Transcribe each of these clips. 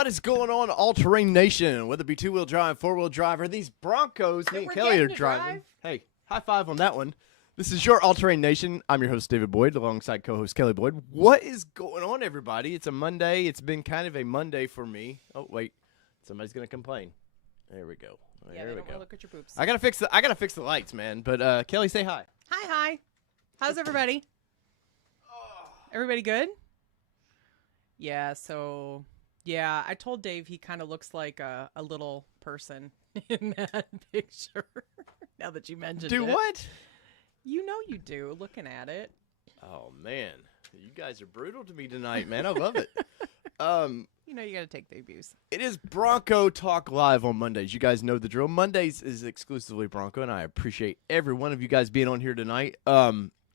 What is going on, All-Terrain Nation? Whether it be two-wheel drive, four-wheel drive, or these Broncos me and Kelly are driving. Hey, high five on that one. This is your All-Terrain Nation. I'm your host, David Boyd, alongside co-host Kelly Boyd. What is going on, everybody? It's a Monday. It's been kind of a Monday for me. Oh, wait. Somebody's going to complain. There we go. Yeah, there we go. Look at your poops. I gotta fix the lights, man. But Kelly, say hi. Hi. How's everybody? Everybody good? Yeah, so, yeah, I told Dave he kind of looks like a little person in that picture, now that you mentioned it. Do what? You know you do, looking at it. Oh, man. You guys are brutal to me tonight, man. I love it. You know you got to take the abuse. It is Bronco Talk Live on Mondays. You guys know the drill. Mondays is exclusively Bronco, and I appreciate every one of you guys being on here tonight.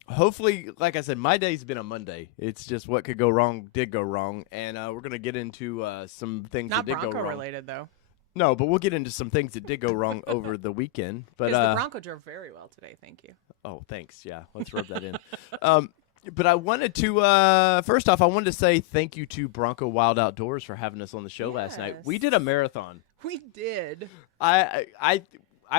Hopefully, like I said, my day's been a Monday. It's just what could go wrong did go wrong, and we're going to get into some things that did go wrong. Not Bronco related, though. No, but we'll get into some things that did go wrong over the weekend. But the Bronco drove very well today, thank you. Oh, thanks. Yeah, let's rub that in. But I wanted to, first off, I wanted to say thank you to Bronco Wild Outdoors for having us on the show last night. We did a marathon. We did. I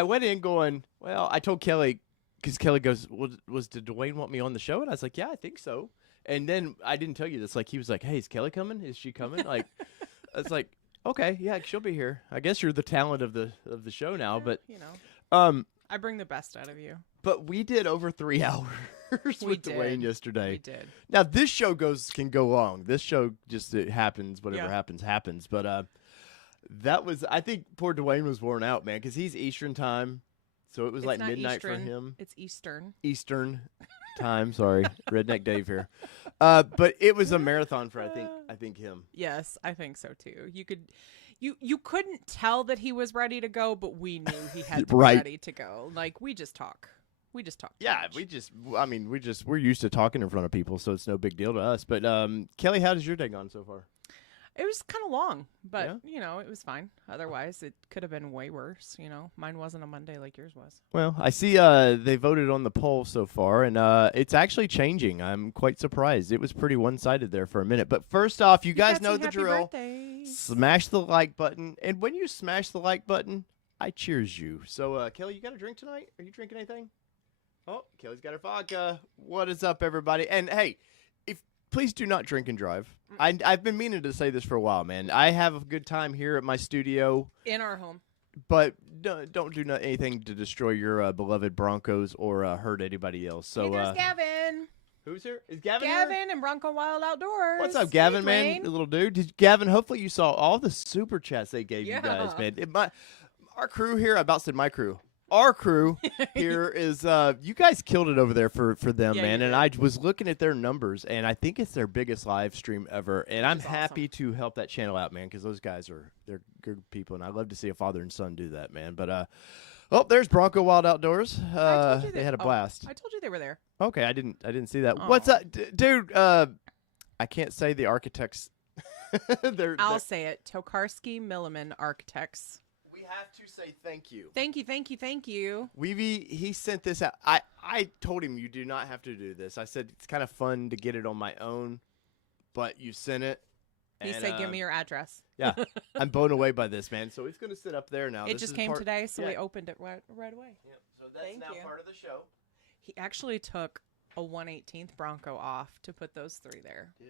went in going, well, I told Kelly, because Kelly goes, did Dwayne want me on the show? And I was like, yeah, I think so. And then I didn't tell you this. Like, he was like, hey, is Kelly coming? Is she coming? Like, I was like, okay, yeah, she'll be here. I guess you're the talent of the show now. Yeah, but you know, I bring the best out of you. But we did over 3 hours with Dwayne yesterday. We did. Now, this show can go long. This show just it happens. Whatever happens. But that was, I think poor Dwayne was worn out, man, because he's Eastern time. So it was like midnight for him. It's Eastern. Eastern time. Sorry. Redneck Dave here. But it was a marathon for, I think him. Yes, I think so, too. You couldn't tell that he was ready to go, but we knew he had to be ready to go. Like, we just talk. Yeah, we're used to talking in front of people, so it's no big deal to us. But Kelly, how has your day gone so far? It was kind of long, but you know, it was fine. Otherwise, it could have been way worse. You know, mine wasn't a Monday like yours was. Well, I see they voted on the poll so far, and it's actually changing. I'm quite surprised. It was pretty one-sided there for a minute. But first off, you guys know the drill. Smash the like button, and when you smash the like button, I cheers you. So, Kelly, you got a drink tonight? Are you drinking anything? Oh, Kelly's got her vodka. What is up, everybody? And hey, please do not drink and drive. I've been meaning to say this for a while, man. I have a good time here at my studio. In our home. But don't do anything to destroy your beloved Broncos or hurt anybody else. So, there's Gavin. Who's here? Is Gavin here? Gavin and Bronco Wild Outdoors. What's up, Gavin, man? The little dude. Gavin, hopefully you saw all the super chats they gave you guys, man. Our crew here, I about said my crew. Our crew here is you guys killed it over there for them, man. And I was looking at their numbers, and I think it's their biggest live stream ever. And I'm happy to help that channel out, man, because those guys they're good people, and I love to see a father and son do that, man. But there's Bronco Wild Outdoors. They had a blast. I told you they were there. Okay, I didn't see that. What's up, dude? I can't say the architects. I'll say it. Tokarski Milliman Architects. We have to say thank you. Thank you. He sent this out. I told him you do not have to do this. I said it's kind of fun to get it on my own, but you sent it. He said, give me your address. Yeah, I'm blown away by this, man. So it's going to sit up there now. It just came today, so we opened it right away. Yep. So that's now part of the show. He actually took a 1/18th Bronco off to put those 3 there. Dude,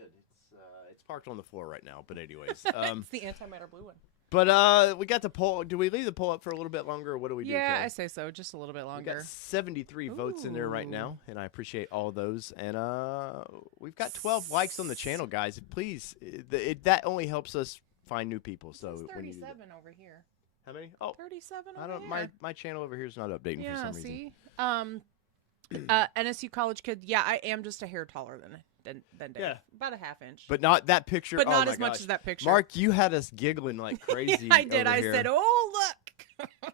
it's parked on the floor right now. But anyways. It's the antimatter blue one. But we got the poll. Do we leave the poll up for a little bit longer, or what do we do? Yeah, I say so. Just a little bit longer. We got 73 votes in there right now, and I appreciate all of those. And we've got 12 likes on the channel, guys. Please, that only helps us find new people. So it's 37 over here. How many? Oh, 37 over here. My channel over here is not updating for some reason. Yeah, see? NSU college kid. Yeah, I am just a hair taller than Dave. Yeah. About a half inch. But not that picture. But not as much as that picture. Mark, you had us giggling like crazy. Yeah, I did. I said, oh, look.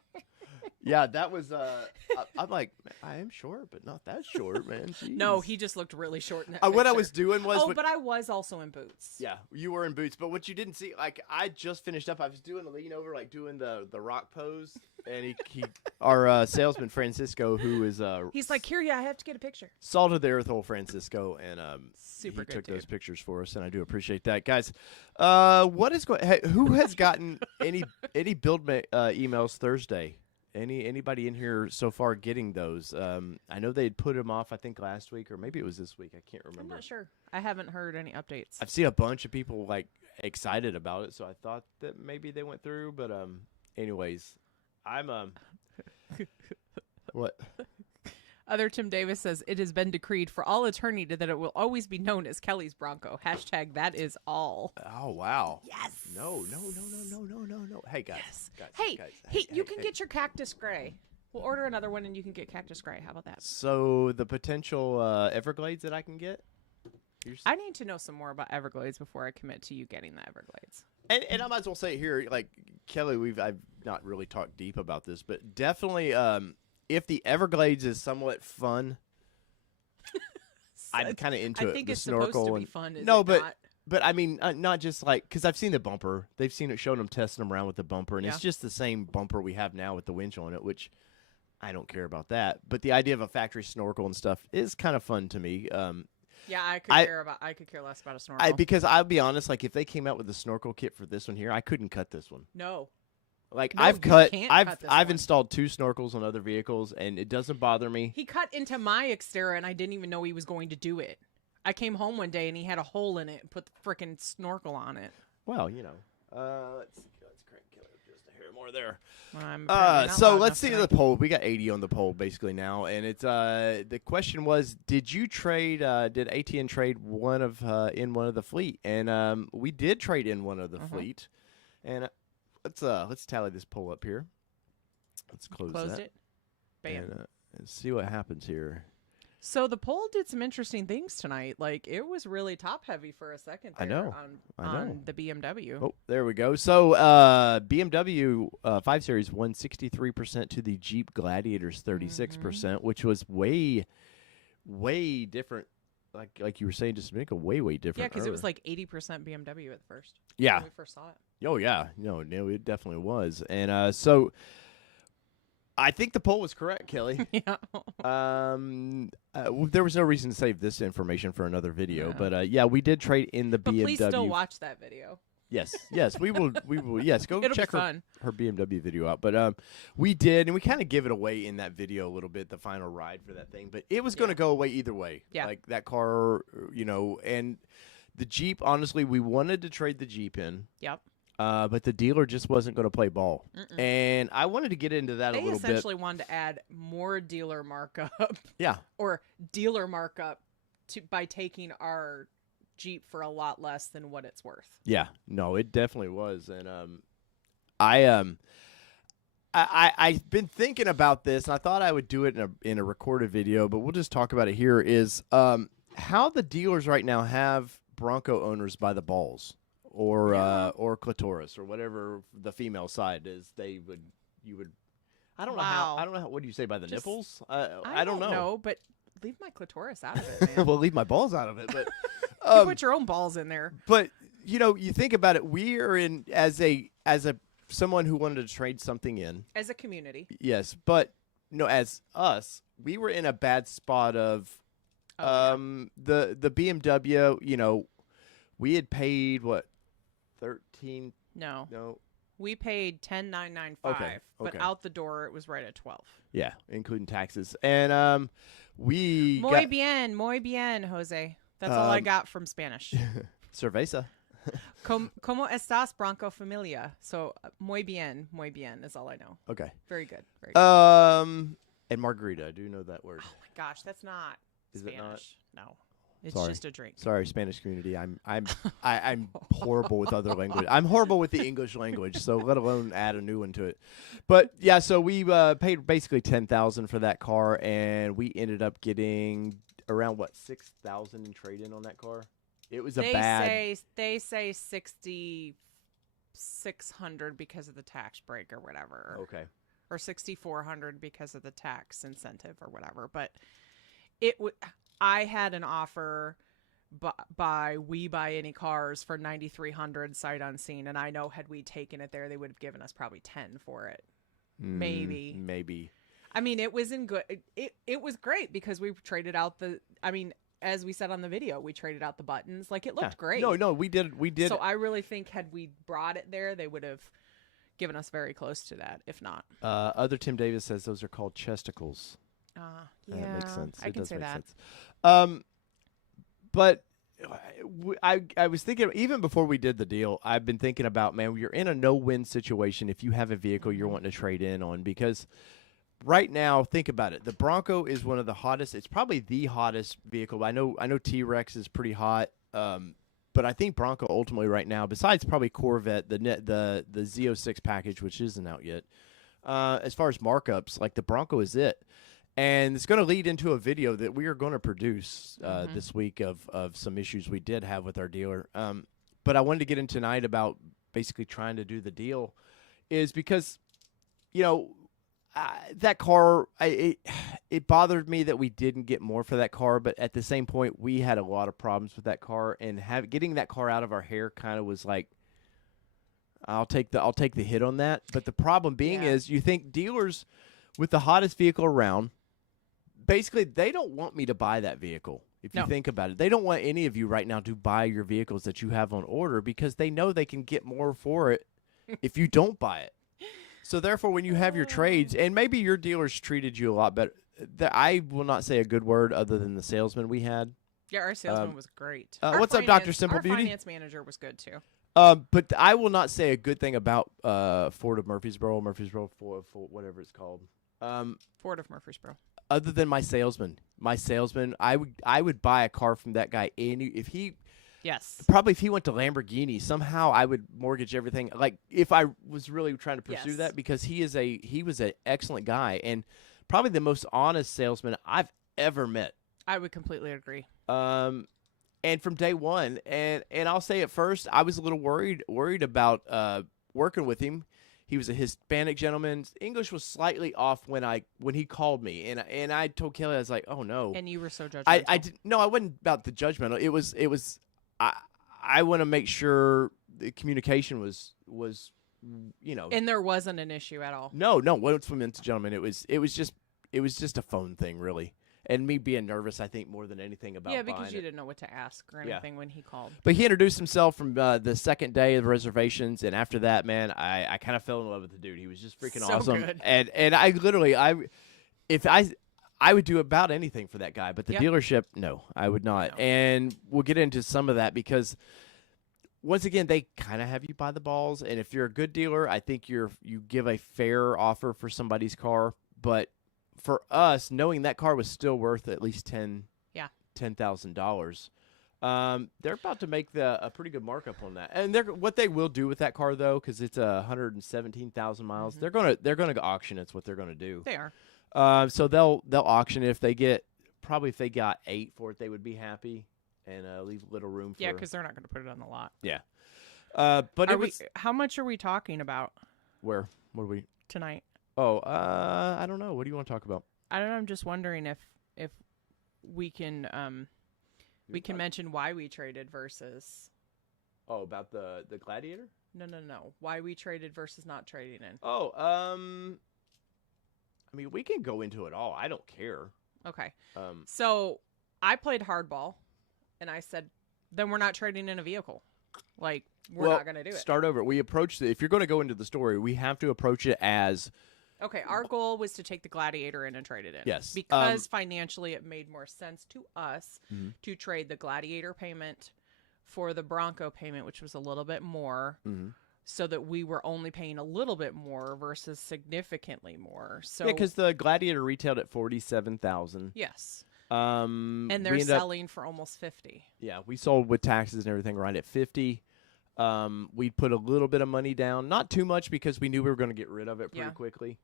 Yeah, that was, I'm like, I am short, but not that short, man. Jeez. No, he just looked really short in that picture. What I was doing was... but I was also in boots. Yeah, you were in boots. But what you didn't see, like, I just finished up. I was doing a lean over, like, doing the rock pose. And our salesman Francisco, who is he's like, here, yeah, I have to get a picture. Salt of the earth, old Francisco, and Super he good took dude. those pictures for us, and I do appreciate that, guys. What is going? Hey, who has gotten any build emails Thursday? Anybody in here so far getting those? I know they had put them off, I think last week, or maybe it was this week. I can't remember. I'm not sure. I haven't heard any updates. I've seen a bunch of people like excited about it, so I thought that maybe they went through. But anyways, I'm what? Other Tim Davis says it has been decreed for all eternity that it will always be known as Kelly's Bronco. # that is all. Oh wow. Yes. No. Hey guys. Yes. Guys, Hey, guys, you can get your cactus gray. We'll order another one and you can get cactus gray. How about that? So the potential Everglades that I can get. I need to know some more about Everglades before I commit to you getting the Everglades. And I might as well say it here, like Kelly, I've not really talked deep about this, but definitely if the Everglades is somewhat fun, I'm kind of into it. I think the it's snorkel supposed to be and, fun. Is no, it but not? but I mean not just like because I've seen the bumper. They've seen it, shown them testing them around with the bumper, and Yeah. it's just the same bumper we have now with the winch on it, which I don't care about that. But the idea of a factory snorkel and stuff is kind of fun to me. Yeah, I could care less about a snorkel. Because I'll be honest, like if they came out with the snorkel kit for this one here, I couldn't cut this one. No. Like No, I've you cut, can't I've cut this I've one. installed 2 snorkels on other vehicles, and it doesn't bother me. He cut into my Xterra, and I didn't even know he was going to do it. I came home one day, and he had a hole in it and put the frickin' snorkel on it. Well, you know, let's crank Kelly just a hair more there. I'm apparently not So loud let's enough see the tonight. poll. We got 80 on the poll basically now, and it's the question was, did you trade? Did ATN trade one of in one of the fleet? And we did trade in one of the fleet, and let's tally this poll up here. Let's close Closed that. it. Bam. And see what happens here. So the poll did some interesting things tonight. Like, it was really top heavy for a second I there know. on the BMW. Oh, there we go. So BMW 5 Series won 63% to the Jeep Gladiators 36%, which was way different. Like you were saying just a minute ago, way different. Yeah, because it was like 80% BMW at first. Yeah. When we first saw it. Oh, yeah. No, it definitely was. And so I think the poll was correct, Kelly. Yeah. There was no reason to save this information for another video, No. but yeah, we did trade in the But BMW. please still watch that video. Yes, we will. Yes, go It'll check be fun. her BMW video out. But we did, and we kind of give it away in that video a little bit, the final ride for that thing. But it was going to go away either way. Yeah. Like that car, and the Jeep. Honestly, we wanted to trade the Jeep in. Yep. But the dealer just wasn't going to play ball, and I wanted to get into that They a little bit. essentially wanted to add more dealer markup. Yeah. Or dealer markup by taking our Jeep for a lot less than what it's worth. Yeah, no, it definitely was, and I've been thinking about this, and I thought I would do it in a recorded video, but we'll just talk about it here. Is how the dealers right now have Bronco owners by the balls, or clitoris, or whatever the female side is. You would. I don't know how. I don't know how. What do you say by the nipples? I don't know. No, but leave my clitoris out of it, man. Well, leave my balls out of it, but. You put your own balls in there. But you think about it. We are in as someone who wanted to trade something in As a community. Yes, but as us, we were in a bad spot of the BMW. We had paid what 13. No. We paid $10,995, but Okay. out the door it was right at 12. Yeah, including taxes, and we Muy bien, Jose. That's all I got from Spanish. cerveza. ¿Cómo estás, Bronco Familia? So, muy bien is all I know. Okay. Very good. Very good. And margarita. I do know that word. Oh my gosh, that's not Is it Spanish. not? No. It's Sorry. just a drink. Sorry, Spanish community. I'm horrible with other language. I'm horrible with the English language, so let alone add a new one to it. But yeah, so we paid basically $10,000 for that car, and we ended up getting around $6,000 in trade in on that car. It was They say 6,600 because of the tax break or whatever. Okay. Or 6,400 because of the tax incentive or whatever. But I had an offer by We Buy Any Cars for 9,300 sight unseen, and I know had we taken it there, they would have given us probably 10 for it. Maybe. I mean, it was in good. It was great because we traded out the. I mean, as we said on the video, we traded out the buttons. Like it looked great. No, we did. So I really think had we brought it there, they would have given us very close to that. If not, other Tim Davis says those are called chesticles. Yeah, that makes sense. I can say that. But I was thinking, even before we did the deal, I've been thinking about, man, you're in a no-win situation if you have a vehicle you're wanting to trade in on, because right now, think about it. The Bronco is one of the hottest. It's probably the hottest vehicle. I know T-Rex is pretty hot, but I think Bronco ultimately right now, besides probably Corvette, the Z06 package, which isn't out yet, as far as markups, like the Bronco is it. And it's going to lead into a video that we are going to produce this week of some issues we did have with our dealer. But I wanted to get in tonight about basically trying to do the deal is because, that car, it bothered me that we didn't get more for that car. But at the same point, we had a lot of problems with that car. And getting that car out of our hair kind of was like, I'll take the hit on that. But the problem being is you think dealers with the hottest vehicle around, basically, they don't want me to buy that vehicle. If you think about it, they don't want any of you right now to buy your vehicles that you have on order because they know they can get more for it if you don't buy it. So therefore, when you have your trades, and maybe your dealers treated you a lot better, I will not say a good word other than the salesman we had. Yeah, our salesman was great. What's up, Dr. Simple Beauty? Our finance manager was good too. But I will not say a good thing about Ford of Murfreesboro, Ford, whatever it's called. Ford of Murfreesboro. Other than my salesman, I would buy a car from that guy. If he went to Lamborghini, somehow I would mortgage everything. Like if I was really trying to pursue that, because he was an excellent guy and probably the most honest salesman I've ever met. I would completely agree. And from day one, and I'll say at first, I was a little worried about working with him. He was a Hispanic gentleman. English was slightly off when he called me, and I told Kelly, I was like, oh no. And you were so judgmental. I wasn't about the judgmental. It was I want to make sure the communication was And there wasn't an issue at all. No, once we went to gentlemen, it was just a phone thing, really. And me being nervous, I think, more than anything about because you didn't know what to ask or anything when he called. But he introduced himself from the second day of reservations, and after that, man, I kind of fell in love with the dude. He was just freaking awesome. Good. And I literally, I would do about anything for that guy, but the dealership, no, I would not. No. And we'll get into some of that because, once again, they kind of have you by the balls. And if you're a good dealer, I think you give a fair offer for somebody's car, but for us, knowing that car was still worth at least $10,000, they're about to make a pretty good markup on that. And what they will do with that car, though, because it's 117,000 miles, they're gonna auction. It's what they're gonna do. They are. So they'll auction it. If they got 8 for it, they would be happy and leave a little room for. Yeah, because they're not gonna put it on the lot. Yeah. But how much are we talking about? Where? What are we tonight? Oh, I don't know. What do you want to talk about? I don't know. I'm just wondering if we can mention why we traded versus. Oh, about the Gladiator? No. Why we traded versus not trading in. Oh, I mean, we can go into it all. I don't care. Okay. So I played hardball, and I said, then we're not trading in a vehicle. Like, we're not going to do it. Start over. We approached it. If you're going to go into the story, we have to approach it as. Okay, our goal was to take the Gladiator in and trade it in. Yes. Because financially it made more sense to us to trade the Gladiator payment for the Bronco payment, which was a little bit more, so that we were only paying a little bit more versus significantly more. So yeah, because the Gladiator retailed at $47,000. Yes. And they're selling for almost $50,000. Yeah, we sold with taxes and everything right at $50,000. We put a little bit of money down, not too much because we knew we were going to get rid of it pretty quickly.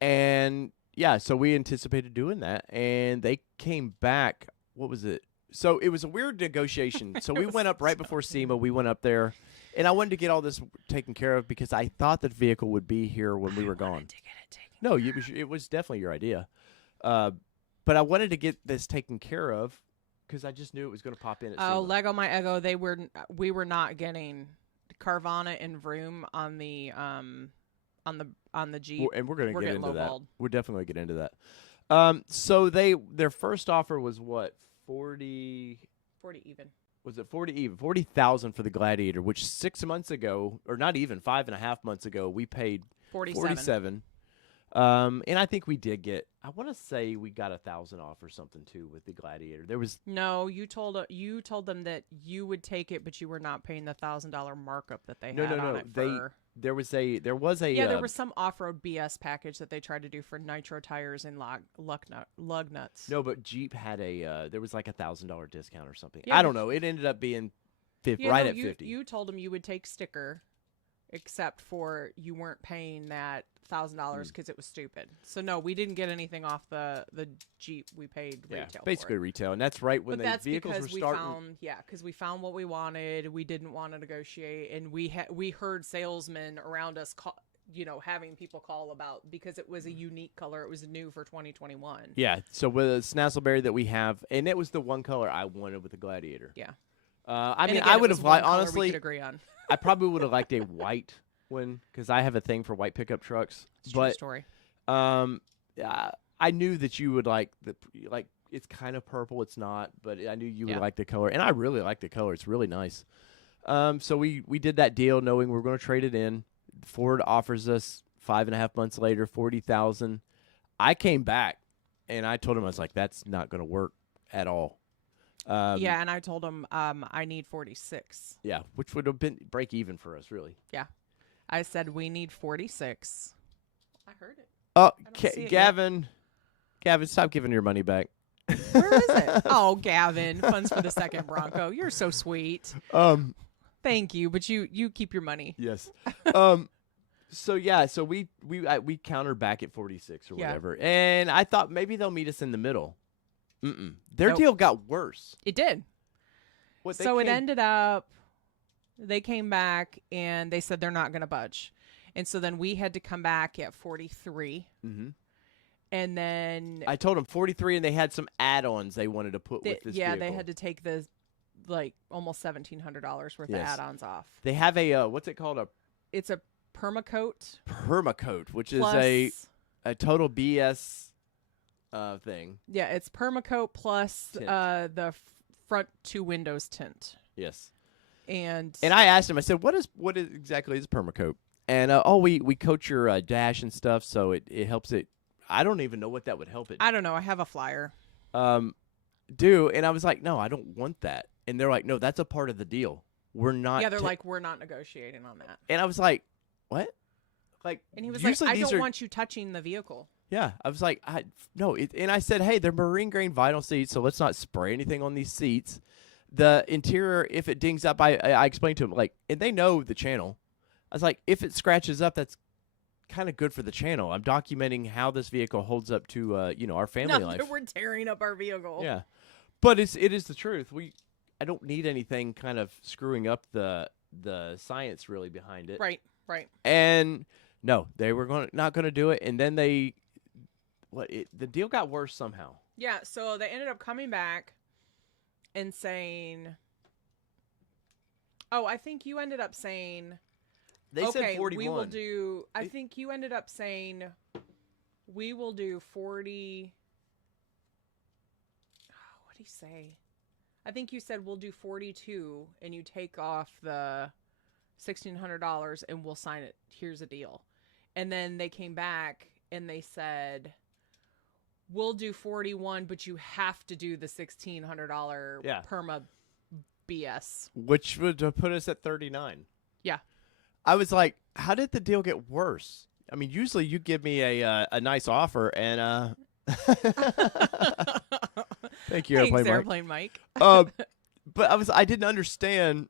And yeah, so we anticipated doing that, and they came back. What was it? So it was a weird negotiation. So we went up right before SEMA. We went up there, and I wanted to get all this taken care of because I thought the vehicle would be here when we were gone. No, it was definitely your idea. But I wanted to get this taken care of because I just knew it was going to pop in at SEMA. Lego my ego. We were not getting Carvana and Vroom on on the Jeep. And we're going to get into that. lowballed. We're definitely going to get into that. So their first offer was what? 40 even. Was it 40 even? 40,000 for the Gladiator, which 6 months ago, or not even 5.5 months ago, we paid 47. And I think we did get. I want to say we got 1,000 off or something too with the Gladiator. There was you told them that you would take it, but you were not paying the $1,000 markup that they had on it. There was a there was some off-road BS package that they tried to do for nitro tires and lug nuts. No, but Jeep had there was like $1,000 discount or something. Yeah, I don't know. It ended up being at 50. You told them you would take sticker, except for you weren't paying that $1,000 because it was stupid. So no, we didn't get anything off the Jeep. We paid retail. Basically for it. retail, and that's right when the vehicles were starting. Because we found what we wanted. We didn't want to negotiate, and we heard salesmen around us having people call about because it was a unique color. It was new for 2021. Yeah. So with a Snazzleberry that we have, and it was the one color I wanted with the Gladiator. Yeah. I would have liked, honestly. We could agree on. I probably would have liked a white one because I have a thing for white pickup trucks. It's a true story. I knew that you would like it's kind of purple. It's not, but I knew you would like the color, and I really like the color. It's really nice. So we did that deal knowing we were going to trade it in. Ford offers us 5.5 months later 40,000. I came back and I told him, I was like, that's not going to work at all. And I told him I need 46. Yeah, which would have been break even for us, really. Yeah. I said we need 46. I heard it. Oh, Gavin, stop giving your money back. Where is it? Oh, Gavin, funds for the second Bronco. You're so sweet. Thank you, but you keep your money. Yes. So we countered back at 46 or whatever, and I thought maybe they'll meet us in the middle. Their deal got worse. It did. It ended up, they came back and they said they're not going to budge. And so then we had to come back at 43. Mm-hmm. And then I told them 43, and they had some add-ons they wanted to put with this vehicle. They had to take the almost $1,700 worth of add-ons off. They have a what's it called? It's a permacoat. Which is a total BS thing. Yeah, it's permacoat plus the front two windows tint. Yes. And I asked him, I said, what is exactly is permacoat? And we coat your dash and stuff, so it helps it. I don't even know what that would help it. I don't know. I have a flyer. And I was like, no, I don't want that. And they're like, no, that's a part of the deal. We're not. Yeah, they're like, we're not negotiating on that. And I was like, what? Like, and he was like, I don't want you touching the vehicle. Yeah, I was like, and I said, hey, they're marine grain vinyl seats, so let's not spray anything on these seats. The interior, if it dings up, I explained to them, like, and they know the channel. I was like, if it scratches up, that's kind of good for the channel. I'm documenting how this vehicle holds up to, our family life. We're tearing up our vehicle. Yeah, but it is the truth. I don't need anything kind of screwing up the science really behind it. Right. And no, they were not going to do it, and then the deal got worse somehow. Yeah, so they ended up coming back and saying, I think you ended up saying, they said 41. We will do, I think you ended up saying, we will do 40. What did he say? I think you said we'll do 42 and you take off the $1,600 and we'll sign it. Here's a deal. And then they came back and they said, we'll do 41, but you have to do the $1,600 perma BS. Which would put us at 39. Yeah. I was like, how did the deal get worse? I mean, usually you give me a nice offer and thank you, Airplane Mike. But I didn't understand.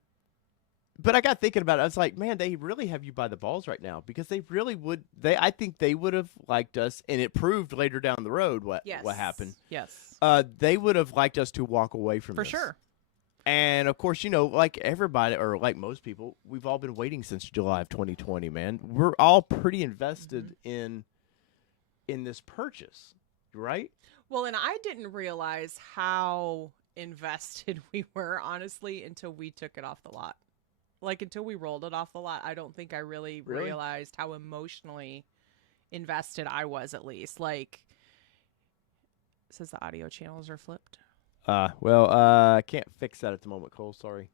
But I got thinking about it. I was like, man, they really have you by the balls right now because they really would. I think they would have liked us, and it proved later down the road what happened. Yes. They would have liked us to walk away from this. For sure. And of course, like everybody, or like most people, we've all been waiting since July of 2020. Man, we're all pretty invested in this purchase, right? Well, and I didn't realize how invested we were, honestly, until we took it off the lot. Like, until we rolled it off the lot, I don't think I really realized how emotionally invested I was, at least. Like, it says the audio channels are flipped. I can't fix that at the moment, Cole. Sorry.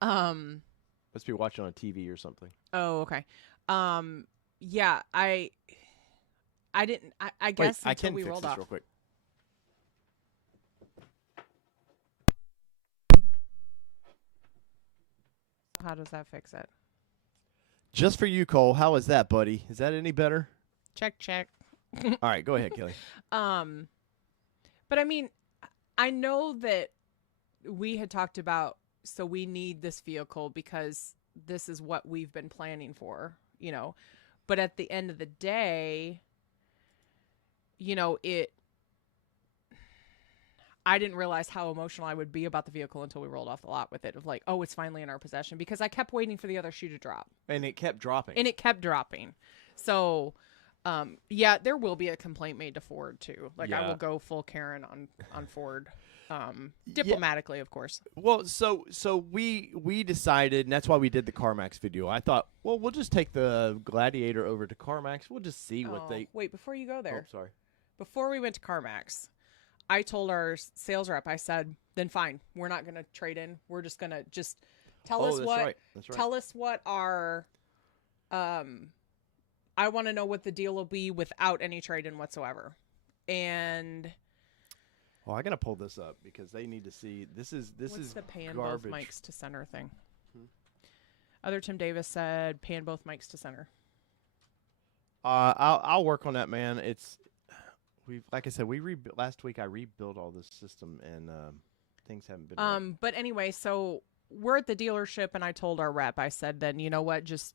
Must be watching on TV or something. Oh, okay. Yeah, I didn't. I guess Wait, until we rolled off. Real quick. How does that fix it? Just for you, Cole. How is that, buddy? Is that any better? Check. All right, go ahead, Kelly. But I mean, I know that we had talked about, so we need this vehicle because this is what we've been planning for, you know. But at the end of the day, you know, I didn't realize how emotional I would be about the vehicle until we rolled off the lot with it. Of like, oh, it's finally in our possession, because I kept waiting for the other shoe to drop. And it kept dropping. So, yeah, there will be a complaint made to Ford too. Like, I will go full Karen on Ford, diplomatically, of course. Well, so we decided, and that's why we did the CarMax video. I thought, well, we'll just take the Gladiator over to CarMax. We'll just see what they. Wait, before you go there. Oh, sorry. Before we went to CarMax, I told our sales rep, I said, then fine, we're not going to trade in. We're just going to tell us what. Right. That's right. Tell us what our. I want to know what the deal will be without any trade-in whatsoever. And well, I gotta pull this up because they need to see. This is the pan garbage. Both mics to center thing. Other Tim Davis said pan both mics to center. I'll work on that, man. Like I said, last week I rebuilt all this system and things haven't been right. But anyway, so we're at the dealership and I told our rep, I said, then you know what, just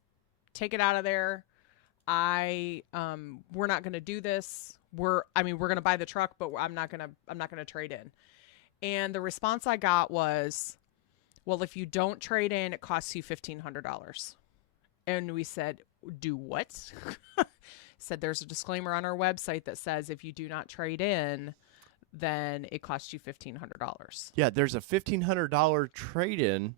take it out of there. We're not going to do this. We're going to buy the truck, but I'm not going to trade in. And the response I got was, well, if you don't trade in, it costs you $1,500. And we said, do what? Said there's a disclaimer on our website that says if you do not trade in, then it costs you $1,500. Yeah, there's a $1,500 trade-in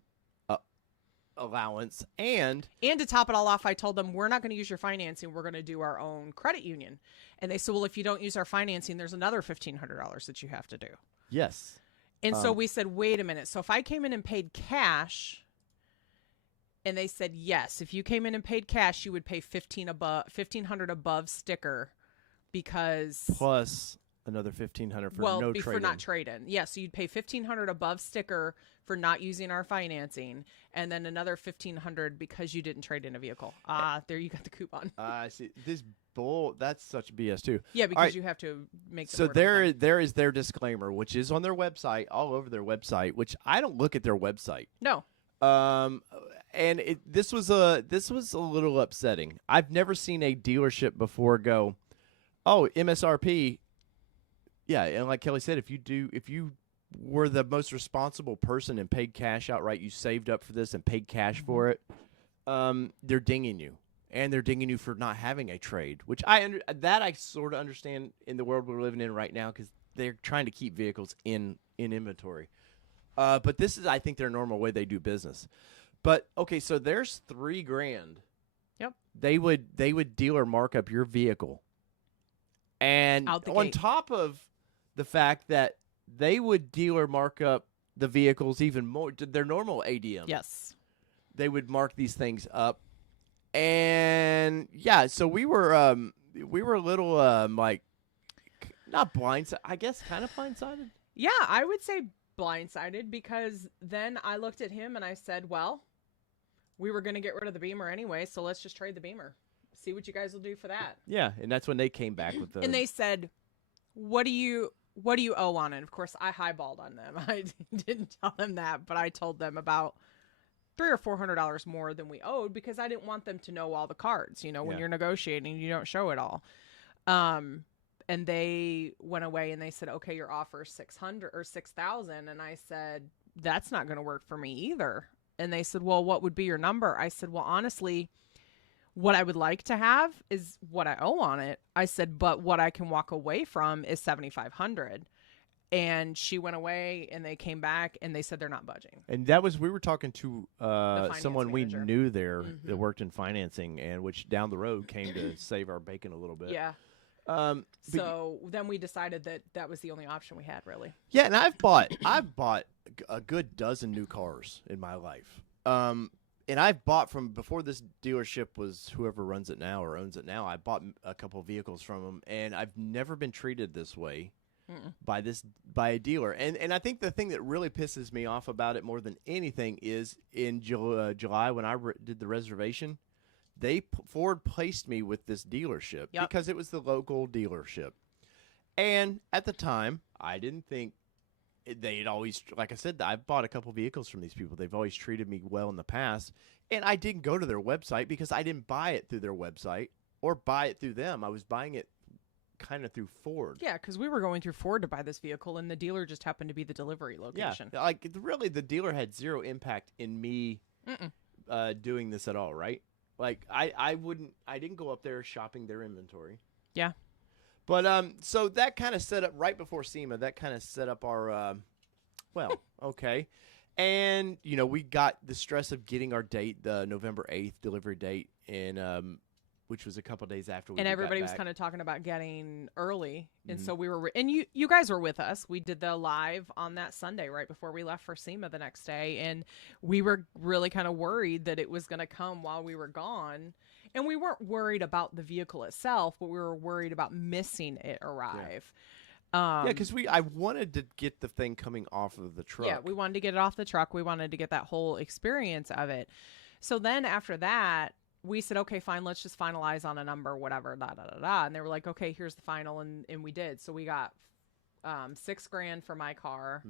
allowance, and to top it all off, I told them we're not going to use your financing, we're going to do our own credit union. And they said, well, if you don't use our financing, there's another $1,500 that you have to do. Yes. And so we said, wait a minute, so if I came in and paid cash, and they said, yes, if you came in and paid cash, you would pay $1,500 above sticker, because plus another $1,500 for no trade-in. For not trade-in. Yeah, so you'd pay $1,500 above sticker for not using our financing, and then another $1,500 because you didn't trade in a vehicle. There you got the coupon. I see. That's such BS too. Yeah, because you have to make. So there is their disclaimer, which is on their website, all over their website. Which I don't look at their website. No. And this was a little upsetting. I've never seen a dealership before go, oh, MSRP. Yeah, and like Kelly said, if you were the most responsible person and paid cash outright, you saved up for this and paid cash for it, they're dinging you. And they're dinging you for not having a trade, which I sort of understand in the world we're living in right now, because they're trying to keep vehicles in inventory. But this is, I think, their normal way they do business. But okay, so there's $3,000. Yep. They would dealer markup your vehicle, and on top of the fact that they would dealer markup the vehicles even more, their normal ADM. Yes. They would mark these things up, and yeah, so we were a little like not blindsided, I guess, kind of blindsided. Yeah, I would say blindsided, because then I looked at him and I said, well, we were going to get rid of the Beamer anyway, so let's just trade the Beamer. See what you guys will do for that. Yeah, and that's when they came back with the... And they said, what do you owe on it? Of course, I highballed on them. I didn't tell them that, but I told them about $300 or $400 more than we owed, because I didn't want them to know all the cards. You know, when you're negotiating, you don't show it all. And they went away and they said, okay, your offer is $600 or $6,000. And I said, that's not going to work for me either. And they said, well, what would be your number? I said, well, honestly, what I would like to have is what I owe on it. I said, but what I can walk away from is $7,500. And she went away, and they came back, and they said they're not budging. And that was, we were talking to someone manager. we knew there that worked in financing, and which down the road came to save our bacon a little bit. Yeah. So then we decided that that was the only option we had, really. Yeah, and I've bought a good dozen new cars in my life. And I've bought from before this dealership was whoever runs it now or owns it now. I bought a couple of vehicles from them, and I've never been treated this way by a dealer. And I think the thing that really pisses me off about it more than anything is in July when I did the reservation, Ford placed me with this dealership because it was the local dealership. And at the time, I didn't think they'd always, like I said, I've bought a couple vehicles from these people. They've always treated me well in the past. And I didn't go to their website because I didn't buy it through their website or buy it through them. I was buying it kind of through Ford. Yeah, because we were going through Ford to buy this vehicle, and the dealer just happened to be the delivery location. Yeah, like really, the dealer had zero impact in me doing this at all, right? Like I didn't go up there shopping their inventory. Yeah. But so that kind of set up right before SEMA. That kind of set up our okay. And we got the stress of getting our date, the November 8th delivery date, and which was a couple days after we. And everybody was kind of talking about getting early, and so we were. And you guys were with us. We did the live on that Sunday right before we left for SEMA the next day, and we were really kind of worried that it was going to come while we were gone. And we weren't worried about the vehicle itself, but we were worried about missing it arrive. Yeah, because I wanted to get the thing coming off of the truck. Yeah, we wanted to get it off the truck. We wanted to get that whole experience of it. So then after that, we said, okay, fine, let's just finalize on a number, whatever, And they were like, okay, here's the final, and we did. So we got $6,000 for my car.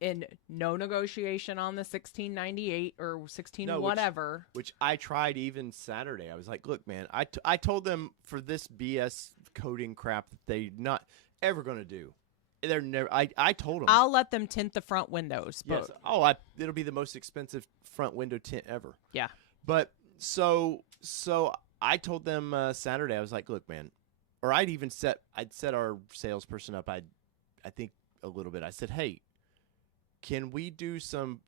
And no negotiation on the 1698 or 16 whatever. Which I tried even Saturday. I was like, look, man, I told them for this BS coding crap that they're not ever going to do. They're never. I told them. I'll let them tint the front windows. Yes. Oh, it'll be the most expensive front window tint ever. Yeah. But so I told them Saturday. I was like, look, man, or I'd set our salesperson up. I think a little bit. I said, hey, can we do some?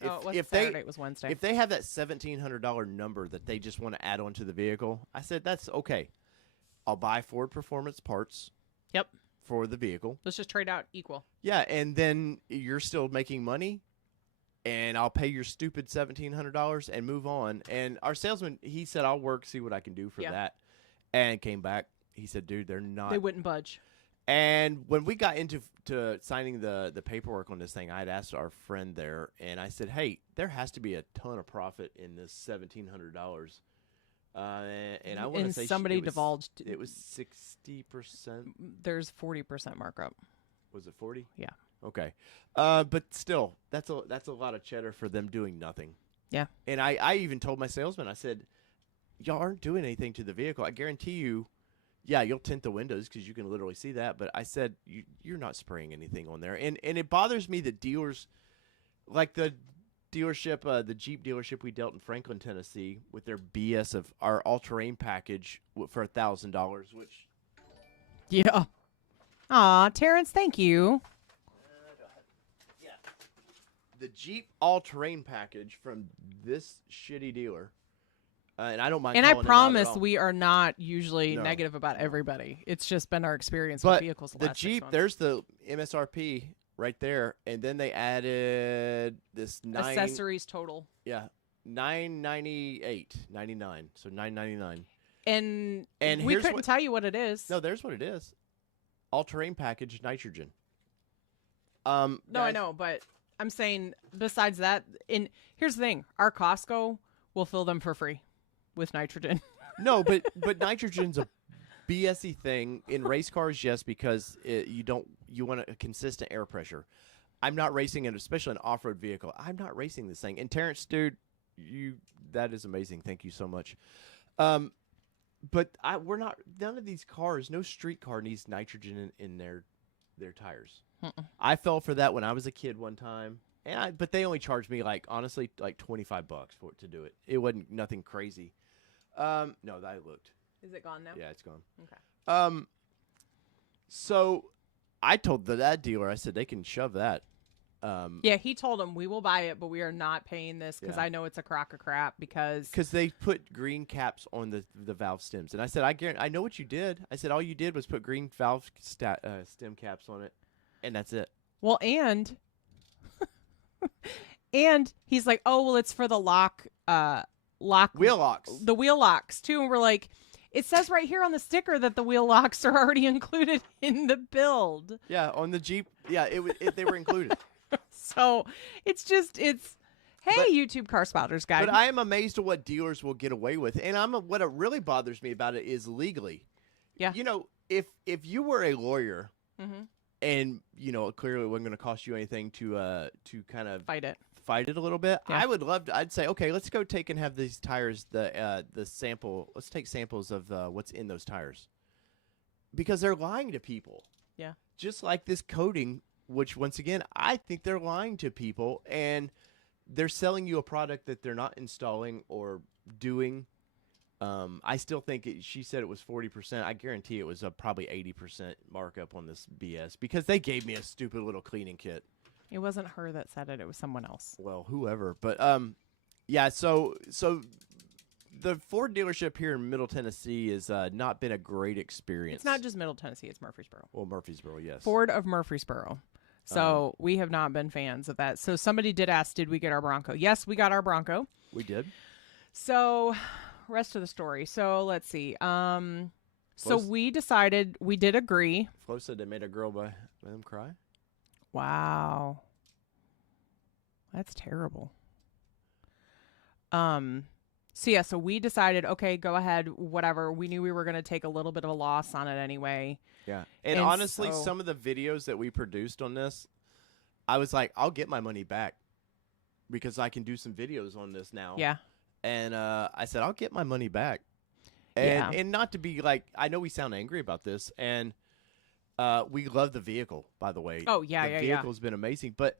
If Saturday, it was Wednesday. If they have that $1,700 number that they just want to add on to the vehicle, I said that's okay. I'll buy Ford Performance parts. Yep. For the vehicle. Let's just trade out equal. Yeah, and then you're still making money, and I'll pay your stupid $1,700 and move on. And our salesman, he said, I'll see what I can do for that. And came back. He said, dude, they wouldn't budge. And when we got into signing the paperwork on this thing, I had asked our friend there, and I said, hey, there has to be a ton of profit in this $1,700. And I want to say somebody divulged it was 60%. There's 40% markup. Was it 40? Yeah. Okay. But still, that's a lot of cheddar for them doing nothing. Yeah. And I even told my salesman, I said, y'all aren't doing anything to the vehicle. I guarantee you, yeah, you'll tint the windows because you can literally see that. But I said, you're not spraying anything on there. And it bothers me that dealers, like the dealership, the Jeep dealership we dealt in Franklin, Tennessee, with their BS of our all-terrain package for $1,000, which. Yeah. Aw, Terrence, thank you. Yeah. The Jeep all-terrain package from this shitty dealer. And I don't mind. And I promise we are not usually negative about everybody. It's just been our experience with vehicles. The Jeep, there's the MSRP right there, and then they added this accessories total. Yeah, $998.99, so $999. And we couldn't tell you what it is. No, there's what it is. All-terrain package, nitrogen. No, I know, but I'm saying besides that, here's the thing: our Costco will fill them for free with nitrogen. No, but nitrogen's a BSE thing in race cars, yes, because you want a consistent air pressure. I'm not racing it, especially an off-road vehicle. I'm not racing this thing. And Terrence, dude, that is amazing. Thank you so much. But we're not. None of these cars, no street car needs nitrogen in their tires. I fell for that when I was a kid one time, but they only charged me honestly $25 for it to do it. It wasn't nothing crazy. No, I looked. Is it gone now? Yeah, it's gone. Okay. So I told that dealer, I said they can shove that. Yeah, he told him we will buy it, but we are not paying this because Yeah. I know it's a crock of crap because they put green caps on the valve stems, and I said I know what you did. I said all you did was put green valve stem caps on it, and that's it. Well, and he's like, oh well, it's for the lock Wheel locks. the wheel locks too, and we're like, it says right here on the sticker that the wheel locks are already included in the build. Yeah, on the Jeep. Yeah, they were included. So it's hey, YouTube car spotters guy. But I am amazed at what dealers will get away with, and what really bothers me about it is legally. Yeah. You know, if you were a lawyer, mm-hmm. and clearly it wasn't going to cost you anything to kind of fight it a little bit, yeah. I would love to. I'd say, okay, let's go take and have these tires the sample. Let's take samples of what's in those tires, because they're lying to people. Yeah. Just like this coating. Which, once again, I think they're lying to people, and they're selling you a product that they're not installing or doing. I still think she said it was 40%. I guarantee it was probably 80% markup on this BS because they gave me a stupid little cleaning kit. It wasn't her that said it. It was someone else. Well, whoever. But, yeah, so the Ford dealership here in Middle Tennessee has not been a great experience. It's not just Middle Tennessee. It's Murfreesboro. Well, Murfreesboro, yes. Ford of Murfreesboro. So we have not been fans of that. So somebody did ask, did we get our Bronco? Yes, we got our Bronco. We did. So rest of the story. So let's see. So we decided, we did agree. Flo said they made a girl by them cry. Wow. That's terrible. So we decided, okay, go ahead, whatever. We knew we were going to take a little bit of a loss on it anyway. Yeah. And honestly, some of the videos that we produced on this, I was like, I'll get my money back because I can do some videos on this now. Yeah. And I said, I'll get my money back. And not to be like, I know we sound angry about this, and we love the vehicle, by the way. Oh, yeah, the vehicle's been amazing. But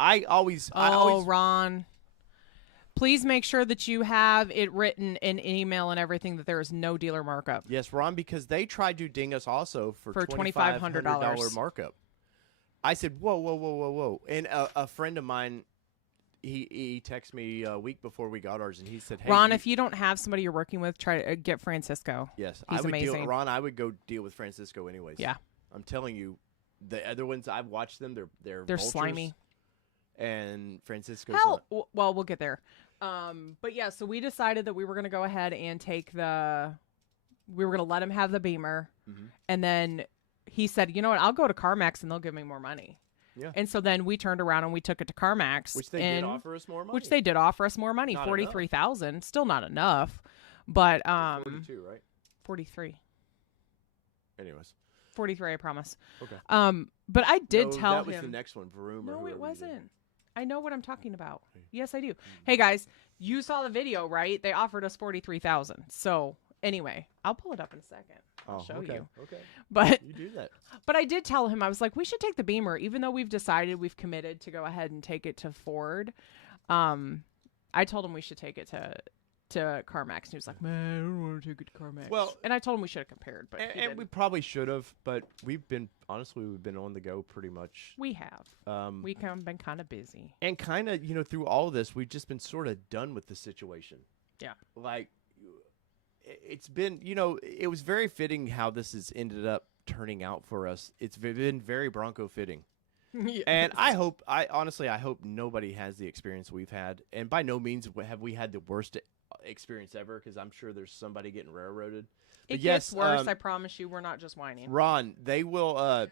I always... Ron... Please make sure that you have it written in email and everything that there is no dealer markup. Yes, Ron, because they tried to ding us also for $2,500 markup. I said, whoa. And a friend of mine, he texted me a week before we got ours, and he said, hey, Ron, if you don't have somebody you're working with, try to get Francisco. Yes, he's amazing. Ron, I would go deal with Francisco anyways. Yeah. I'm telling you, the other ones, I've watched them. They're vultures, slimy. And Francisco's well, we'll get there. But yeah, so we decided that we were going to go ahead and we were going to let him have the Beamer. Mm-hmm. And then he said, you know what, I'll go to CarMax and they'll give me more money. Yeah. And so then we turned around and we took it to CarMax. Which they did offer us more money. Which they did offer us more money. $43,000. Still not enough. But 42, right? 43. Anyways. 43, I promise. Okay. But I did tell him. That was the next one, Vroom. No, it wasn't. I know what I'm talking about. Yes, I do. Hey guys, you saw the video, right? They offered us $43,000. So anyway, I'll pull it up in a second. I'll show you. Okay. But you do that. But I did tell him, I was like, we should take the Beamer, even though we've committed to go ahead and take it to Ford. I told him we should take it to CarMax, and he was like, man, I don't want to take it to CarMax. Well, and I told him we should have compared, but and we probably should have, but we've been on the go pretty much. We have. We've been kind of busy, and kind of through all of this, we've just been sort of done with the situation. Yeah, like it's been, it was very fitting how this has ended up turning out for us. It's been very Bronco fitting. Yes. And I hope nobody has the experience we've had, and by no means have we had the worst experience ever, because I'm sure there's somebody getting railroaded. It gets worse. I promise you, we're not just whining. Ron, they will.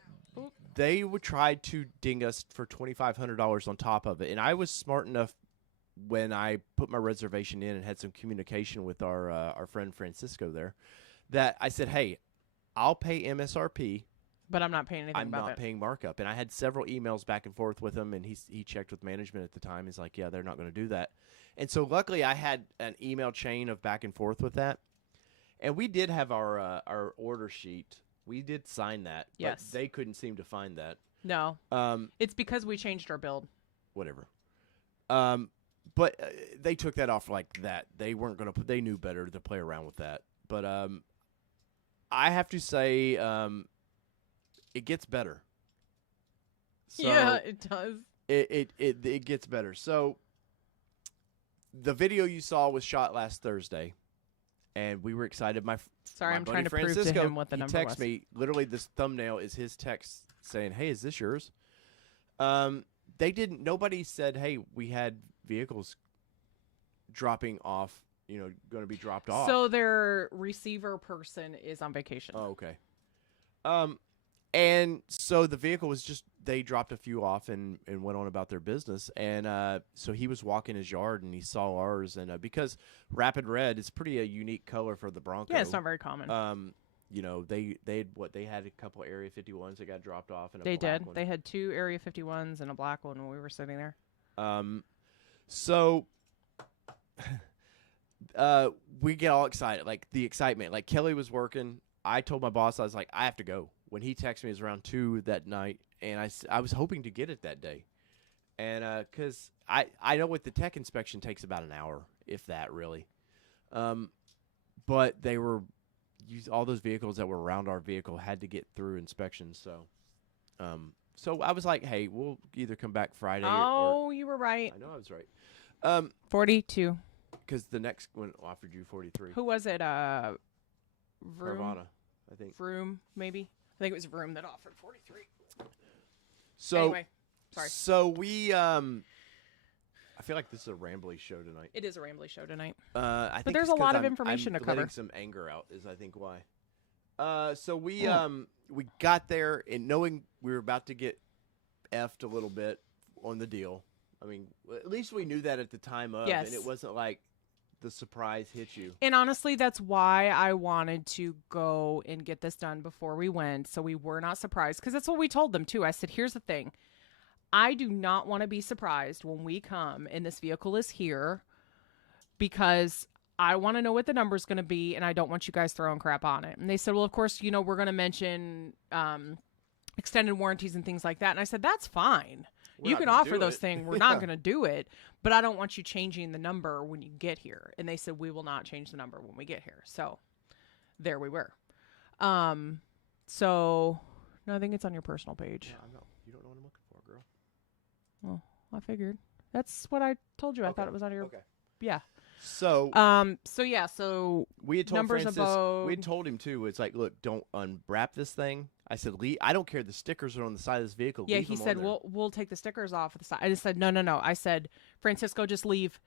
They would try to ding us for $2,500 on top of it, and I was smart enough when I put my reservation in and had some communication with our friend Francisco there, that I said, hey, I'll pay MSRP. But I'm not paying anything about it. I'm not paying markup. And I had several emails back and forth with him, and he checked with management at the time. He's like, yeah, they're not going to do that. And so luckily I had an email chain of back and forth with that. And we did have our order sheet. We did sign that. Yes. But they couldn't seem to find that. No. It's because we changed our build. Whatever. But they took that off like that. They weren't going to they knew better to play around with that. But I have to say, it gets better. So yeah, it does. It gets better. So the video you saw was shot last Thursday, and we were excited. Sorry, I'm trying to prove to him what the number was. He texted me. Literally, this thumbnail is his text saying, "Hey, is this yours?" They didn't. Nobody said, "Hey, we had vehicles dropping off. Going to be dropped off." So their receiver person is on vacation. Oh, okay. And so the vehicle was just, they dropped a few off and went on about their business. And so he was walking his yard and he saw ours. And because Rapid Red is pretty a unique color for the Bronco. Yeah, it's not very common. They had a couple Area 51s that got dropped off. And they did. One. They had 2 Area 51s and a black one when we were sitting there. So we get all excited, like the excitement. Like Kelly was working. I told my boss, I was like, I have to go. When he texted me, it was around 2 that night, and I was hoping to get it that day. And because I know what the tech inspection takes about an hour, if that really. But they were, all those vehicles that were around our vehicle had to get through inspections. So I was like, hey, we'll either come back Friday or you were right. I know I was right. 42. Because the next one offered you 43. Who was it? Vroom? Carvana, I think. Vroom, maybe? I think it was Vroom that offered 43. So, anyway, sorry. So we, I feel like this is a rambly show tonight. It is a rambly show tonight. I think but there's a lot of information to cover. Letting some anger out is, I think, why. So we got there and knowing we were about to get effed a little bit on the deal. I mean, at least we knew that at the time of, yes. And it wasn't like the surprise hit you. And honestly, that's why I wanted to go and get this done before we went, so we were not surprised. Because that's what we told them, too. I said, here's the thing. I do not want to be surprised when we come and this vehicle is here because I want to know what the number's going to be, and I don't want you guys throwing crap on it. And they said, well, of course, we're going to mention extended warranties and things like that. And I said, that's fine. You can offer those things. We're not going to do it, but I don't want you changing the number when you get here. And they said, we will not change the number when we get here. So there we were. So no, I think it's on your personal page. Yeah, I know. You don't know what I'm looking for, girl. Well, I figured. That's what I told you. I thought it was on your. Okay. Yeah. So. So we had told numbers Francis. above. We had told him too. It's like, look, don't unwrap this thing. I said, Lee, I don't care. The stickers are on the side of this vehicle. Yeah, leave he them said, on there. we'll take the stickers off of the side. I just said, no. I said, Francisco, just leave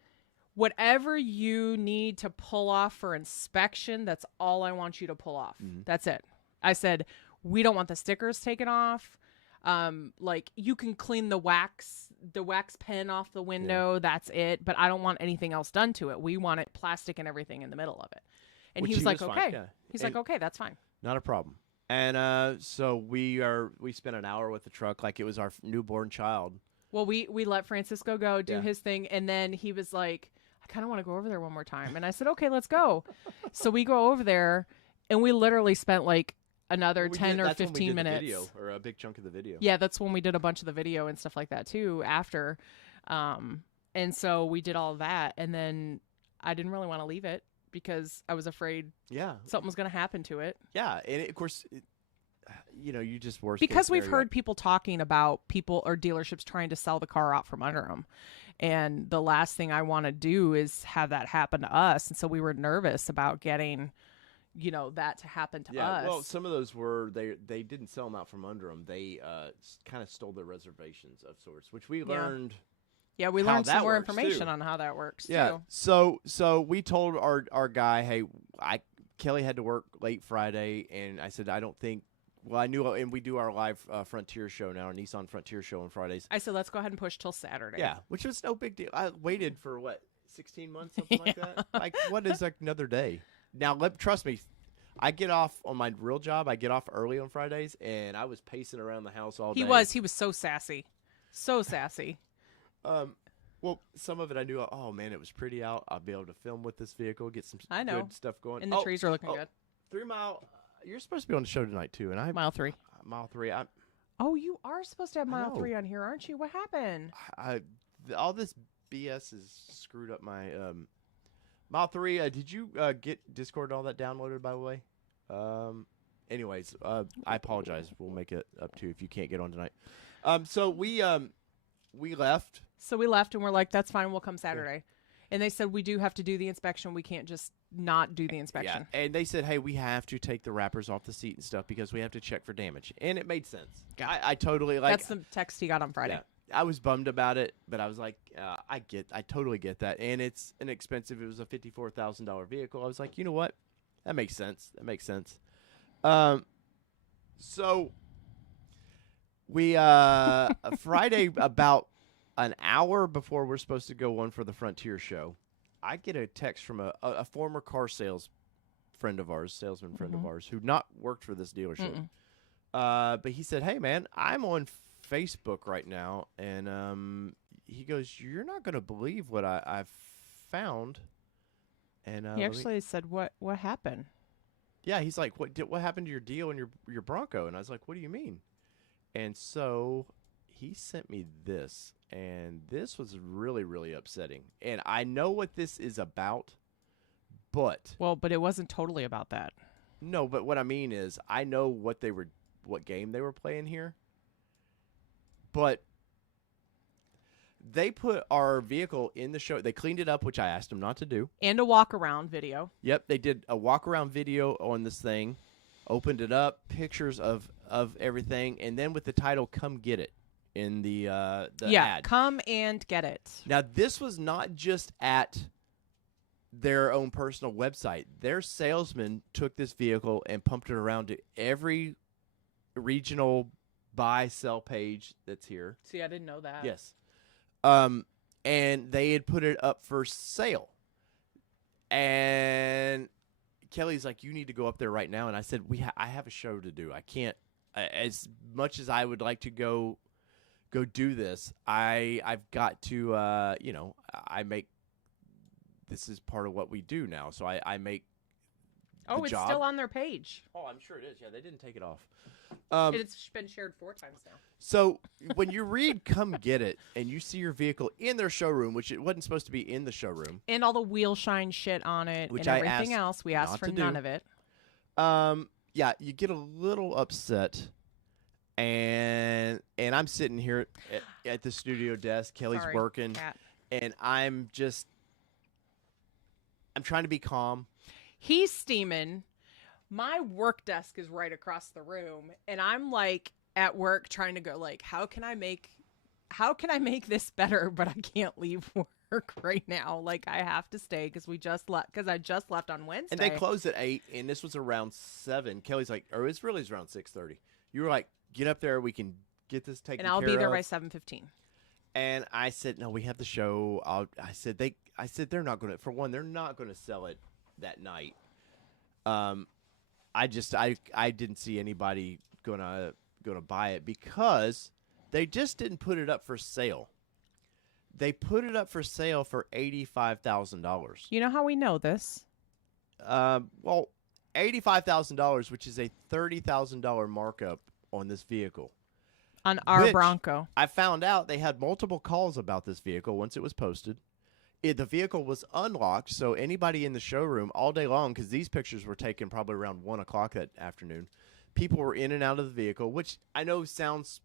whatever you need to pull off for inspection. That's all I want you to pull off. Mm-hmm. That's it. I said, we don't want the stickers taken off. Like you can clean the wax pen off the window. Yeah. That's it. But I don't want anything else done to it. We want it plastic and everything in the middle of it. And he was like, okay. Yeah. He's like, okay, that's fine. Not a problem. And so we spent an hour with the truck like it was our newborn child. Well, we let Francisco go do his thing, and then he was like, I kind of want to go over there one more time. And I said, okay, let's go. So we go over there, and we literally spent like another 10 or 15 minutes. The video, or a big chunk of the video. Yeah, that's when we did a bunch of the video and stuff like that too after. And so we did all of that, and then I didn't really want to leave it because I was afraid something was going to happen to it. Yeah, and of course, you just worse. Because we've heard people talking about people or dealerships trying to sell the car out from under them. And the last thing I want to do is have that happen to us. And so we were nervous about getting, that to happen to us. Yeah, well, some of those were, they didn't sell them out from under them. They kind of stole their reservations of sorts, which we learned. Yeah, we learned some more information on how that works, too. So we told our guy, hey, Kelly had to work late Friday, and I said, I don't think, well, I knew, and we do our live Frontier show now, our Nissan Frontier show on Fridays. I said, let's go ahead and push till Saturday. Yeah, which was no big deal. I waited for, 16 months, something like that? Like, what is another day? Now, trust me, I get off on my real job. I get off early on Fridays, and I was pacing around the house all day. He was so sassy. So sassy. Well, some of it I knew, oh, man, it was pretty out. I'll be able to film with this vehicle, get some good stuff going. And the trees are looking good. 3 Mile, you're supposed to be on the show tonight, too. And Mile 3. Mile 3. Oh, you are supposed to have Mile 3 on here, aren't you? What happened? All this BS has screwed up my Mile 3. Did you get Discord and all that downloaded, by the way? Anyways, I apologize. We'll make it up to you if you can't get on tonight. So we left. So we left and we're like, that's fine. We'll come Saturday. And they said, we do have to do the inspection. We can't just not do the inspection. Yeah. And they said, hey, we have to take the wrappers off the seat and stuff because we have to check for damage. And it made sense. I totally like. That's the text he got on Friday. Yeah, I was bummed about it, but I was like, I totally get that. And it's inexpensive. It was a $54,000 vehicle. I was like, you know what? That makes sense. So we Friday, about an hour before we're supposed to go on for the Frontier show, I get a text from a former car salesman friend of ours who not worked for this dealership. But he said, hey man, I'm on Facebook right now, and he goes, you're not going to believe what I've found. And he actually said, what happened? Yeah, he's like, what happened to your deal and your Bronco? And I was like, what do you mean? And so he sent me this, and this was really, really upsetting. And I know what this is about, but it wasn't totally about that. No, but what I mean is, I know what game they were playing here. But they put our vehicle in the show. They cleaned it up, which I asked them not to do. And a walk-around video. Yep, they did a walk-around video on this thing, opened it up, pictures of everything, and then with the title, Come Get It, in the ad. Come and get it. Now, this was not just at their own personal website. Their salesman took this vehicle and pumped it around to every regional buy-sell page that's here. See, I didn't know that. Yes. And they had put it up for sale. And Kelly's like, you need to go up there right now. And I said, I have a show to do. I can't, as much as I would like to go do this, I've got to, I make, this is part of what we do now. So I make it's job. Still on their page. Oh, I'm sure it is. Yeah, they didn't take it off. It's been shared 4 times now. So when you read Come Get It and you see your vehicle in their showroom, which it wasn't supposed to be in the showroom. And all the wheel shine shit on it and everything else. We asked for none of it. Yeah, you get a little upset. And I'm sitting here at the studio desk. Kelly's working. Cat. And I'm trying to be calm. He's steaming. My work desk is right across the room, and I'm like at work trying to go like, how can I make this better? But I can't leave work right now. Like I have to stay because I just left on Wednesday. And they closed at 8, and this was around 7. Kelly's like, or it's really around 6:30. You were like, get up there, we can get this taken care of. And I'll be there by 7:15. And I said, no, we have the show. I said they're not going to. For one, they're not going to sell it that night. I didn't see anybody gonna buy it because they just didn't put it up for sale. They put it up for sale for $85,000. You know how we know this? Well, $85,000, which is a $30,000 markup on this vehicle. On our Bronco. I found out they had multiple calls about this vehicle once it was posted. The vehicle was unlocked, so anybody in the showroom all day long, because these pictures were taken probably around 1 o'clock that afternoon, people were in and out of the vehicle, which I know sounds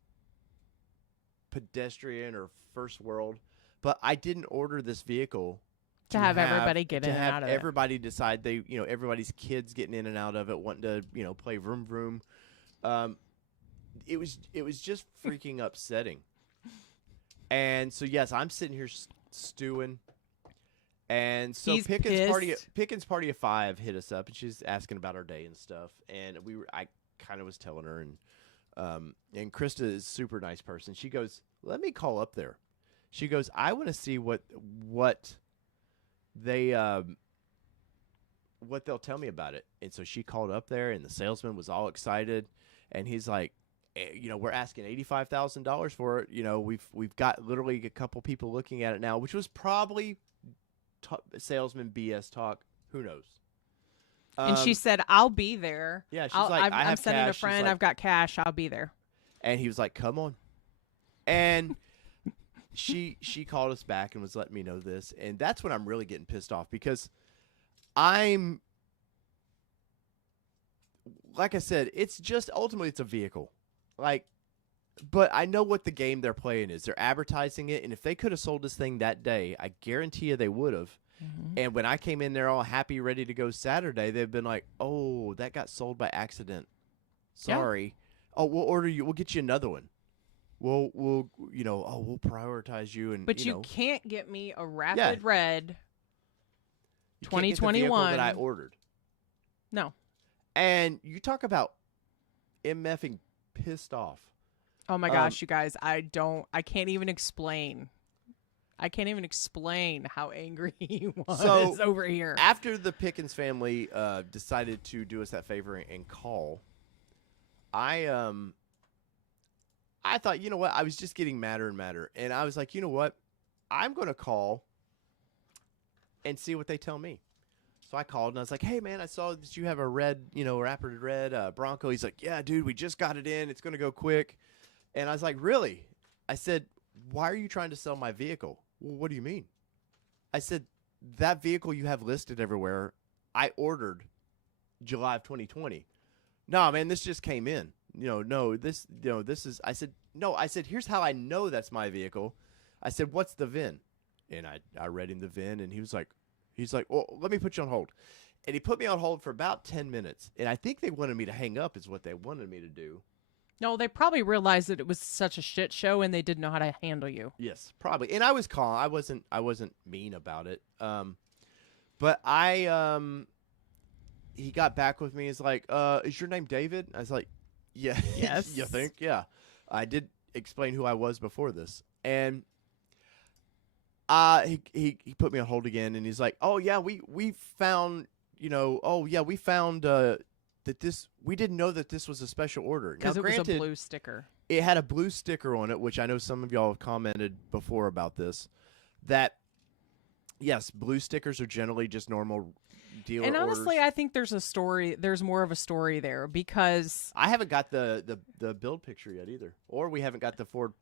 pedestrian or first world, but I didn't order this vehicle to have everybody get in and out of it. Everybody decide everybody's kids getting in and out of it, wanting to play vroom vroom. It was just freaking upsetting. And so yes, I'm sitting here stewing. And so Pickens Party of 5 hit us up, and she's asking about our day and stuff. And I kind of was telling her, and Krista is a super nice person. She goes, "Let me call up there." She goes, "I want to see what they'll tell me about it." And so she called up there, and the salesman was all excited, and he's like, we're asking $85,000 for it. We've got literally a couple people looking at it now, which was probably salesman BS talk. Who knows? And she said, "I'll be there." Yeah, she's like, I'm sending cash. a friend. Like, I've got cash. I'll be there. And he was like, "Come on." And she called us back and was letting me know this, and that's when I'm really getting pissed off because like I said, it's just ultimately it's a vehicle. Like But I know what the game they're playing is. They're advertising it, and if they could have sold this thing that day, I guarantee you they would have. Mm-hmm. And when I came in there all happy, ready to go Saturday, they've been like, "Oh, that got sold by accident. Sorry. Yeah. Oh, we'll get you another one. We'll we'll prioritize you." And but you can't get me a Rapid Red 2021 that I ordered. No. And you talk about MFing pissed off. Oh my gosh, you guys, I can't even explain. I can't even explain how angry he was over here. After the Pickens family decided to do us that favor and call, I thought, you know what? I was just getting madder and madder. And I was like, you know what? I'm going to call and see what they tell me. So I called and I was like, hey, man, I saw that you have a red, Rapid Red Bronco. He's like, yeah, dude, we just got it in. It's going to go quick. And I was like, really? I said, why are you trying to sell my vehicle? Well, what do you mean? I said, that vehicle you have listed everywhere, I ordered July of 2020. No, man, this just came in. This is, I said, here's how I know that's my vehicle. I said, what's the VIN? And I read him the VIN, and he's like, well, let me put you on hold. And he put me on hold for about 10 minutes. And I think they wanted me to hang up is what they wanted me to do. No, they probably realized that it was such a shit show and they didn't know how to handle you. Yes, probably. And I was calm. I wasn't mean about it. But he got back with me. He's like, is your name David? I was like, yeah. Yes. You think? Yeah. I did explain who I was before this. And he put me on hold again, and he's like, oh yeah, we found, we found that this, we didn't know that this was a special order. Because it was a blue sticker. It had a blue sticker on it, which I know some of y'all have commented before about this. That, yes, blue stickers are generally just normal dealer And honestly, orders. I think there's a story. There's more of a story there because I haven't got the build picture yet either, or we haven't got the Ford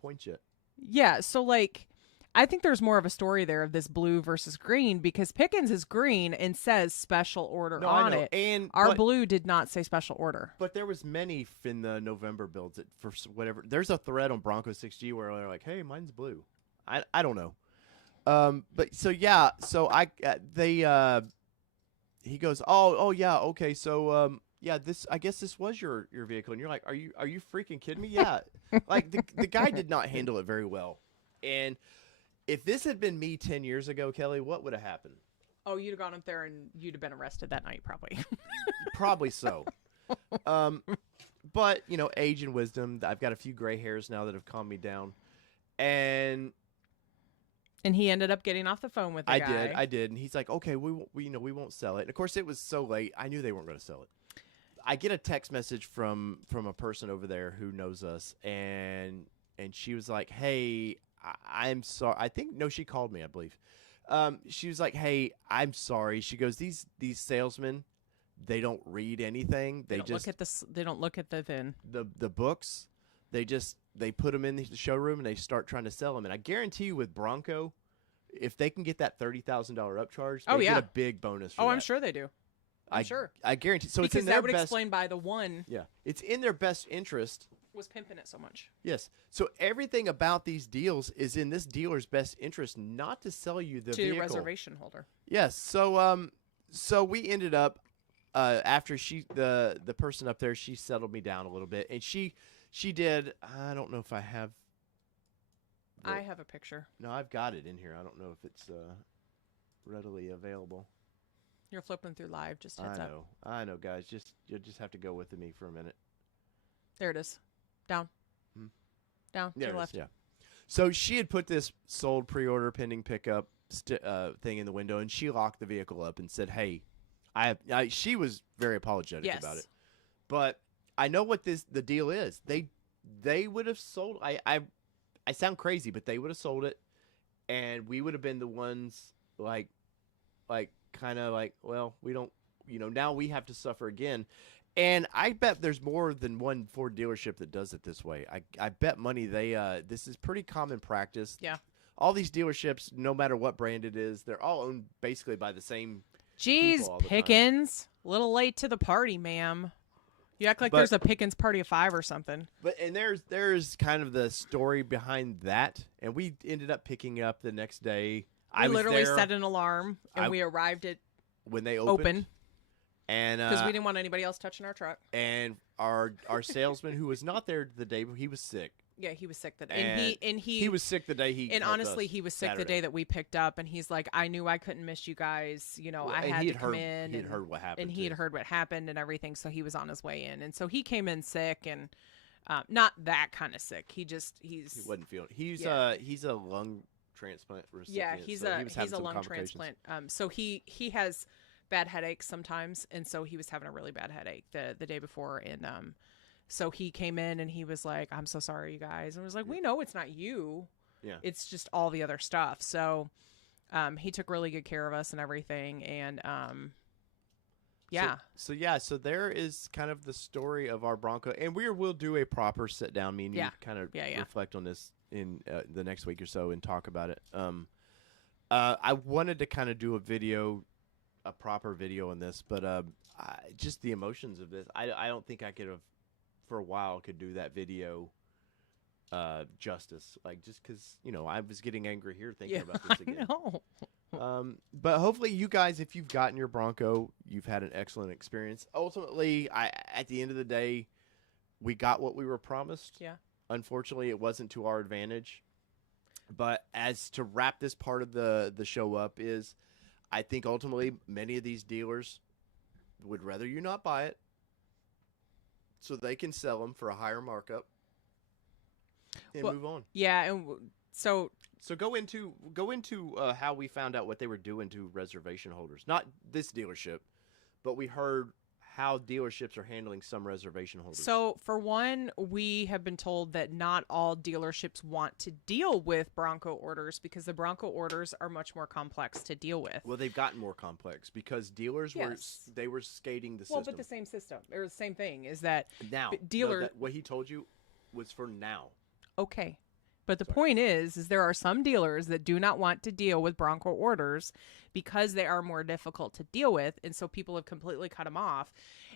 points yet. Yeah, so like, I think there's more of a story there of this blue versus green because Pickens is green and says special order on it. And our blue did not say special order. But there was many in the November builds that for whatever. There's a thread on Bronco 6G where they're like, "Hey, mine's blue." I don't know. But so yeah, so he goes, "Oh yeah, okay, so yeah, I guess this was your vehicle." And you're like, "Are you freaking kidding me?" Yeah. Like the guy did not handle it very well. And if this had been me 10 years ago, Kelly, what would have happened? Oh, you'd have gone up there and you'd have been arrested that night, probably. Probably so. But, age and wisdom, I've got a few gray hairs now that have calmed me down. And he ended up getting off the phone with the guy. I did. And he's like, okay, we won't sell it. And, of course, it was so late. I knew they weren't going to sell it. I get a text message from a person over there who knows us, and she was like, hey, I'm sorry. She called me, I believe. She was like, hey, I'm sorry. She goes, these salesmen, they don't read anything. They don't look at the VIN. The books, they put them in the showroom and they start trying to sell them. And I guarantee you with Bronco, if they can get that $30,000 upcharge, they get a big bonus for that. I'm sure they do. I'm sure. I guarantee. So because it's in their that would explain by the one. Yeah, it's in their best interest. Was pimping it so much. Yes. So everything about these deals is in this dealer's best interest not to sell you the vehicle. To reservation holder. Yes. So we ended up after the person up there, she settled me down a little bit, and she did. I don't know if I have. I have a picture. No, I've got it in here. I don't know if it's readily available. You're flipping through live. Just heads up. I know, guys. You'll just have to go with me for a minute. There it is. Down. Down. To the left. Yeah. So she had put this sold pre-order pending pickup thing in the window, and she locked the vehicle up and said, hey, she was very apologetic about it. But I know what the deal is. They would have sold. I sound crazy, but they would have sold it, and we would have been the ones like kind of like, well, we don't, now we have to suffer again. And I bet there's more than one Ford dealership that does it this way. I bet money this is pretty common practice. Yeah. All these dealerships, no matter what brand it is, they're all owned basically by the same Jeez, people all the Pickens. A little late to the party, ma'am. You act like there's a Pickens party of 5 or something. But and there's kind of the story behind that, and we ended up picking up the next day. We literally set an alarm, and we arrived at when they opened. And because we didn't want anybody else touching our truck. And our salesman, who was not there the day, he was sick. Yeah, he was sick the day. And he was sick the day he. And honestly, he was sick Saturday. the day that we picked up. And he's like, I knew I couldn't miss you guys. You know, I had to come in. He had heard what happened. And he had heard what happened and everything. So he was on his way in. And so he came in sick and not that kind of sick. He wasn't feeling. He's a lung transplant recipient. Yeah, he's a lung transplant. So he has bad headaches sometimes, and so he was having a really bad headache the day before, and so he came in and he was like, I'm so sorry, you guys. And I was like, we know it's not you. Yeah. It's just all the other stuff. So he took really good care of us and everything, and yeah. So there is kind of the story of our Bronco, and we'll do a proper sit down meeting, kind of reflect on this in the next week or so and talk about it. I wanted to kind of do a proper video on this, but just the emotions of this, I don't think I could have for a while could do that video justice, like, just because I was getting angry here thinking about this again. I know. But hopefully you guys, if you've gotten your Bronco, you've had an excellent experience. Ultimately, at the end of the day, we got what we were promised. Yeah. Unfortunately, it wasn't to our advantage. But as to wrap this part of the show up is, I think ultimately many of these dealers would rather you not buy it so they can sell them for a higher markup and move on. Yeah, and so go into how we found out what they were doing to reservation holders. Not this dealership, but we heard how dealerships are handling some reservation holders. So, for one, we have been told that not all dealerships want to deal with Bronco orders because the Bronco orders are much more complex to deal with. Well, they've gotten more complex because dealers were skating the system. Well, but the same system, or the same thing, is that now what he told you was for now. Okay. But the point is there are some dealers that do not want to deal with Bronco orders because they are more difficult to deal with. And so people have completely cut them off.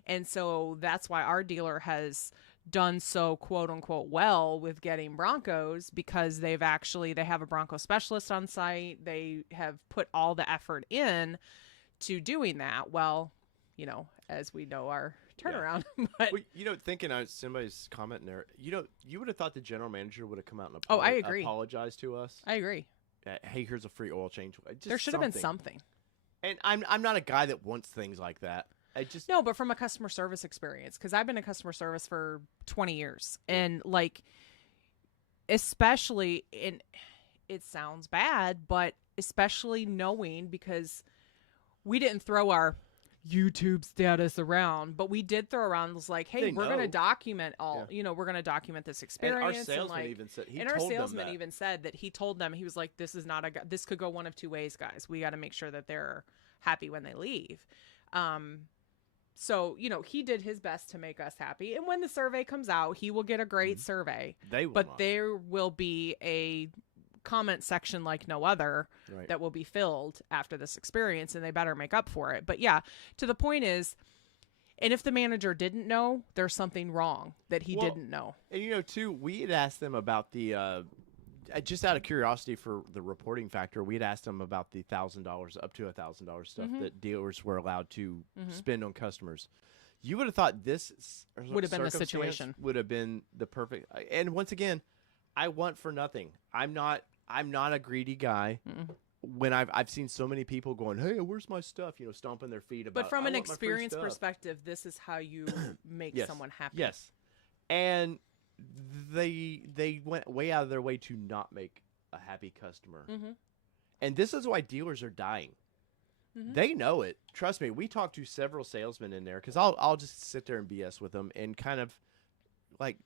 And so that's why our dealer has done so quote unquote well with getting Broncos, because they have a Bronco specialist on site. They have put all the effort in to doing that. Well, as we know, our turnaround. Yeah. But thinking somebody's commenting there, you would have thought the general manager would have come out and I agree. apologized to us. I agree. Hey, here's a free oil change. There should have been something. And I'm not a guy that wants things like that. No, but from a customer service experience, because I've been in customer service for 20 years, and especially it sounds bad, but especially knowing, because we didn't throw our YouTube status around, but we did throw around was like, hey, we're going to document we're going to document this experience. And our salesman even said that he told them, he was like, this could go one of two ways, guys. We got to make sure that they're happy when they leave. So, he did his best to make us happy. And when the survey comes out, he will get a great survey. There will be a comment section like no other that will be filled after this experience, and they better make up for it. But yeah, to the point is, and if the manager didn't know, there's something wrong that he didn't know. And too, we had asked them about the just out of curiosity for the reporting factor, we had asked them about the $1,000 up to $1,000 stuff that dealers were allowed to spend on customers. You would have thought this would have been the situation, would have been the perfect. And once again, I want for nothing. I'm not a greedy guy. When I've seen so many people going, hey, where's my stuff? Stomping their feet about. But from an experience perspective, this is how you make someone happy. Yes, and they went way out of their way to not make a happy customer. And this is why dealers are dying. They know it. Trust me. We talked to several salesmen in there, because I'll just sit there and BS with them and kind of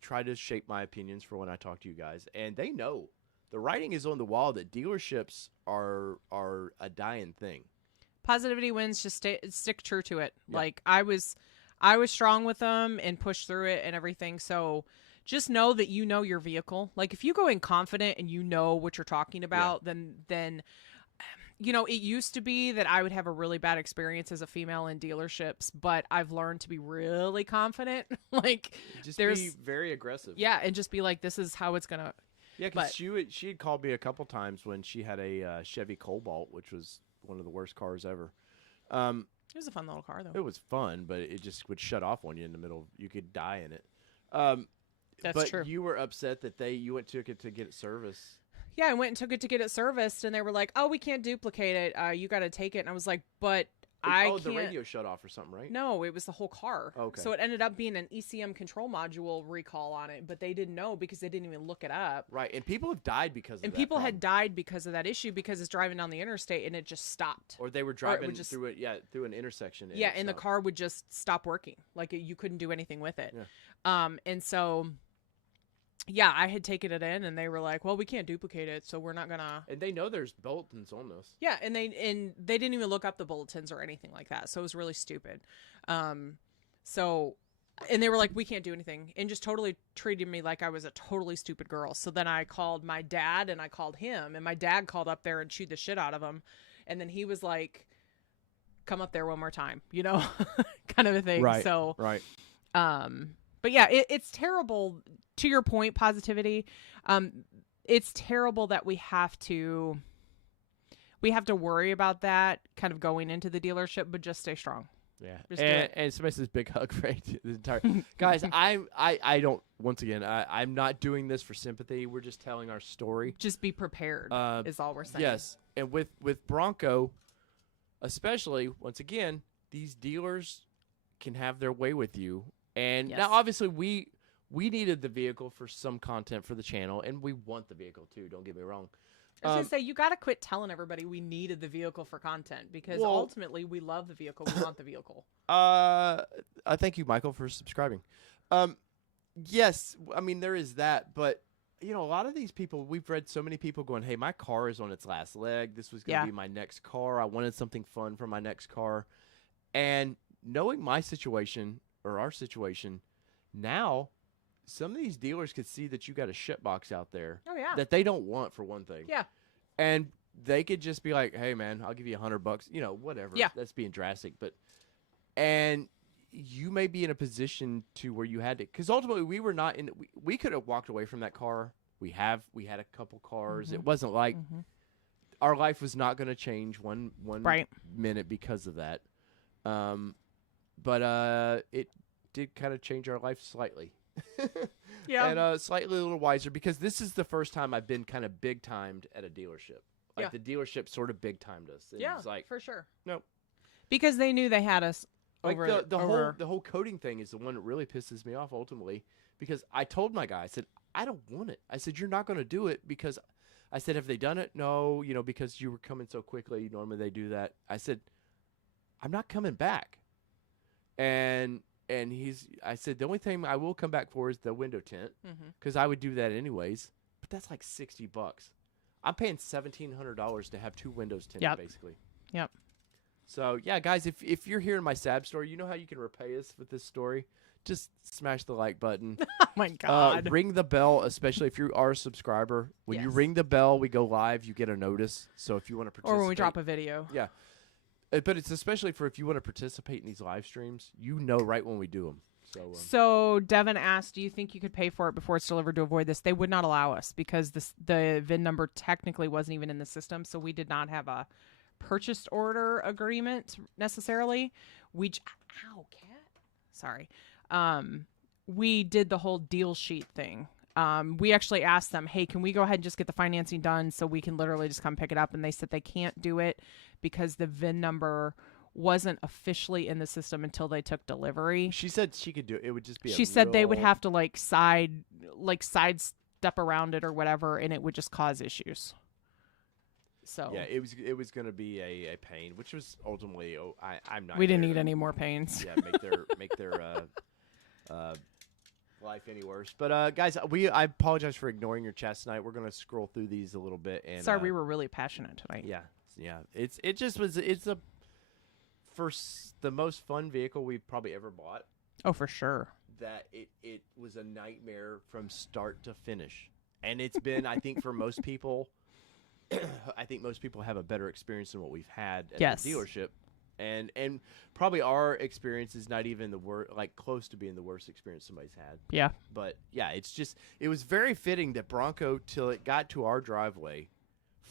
try to shape my opinions for when I talk to you guys. And they know. The writing is on the wall that dealerships are a dying thing. Positivity wins. Just stick true to it. Yeah. I was strong with them and pushed through it and everything. So just know that your vehicle. If you go in confident and you know what you're talking about, then it used to be that I would have a really bad experience as a female in dealerships, but I've learned to be really confident. Like, just be very aggressive. Yeah, and just be like, this is how it's gonna. Yeah, because she had called me a couple times when she had a Chevy Cobalt, which was one of the worst cars ever. It was a fun little car, though. It was fun, but it just would shut off on you in the middle. You could die in it. That's true. But you were upset that you took it to get it serviced. Yeah, I went and took it to get it serviced, and they were like, "Oh, we can't duplicate it. You got to take it." And I was like, "But I can't." The radio shut off or something, right? No, it was the whole car. Okay. So it ended up being an ECM control module recall on it, but they didn't know because they didn't even look it up. Right, and people have died because of that. And people problem. had died because of that issue because it's driving down the interstate and it just stopped. Or they were driving through an intersection. And the car would just stop working. Like you couldn't do anything with it. Yeah. And so. Yeah, I had taken it in, and they were like, "Well, we can't duplicate it, so we're not gonna." And they know there's bulletins on this. Yeah, and they didn't even look up the bulletins or anything like that, so it was really stupid. And they were like, "We can't do anything," and just totally treated me like I was a totally stupid girl. So then I called my dad, and I called him, and my dad called up there and chewed the shit out of him, and then he was like, "Come up there one more time," kind of a thing. Right. So right. But yeah, it's terrible. To your point, positivity. It's terrible that we have to worry about that kind of going into the dealership, but just stay strong. Yeah, and somebody says big hug for the entire guys. I don't. Once again, I'm not doing this for sympathy. We're just telling our story. Just be prepared. Is all we're saying. Yes, and with Bronco, especially once again, these dealers can have their way with you. And now, obviously, we needed the vehicle for some content for the channel, and we want the vehicle too. Don't get me wrong. I was gonna say, you got to quit telling everybody we needed the vehicle for content because ultimately we love the vehicle. We want the vehicle. Thank you, Michael, for subscribing. Yes, I mean there is that, but a lot of these people, we've read so many people going, "Hey, my car is on its last leg. This was gonna be my next car. I wanted something fun for my next car," and knowing my situation. Or our situation, now some of these dealers could see that you got a shitbox out there that they don't want for one thing. Yeah. And they could just be like, "Hey man, I'll give you $100, whatever." Yeah. That's being drastic, and you may be in a position to where you had to, because ultimately we were not we could have walked away from that car. We had a couple cars. Mm-hmm. It wasn't like our life was not going to change one minute because of that. But it did kind of change our life slightly. Yeah. And slightly a little wiser, because this is the first time I've been kind of big-timed at a dealership. Like the dealership sort of big-timed us. And it was like, for sure. Nope. Because they knew they had us over. The whole coding thing is the one that really pisses me off ultimately, because I told my guy, I said, I don't want it. I said, you're not going to do it because I said, have they done it? No, because you were coming so quickly. Normally they do that. I said, I'm not coming back. And I said, the only thing I will come back for is the window tint, because I would do that anyways. But that's like $60. I'm paying $1,700 to have two windows tinted, basically. Yep. So yeah, guys, if you're hearing my sad story, you know how you can repay us with this story. Just smash the like button. Oh my God. Ring the bell, especially if you are a subscriber. When you ring the bell, we go live. You get a notice. So if you want to participate, or when we drop a video. Yeah. But it's especially for if you want to participate in these live streams, right when we do them. So Devin asked, do you think you could pay for it before it's delivered to avoid this? They would not allow us because the VIN number technically wasn't even in the system, so we did not have a purchase order agreement necessarily. Ow, cat. Sorry. We did the whole deal sheet thing. We actually asked them, hey, can we go ahead and just get the financing done so we can literally just come pick it up? And they said they can't do it because the VIN number wasn't officially in the system until they took delivery. She said she could do it. It would just be She said they would have to sidestep around it or whatever, and it would just cause issues. So yeah, it was going to be a pain, which was ultimately I'm not. We didn't need any more pains. Yeah, make their life any worse. But guys, I apologize for ignoring your chats tonight. We're going to scroll through these a little bit. And sorry, we were really passionate tonight. Yeah. It's the most fun vehicle we've probably ever bought. Oh, for sure. That it was a nightmare from start to finish, and it's been I think for most people. I think most people have a better experience than what we've had at Yes. the dealership. And probably our experience is not even the worst, like close to being the worst experience somebody's had. Yeah. But yeah, it was very fitting that Bronco, till it got to our driveway,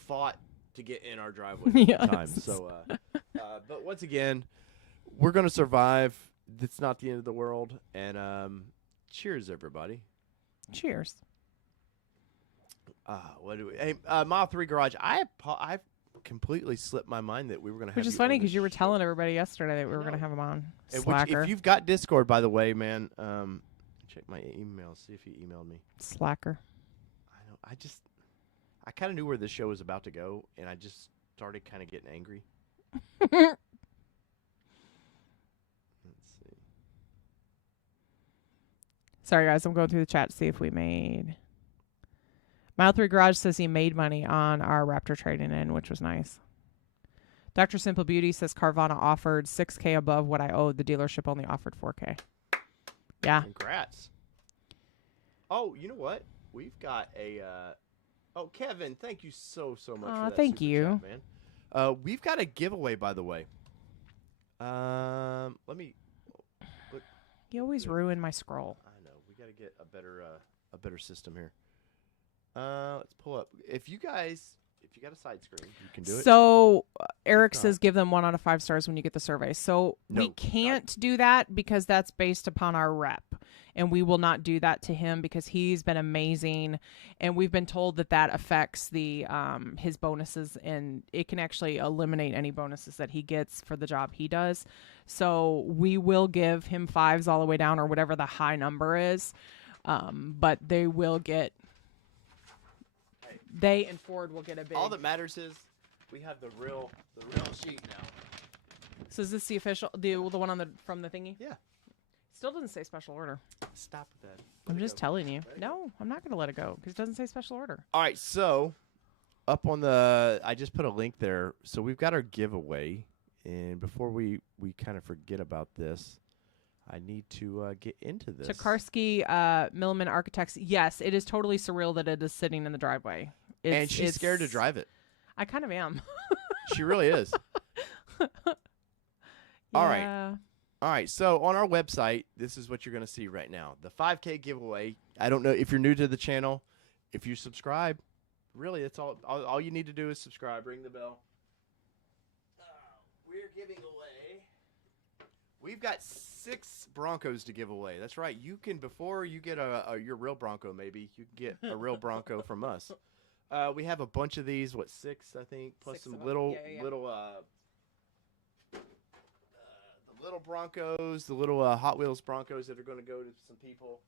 fought to get in our driveway Yes. every time. So, but once again, we're gonna survive. It's not the end of the world. And cheers, everybody. Cheers. What do we? Hey, Mile 3 Garage. I completely slipped my mind that we were gonna have. Which is you funny on because the you were show. telling everybody yesterday that we were going to have him on. Which, Slacker. if you've got Discord, by the way, man, check my email. See if he emailed me. Slacker. I know. I kind of knew where this show was about to go, and I just started kind of getting angry. Let's see. Sorry, guys. I'm going through the chat to see if we made. Mile 3 Garage says he made money on our Raptor trading in, which was nice. Dr. Simple Beauty says Carvana offered $6K above what I owed. The dealership only offered $4K. Yeah. Congrats. Oh, you know what? We've got a. Oh, Kevin, thank you so much for that. Thank super you, chat, man. We've got a giveaway, by the way. Let me. Look. You always ruin my scroll. I know. We got to get a better system here. Let's pull up. If you got a side screen, you can do it. So Eric says give them 1 out of 5 stars when you get the survey. So No, we can't do that because that's based upon our rep. And we will not do that to him because he's been amazing. And we've been told that affects the his bonuses, and it can actually eliminate any bonuses that he gets for the job he does. So we will give him 5s all the way down or whatever the high number is. But they will get... They and Ford will get a big... All that matters is we have the real sheet now. So is this the official, the one on from the thingy? Yeah. Still doesn't say special order. Stop with that. I'm just telling you. Let it No, I'm not going to let it go because it doesn't say special order. All right, so up on I just put a link there. So we've got our giveaway, and before we kind of forget about this, I need to get into this. Tokarski Milliman Architects. Yes, it is totally surreal that it is sitting in the driveway. And she's scared to drive it. I kind of am. She really is. All right. All right, so on our website, this is what you're going to see right now. The 5K giveaway. I don't know if you're new to the channel. If you subscribe, really, that's all you need to do is subscribe, ring the bell. We're giving away. We've got 6 Broncos to give away. That's right. You can, before you get your real Bronco, maybe, you can get a real Bronco from us. We have a bunch of these, 6, I think, plus 6 some of them. little little Broncos, the little Hot Wheels Broncos that are going to go to some people.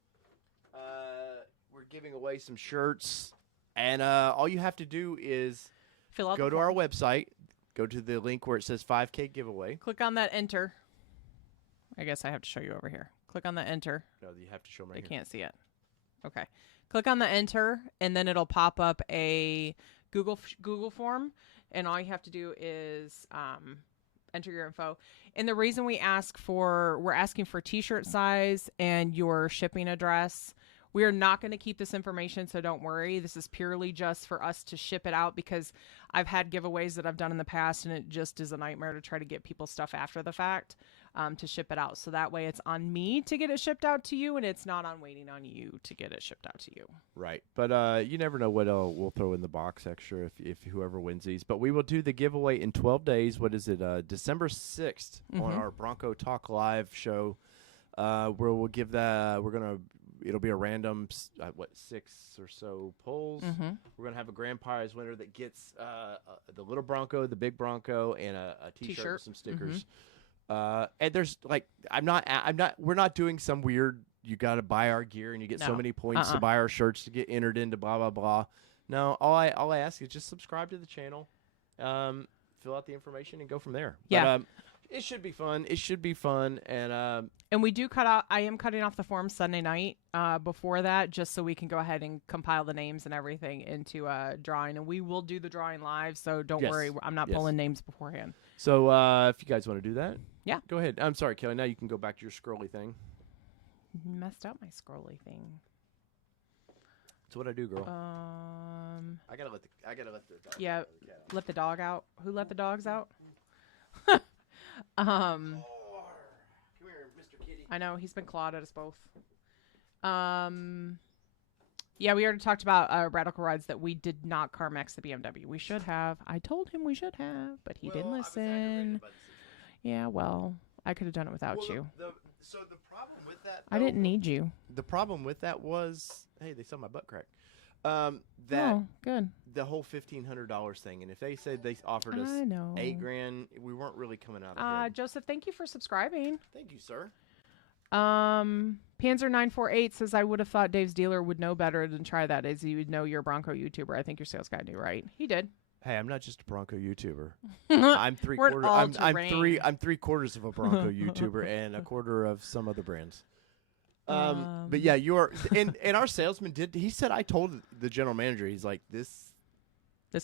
We're giving away some shirts, and all you have to do is go to our website, go to the link where it says 5K giveaway. Click on that enter. I guess I have to show you over here. Click on the enter. No, you have to show me They right here. can't see it. Okay. Click on the enter, and then it'll pop up a Google form, and all you have to do is enter your info. And the reason we're asking for t-shirt size and your shipping address. We are not going to keep this information, so don't worry. This is purely just for us to ship it out because I've had giveaways that I've done in the past, and it just is a nightmare to try to get people stuff after the fact to ship it out. So that way it's on me to get it shipped out to you, and it's not on waiting on you to get it shipped out to you. Right. But you never know what we'll throw in the box extra if whoever wins these. But we will do the giveaway in 12 days. What is it? December 6th on our Bronco Talk Live show, where we'll give that. It'll be a random, 6 or so polls. We're going to have a grand prize winner that gets the little Bronco, the big Bronco, and a t-shirt with some stickers. And there's we're not doing some weird, you got to buy our gear and you get so many points to buy our shirts to get entered into blah, blah, blah. No, all I ask is just subscribe to the channel, fill out the information, and go from there. Yeah. But, it should be fun. It should be fun. And we do I am cutting off the form Sunday night before that, just so we can go ahead and compile the names and everything into a drawing. And we will do the drawing live, so don't worry. I'm not pulling names beforehand. So if you guys want to do that, yeah, go ahead. I'm sorry, Kelly. Now you can go back to your scrolly thing. You messed up my scrolly thing. That's what I do, girl. I gotta let the dog yeah, out. let the dog out. Who let the dogs out? Come here, Mr. Kitty. I know he's been clawed at us both. Yeah, we already talked about Radical Rides that we did not CarMax the BMW. We should have. I told him we should have, but he didn't listen. Yeah, well, I could have done it without you. So the problem with that, I didn't need you. The problem with that was, hey, they saw my butt crack. Good. The whole $1,500 thing, and if they said they offered us $8,000, we weren't really coming out ahead. Joseph, thank you for subscribing. Thank you, sir. Panzer948 says, I would have thought Dave's dealer would know better than try that, as he would know you're a Bronco YouTuber. I think your sales guy knew, right? He did. Hey, I'm not just a Bronco YouTuber. I'm three quarters. I'm 3/4 of a Bronco YouTuber and a quarter of some other brands. But yeah, you're and our salesman did. He said, I told the general manager, he's like, this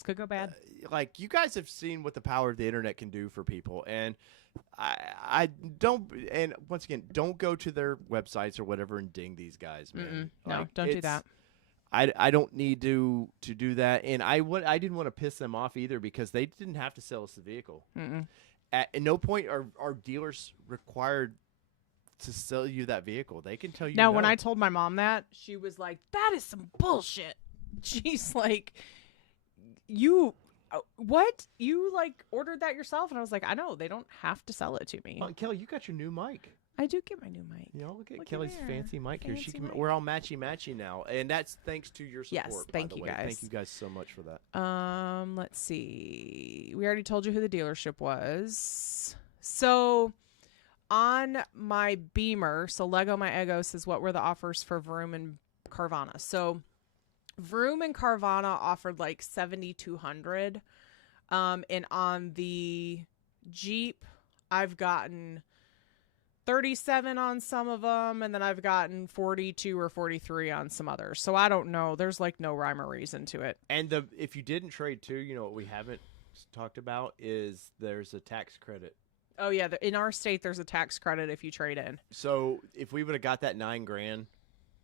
could go bad. Like, you guys have seen what the power of the internet can do for people, and I don't. And once again, don't go to their websites or whatever and ding these guys, man. No, don't do that. I don't need to do that, and I didn't want to piss them off either, because they didn't have to sell us the vehicle. At no point are dealers required to sell you that vehicle. They can tell you. Now, when I told my mom that, she was like, "That is some bullshit." She's like, "You, what? You like ordered that yourself?" And I was like, "I know. They don't have to sell it to me." Kelly, you got your new mic. I do get my new mic. You know, look at Kelly's fancy mic here. We're all matchy now, and that's thanks to your support. Yes, thank you guys. Thank you guys so much for that. Let's see. We already told you who the dealership was. So, on my Beamer, so Lego My Ego says, what were the offers for Vroom and Carvana? So, Vroom and Carvana offered like $7,200, and on the Jeep, I've gotten 37 on some of them, and then I've gotten 42 or 43 on some others. So I don't know. There's like no rhyme or reason to it. And if you didn't trade too, you know what we haven't talked about is there's a tax credit. Oh yeah, in our state there's a tax credit if you trade in. So if we would have got that $9,000,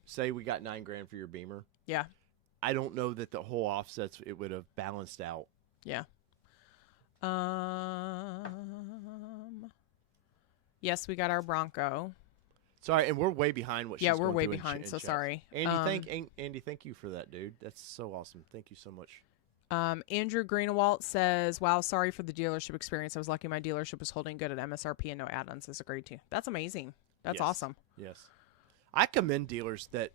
say we got $9,000 for your Beamer. Yeah. I don't know that the whole offsets it would have balanced out. Yeah. Yes, we got our Bronco. Sorry, and we're way behind what she's going we're way through behind, so chat. sorry. Andy, thank you for that, dude. That's so awesome. Thank you so much. Andrew Greenewalt says, wow, sorry for the dealership experience. I was lucky my dealership was holding good at MSRP and no add-ons is agreed to. That's amazing. That's awesome. Yes. I commend dealers that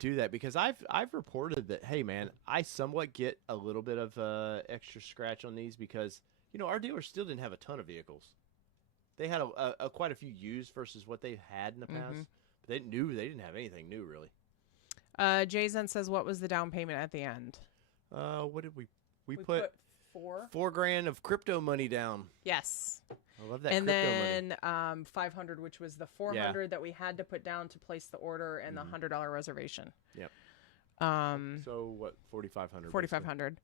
do that, because I've reported that, hey, man, I somewhat get a little bit of extra scratch on these because, you know, our dealers still didn't have a ton of vehicles. They had a quite a few used versus what they had in the past. But they didn't have anything new, really. Jason says, what was the down payment at the end? What did we put $4,000 of crypto money down. Yes. I love that. And then 500, which was the 400 that we had to put down to place the order, and the $100 reservation. Yep. So what? 4,500. 4,500.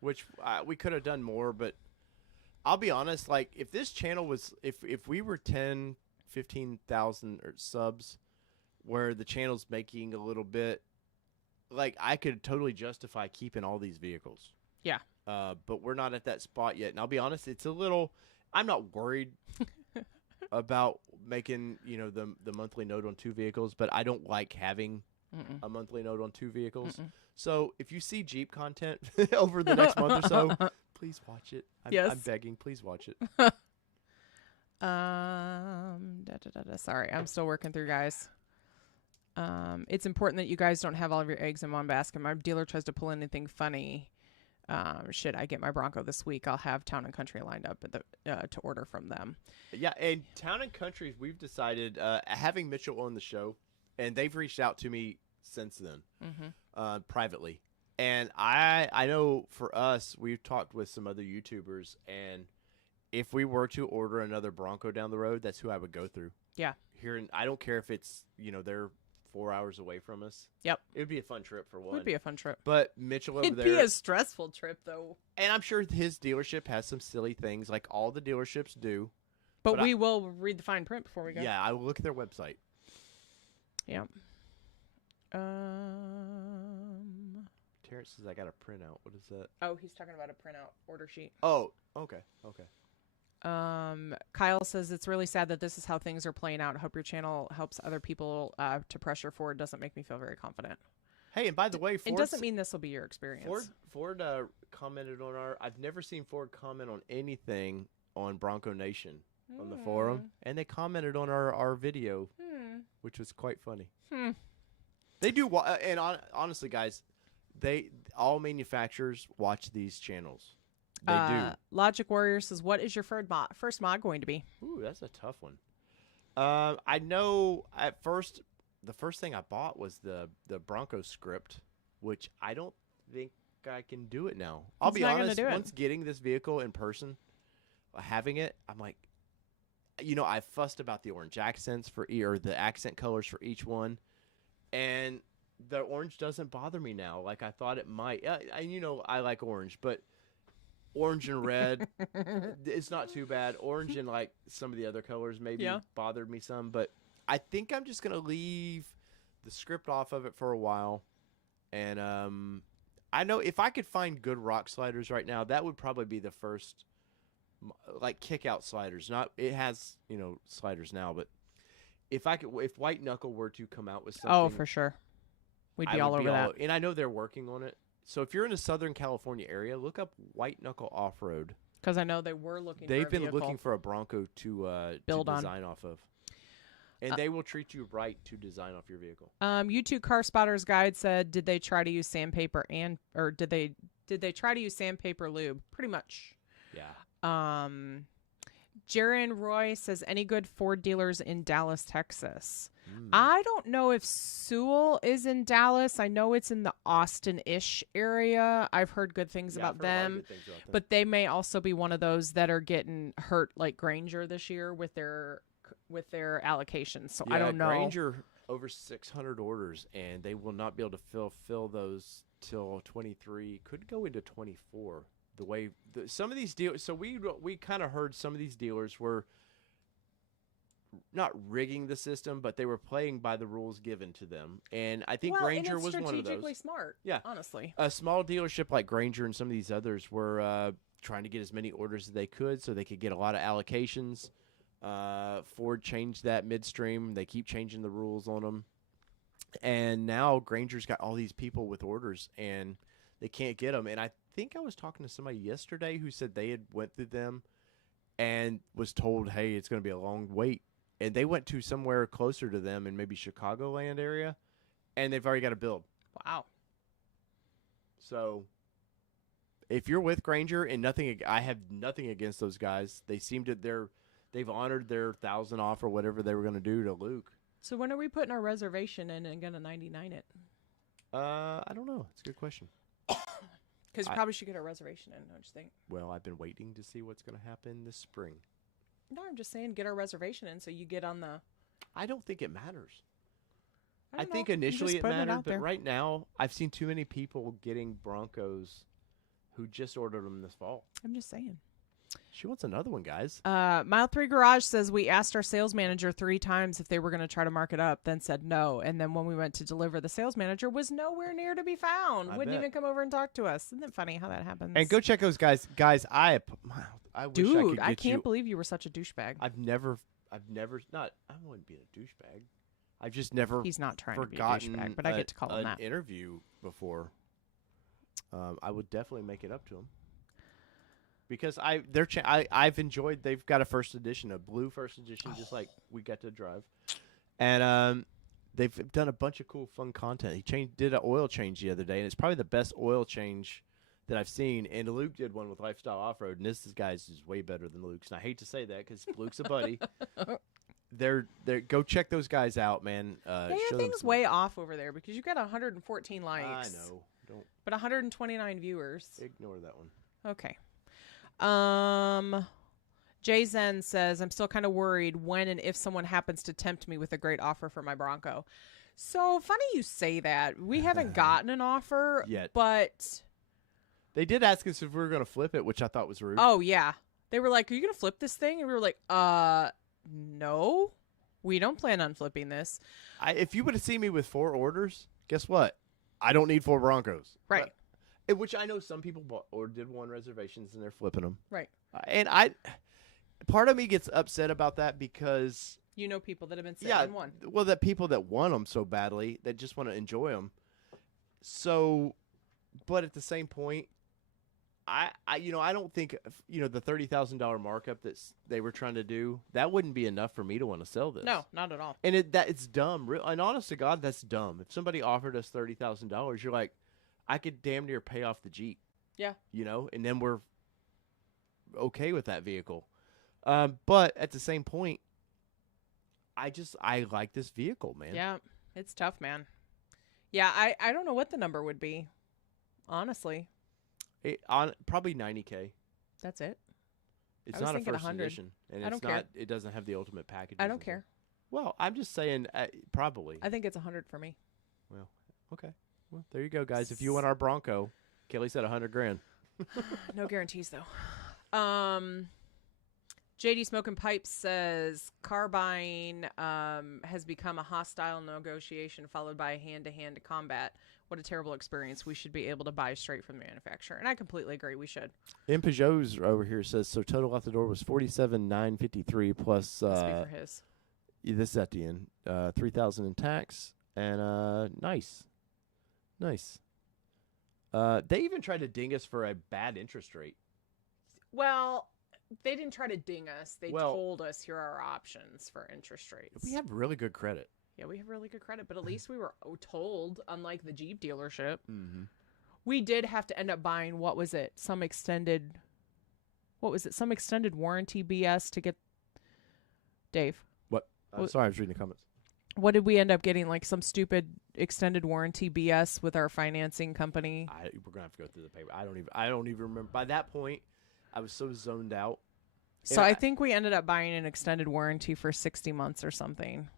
Which we could have done more, but I'll be honest. Like, if this channel was, if we were 10, 15,000 subs, where the channel's making a little bit, like, I could totally justify keeping all these vehicles. Yeah. But we're not at that spot yet. And I'll be honest, it's a little, I'm not worried about making, you know, the monthly note on 2 vehicles, but I don't like having a monthly note on 2 vehicles. So if you see Jeep content over the next month or so, please watch it. I'm begging, please watch it. Sorry, I'm still working through, guys. It's important that you guys don't have all of your eggs in one basket. My dealer tries to pull anything funny. Should I get my Bronco this week, I'll have Town and Country lined up to order from them. Yeah, and Town and Country, we've decided, having Mitchell on the show, and they've reached out to me since then, privately. And I know for us, we've talked with some other YouTubers, and if we were to order another Bronco down the road, that's who I would go through. Yeah. I don't care if it's, you know, they're 4 hours away from us. Yep. It would be a fun trip for one. It would be a fun trip. But Mitchell over there. It'd be a stressful trip, though. And I'm sure his dealership has some silly things, like all the dealerships do. But we will read the fine print before we go. Yeah, I will look at their website. Yeah. it says I got a printout. What is that? Oh, he's talking about a printout order sheet. Oh, okay. Kyle says it's really sad that this is how things are playing out. Hope your channel helps other people to pressure Ford. Doesn't make me feel very confident. Hey, and by the way, it doesn't mean this will be your experience. Ford commented on I've never seen Ford comment on anything on Bronco Nation on the forum, and they commented on our video, which was quite funny. They do, and honestly, guys, all manufacturers watch these channels. They do. Logic Warrior says, "What is your first mod going to be?" Ooh, that's a tough one. I know at first. The first thing I bought was the Bronco script, which I don't think I can do it now. I'll be honest, once getting this vehicle in person, having it, I'm like, I fussed about the orange accents or the accent colors for each one, and the orange doesn't bother me now like I thought it might. I like orange, but orange and red, it's not too bad. Orange and like some of the other colors maybe bothered me some, but I think I'm just going to leave the script off of it for a while. And I know if I could find good rock sliders right now, that would probably be the first, like, kick-out sliders. It has, sliders now, but if White Knuckle were to come out with something. Oh, for sure. We'd be all over that. And I know they're working on it. So if you're in the Southern California area, look up White Knuckle Off-Road. Because I know they were looking They've been looking for a Bronco to design off of. And they will treat you right to design off your vehicle. YouTube Car Spotter's Guide said, did they try to use sandpaper or did they try to use sandpaper lube? Pretty much. Yeah. Jaron Roy says, any good Ford dealers in Dallas, Texas? I don't know if Sewell is in Dallas. I know it's in the Austin-ish area. I've heard good things about them. But they may also be one of those that are getting hurt like Granger this year with their allocations. So I don't know. Granger over 600 orders, and they will not be able to fill those till 23. Could go into 24. The way some of these dealers, so we kind of heard some of these dealers were not rigging the system, but they were playing by the rules given to them. And I think Granger was one of those. Strategically smart. Yeah, honestly. A small dealership like Granger and some of these others were trying to get as many orders as they could so they could get a lot of allocations. Ford changed that midstream. They keep changing the rules on them. And now Granger's got all these people with orders, and they can't get them. And I think I was talking to somebody yesterday who said they had went through them and was told, hey, it's going to be a long wait. And they went to somewhere closer to them in maybe Chicagoland area, and they've already got a build. Wow. So if you're with Granger, and I have nothing against those guys. They seem to they've honored their 1,000 off or whatever they were going to do to Luke. So when are we putting our reservation in and going to 99 it? I don't know. It's a good question. Because you probably should get a reservation in, don't you think? Well, I've been waiting to see what's going to happen this spring. No, I'm just saying get our reservation in so you get on the... I don't think it matters. I think initially it mattered, but right now I've seen too many people getting Broncos who just ordered them this fall. I'm just saying. She wants another one, guys. Mile 3 Garage says, we asked our sales manager 3 times if they were going to try to mark it up, then said no. And then when we went to deliver, the sales manager was nowhere near to be found. Wouldn't even come over and talk to us. Isn't it funny how that happens? And go check those guys. Guys, I wish I can't believe you were such a douchebag. I wouldn't be a douchebag. I've just never He's not trying to be a douchebag, but I get to call him that. Interview before. I would definitely make it up to him. Because I've enjoyed. They've got a first edition, a blue first edition, just like we got to drive, and they've done a bunch of cool, fun content. He did an oil change the other day, and it's probably the best oil change that I've seen. And Luke did one with Lifestyle Off Road, and this guy's is way better than Luke's. And I hate to say that because Luke's a buddy. They're go check those guys out, man. Your thing's way off over there because you got 114 likes. I know, but 129 viewers. Ignore that one. Okay. Jay Zen says, I'm still kind of worried when and if someone happens to tempt me with a great offer for my Bronco. So funny you say that. We haven't gotten an offer yet, but they did ask us if we were going to flip it, which I thought was rude. Oh yeah. They were like, are you going to flip this thing? And we were like, no, we don't plan on flipping this. If you would have seen me with 4 orders, guess what? I don't need 4 Broncos. Right. which I know some people bought or did one reservations and they're flipping them. Right. And part of me gets upset about that because you know people that have been sitting in one. Well, that people that want them so badly that just want to enjoy them. So, but at the same point, I don't think the $30,000 markup that they were trying to do, that wouldn't be enough for me to want to sell this. No, not at all. And it's dumb. And honest to God, that's dumb. If somebody offered us $30,000, you're like, I could damn near pay off the Jeep. Yeah. And then we're okay with that vehicle. But at the same point, I like this vehicle, man. Yeah, it's tough, man. Yeah, I don't know what the number would be, honestly. Probably $90K. That's it. It's not a first 100. edition, and I don't care. It doesn't have the ultimate package. I don't care. Well, I'm just saying, probably. I think it's 100 for me. Well, okay. Well, there you go, guys. If you want our Bronco, Kelly said $100,000. No guarantees, though. JD Smoking Pipes says car buying has become a hostile negotiation followed by a hand-to-hand combat. What a terrible experience. We should be able to buy straight from the manufacturer. And I completely agree. We should. And Peugeot's over here says, so total out the door was $47,953 plus. Must be for his. This is at the end. $3,000 in tax. And nice. They even tried to ding us for a bad interest rate. Well, they didn't try to ding us. They told us here are our options for interest rates. We have really good credit. Yeah, we have really good credit, but at least we were told, unlike the Jeep dealership. Mm-hmm. We did have to end up buying, what was it? Some extended warranty BS to get Dave. What? Sorry, I was reading the comments. What did we end up getting? Like some stupid extended warranty BS with our financing company? We're gonna have to go through the paper. I don't even remember. By that point, I was so zoned out. So I think we ended up buying an extended warranty for 60 months or something.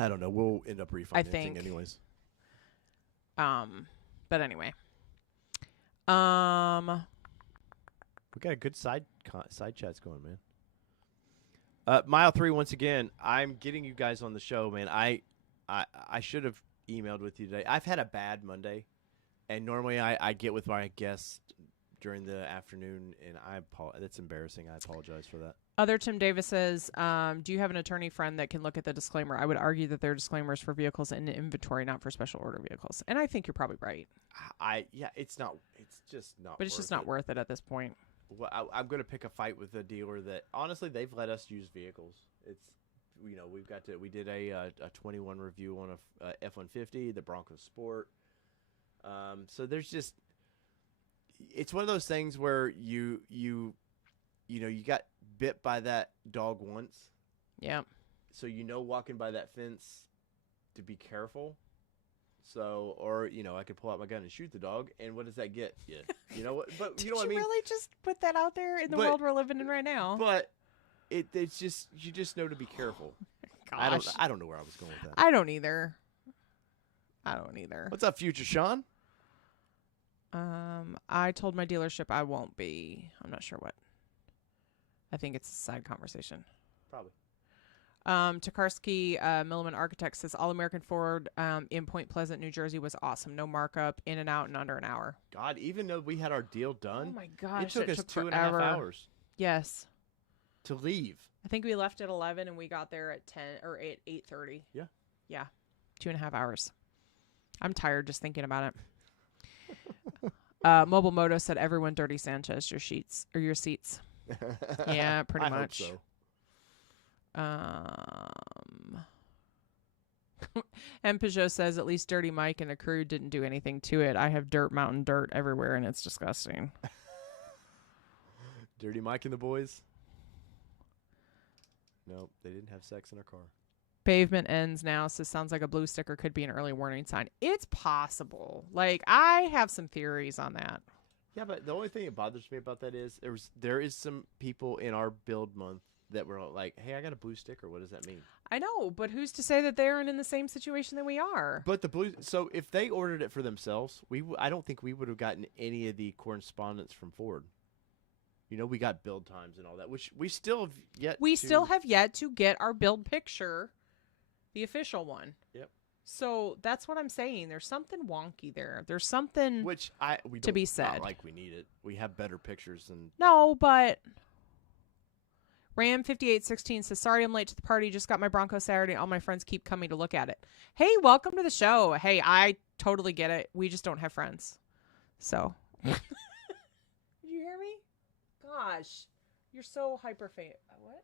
I don't know. We'll end up refinancing anyways. But anyway. We got a good side chats going, man. Mile 3 once again. I'm getting you guys on the show, man. I should have emailed with you today. I've had a bad Monday, and normally I get with my guests during the afternoon, and that's embarrassing. I apologize for that. Other Tim Davis says, do you have an attorney friend that can look at the disclaimer? I would argue that they're disclaimers for vehicles in inventory, not for special order vehicles. And I think you're probably right. It's just not. But it's just not worth it at this point. Well, I'm going to pick a fight with a dealer that honestly they've let us use vehicles. It's we did a 21 review on a F-150, the Bronco Sport. So there's just, it's one of those things where you got bit by that dog once. Yeah. So walking by that fence to be careful. So, or I could pull out my gun and shoot the dog, and what does that get? Yeah, you know what? But you know what I mean. Really just put that out there in the world we're living in right now. But it's just you just know to be careful. Gosh. I don't know where I was going with that. I don't either. What's up, future Sean? I told my dealership I won't be. I'm not sure what. I think it's a side conversation. Probably. Tokarski Milliman Architect says All-American Ford in Point Pleasant, New Jersey was awesome. No markup, in and out in under an hour. God, even though we had our deal done, oh my gosh, it took us forever. 2.5 hours. Yes. To leave. I think we left at 11 and we got there at 10 or 8:30. Yeah. Yeah. 2.5 hours. I'm tired just thinking about it. Mobile Moto said everyone dirty Sanchez your sheets or your seats. Yeah, pretty much. Hope so. And Peugeot says at least Dirty Mike and the crew didn't do anything to it. I have mountain dirt everywhere and it's disgusting. Dirty Mike and the boys? Nope, they didn't have sex in our car. Pavement ends now, so sounds like a blue sticker could be an early warning sign. It's possible. Like, I have some theories on that. Yeah, but the only thing that bothers me about that is there is some people in our build month that were like, hey, I got a blue sticker. What does that mean? I know, but who's to say that they aren't in the same situation that we are? But the blue, so if they ordered it for themselves, I don't think we would have gotten any of the correspondence from Ford. We got build times and all that, which we still have yet. We still have yet to get our build picture, the official one. Yep. So that's what I'm saying. There's something wonky there. There's something we to be said. Not like we need it. We have better pictures than. No, but Ram 5816 says, "Sorry, I'm late to the party. Just got my Bronco Saturday. All my friends keep coming to look at it. Hey, welcome to the show. Hey, I totally get it. We just don't have friends. So, did you hear me? Gosh, you're so hyper fan. What?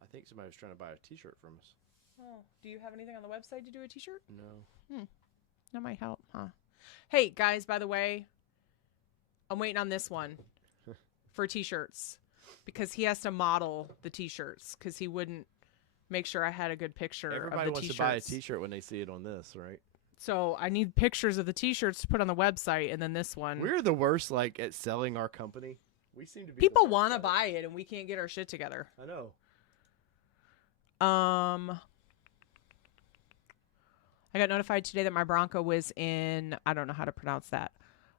I think somebody was trying to buy a T-shirt from us. Oh, do you have anything on the website to do a T-shirt? No. That might help, huh? Hey, guys, by the way, I'm waiting on this one for T-shirts because he has to model the T-shirts because he wouldn't make sure I had a good picture Everybody of the wants T-shirts. to buy a T-shirt when they see it on this, right? So I need pictures of the T-shirts to put on the website, and then this one. We're the worst, like, at selling our company. We seem to be. People want to buy it, and we can't get our shit together. I know. I got notified today that my Bronco was in, I don't know how to pronounce that,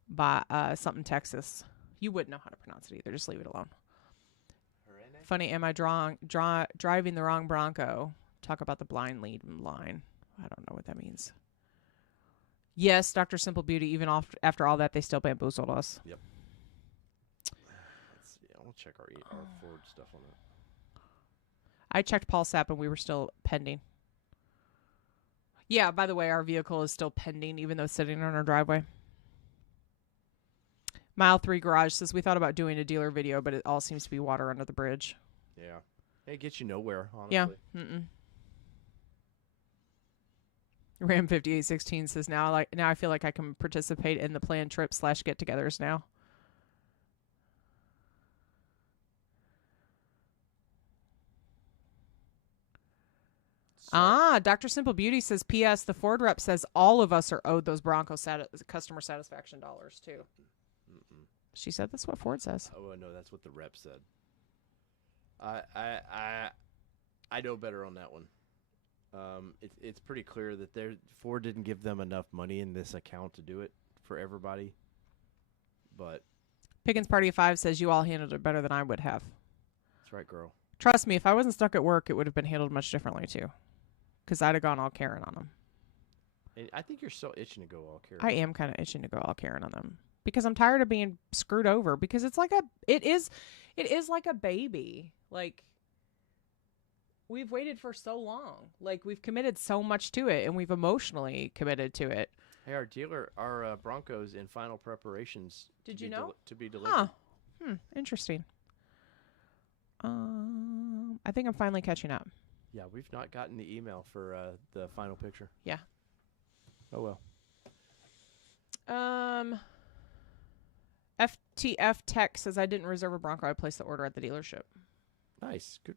but something Texas. You wouldn't know how to pronounce it either. Just leave it alone. Funny, am I driving the wrong Bronco? Talk about the blind lead line. I don't know what that means. Yes, Dr. Simple Beauty, even after all that, they still bamboozled us. Yep. Let's see. I'll check our Ford stuff on it. I checked Paul Sapp and we were still pending. Yeah, by the way, our vehicle is still pending, even though it's sitting on our driveway. Mile 3 Garage says, we thought about doing a dealer video, but it all seems to be water under the bridge. Yeah. It gets you nowhere, honestly. Yeah. Ram 5816 says, now I feel like I can participate in the planned trip / get-togethers now. Dr. Simple Beauty says, P.S. The Ford rep says all of us are owed those Bronco customer satisfaction dollars, too. She said that's what Ford says. Oh, no, that's what the rep said. I know better on that one. It's pretty clear that Ford didn't give them enough money in this account to do it for everybody. But Pickens Party of 5 says, you all handled it better than I would have. That's right, girl. Trust me, if I wasn't stuck at work, it would have been handled much differently, too. Because I'd have gone all Karen on them. And I think you're so itching to go all Karen. I am kind of itching to go all Karen on them. Because I'm tired of being screwed over. Because it is like a baby. Like, we've waited for so long. Like, we've committed so much to it. And we've emotionally committed to it. Hey, our Bronco's in final preparations. Did you know? To be delivered. Huh. Interesting. I think I'm finally catching up. Yeah, we've not gotten the email for the final picture. Yeah. Oh, well. FTF Tech says, I didn't reserve a Bronco. I placed the order at the dealership. Nice. Good.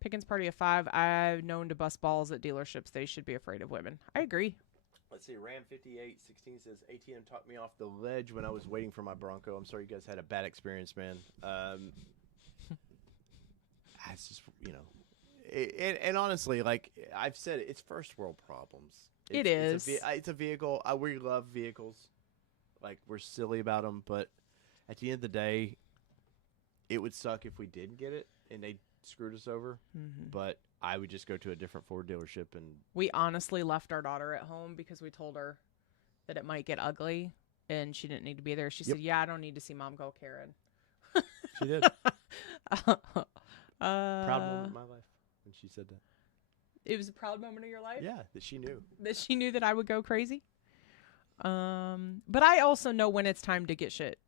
Pickens Party of 5. I've known to bust balls at dealerships. They should be afraid of women. I agree. Let's see. Ram 5816 says, ATM talked me off the ledge when I was waiting for my Bronco. I'm sorry you guys had a bad experience, man. It's just, and honestly, like I've said, it's first world problems. It is. It's a vehicle. We love vehicles. Like, we're silly about them. But at the end of the day, it would suck if we didn't get it and they screwed us over. Mm-hmm. But I would just go to a different Ford dealership. And we honestly left our daughter at home because we told her that it might get ugly and she didn't need to be there. She said, yeah, I don't need to see Mom go Karen. She did. Proud moment of my life when she said that. It was a proud moment of your life? Yeah, that she knew. That she knew that I would go crazy? But I also know when it's time to get shit,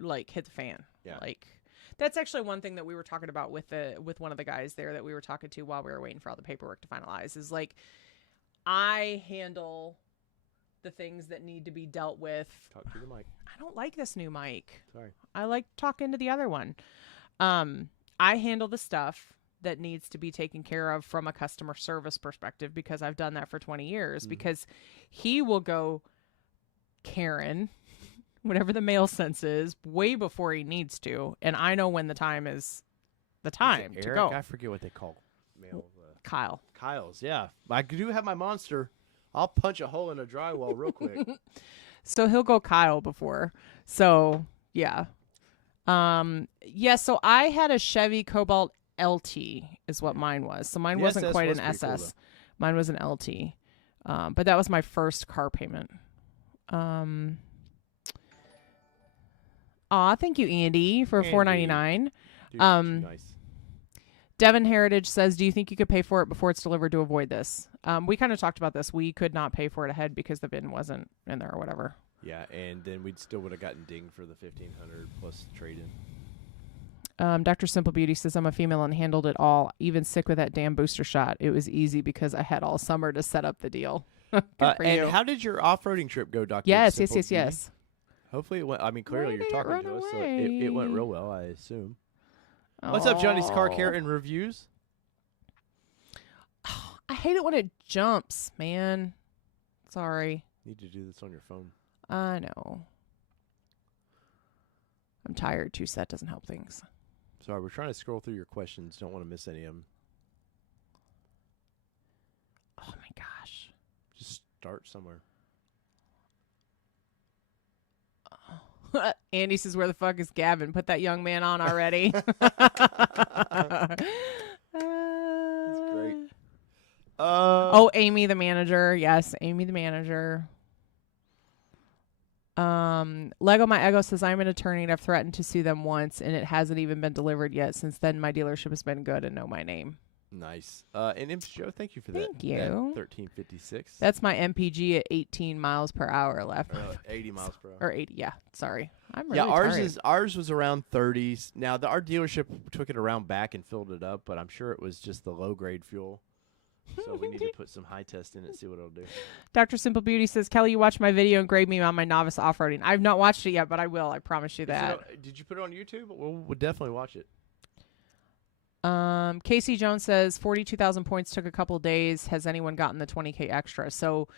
like, hit the fan. Yeah. Like, that's actually one thing that we were talking about with one of the guys there that we were talking to while we were waiting for all the paperwork to finalize, is, like, I handle the things that need to be dealt with. Talk to the mic. I don't like this new mic. Sorry. I like talking to the other one. I handle the stuff that needs to be taken care of from a customer service perspective because I've done that for 20 years. Mm-hmm. Because he will go Karen, whatever the male sense is, way before he needs to. And I know when the time is the time to go. I forget what they call male. Kyle. Kyle's, yeah. I do have my Monster. I'll punch a hole in a drywall real quick. So he'll go Kyle before. So, yeah. So I had a Chevy Cobalt LT is what mine was. So mine wasn't quite an SS. Cool, Mine was an LT. But that was my first car payment. Thank you, Andy, for $4.99. Nice. Devon Heritage says, do you think you could pay for it before it's delivered to avoid this? We kind of talked about this. We could not pay for it ahead because the VIN wasn't in there or whatever. Yeah, and then we still would have gotten dinged for the $1,500 plus trade-in. Dr. Simple Beauty says, I'm a female and handled it all, even sick with that damn booster shot. It was easy because I had all summer to set up the deal. Good for you. And how did your off-roading trip go, Dr. Yes. Hopefully it went. I mean, clearly Why you're did it talking run to us, so away? it went real well, I assume. What's up, Johnny's Car Care and Reviews? I hate it when it jumps, man. Sorry. Need to do this on your phone. I know. I'm tired too, so that doesn't help things. Sorry, we're trying to scroll through your questions. Don't want to miss any of them. Oh my gosh. Just start somewhere. Andy says, where the fuck is Gavin? Put that young man on already. That's great. Amy the manager. Yes, Amy the manager. Lego My Ego says, I'm an attorney and I've threatened to sue them once and it hasn't even been delivered yet. Since then, my dealership has been good and know my name. Nice. And Imps Joe, thank you for that. Thank you. That 1356. That's my MPG at 18 miles per hour left. 80 miles per hour. Or 80, yeah. Sorry. I'm really tired. Ours was around 30s. Now, our dealership took it around back and filled it up, but I'm sure it was just the low-grade fuel. So we need to put some high test in it and see what it'll do. Dr. Simple Beauty says, Kelly, you watched my video and grade me on my novice off-roading. I've not watched it yet, but I will. I promise you that. Did you put it on YouTube? We'll definitely watch it. Casey Jones says 42,000 points took a couple of days. Has anyone gotten the 20K extra? So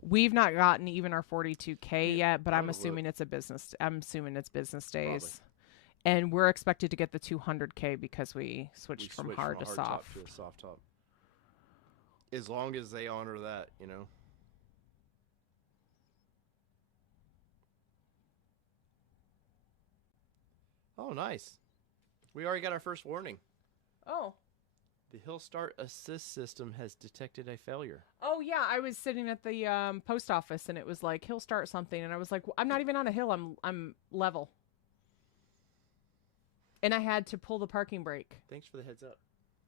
we've not gotten even our 42K yet, but I'm assuming it's business days. Probably. And we're expected to get the 200K because we switched from hard to soft. Top to a soft top. As long as they honor that, you know. Oh, nice. We already got our first warning. Oh. The Hill Start Assist system has detected a failure. Oh, yeah. I was sitting at the post office, and it was like, Hill Start something. And I was like, I'm not even on a hill. I'm level. And I had to pull the parking brake. Thanks for the heads up.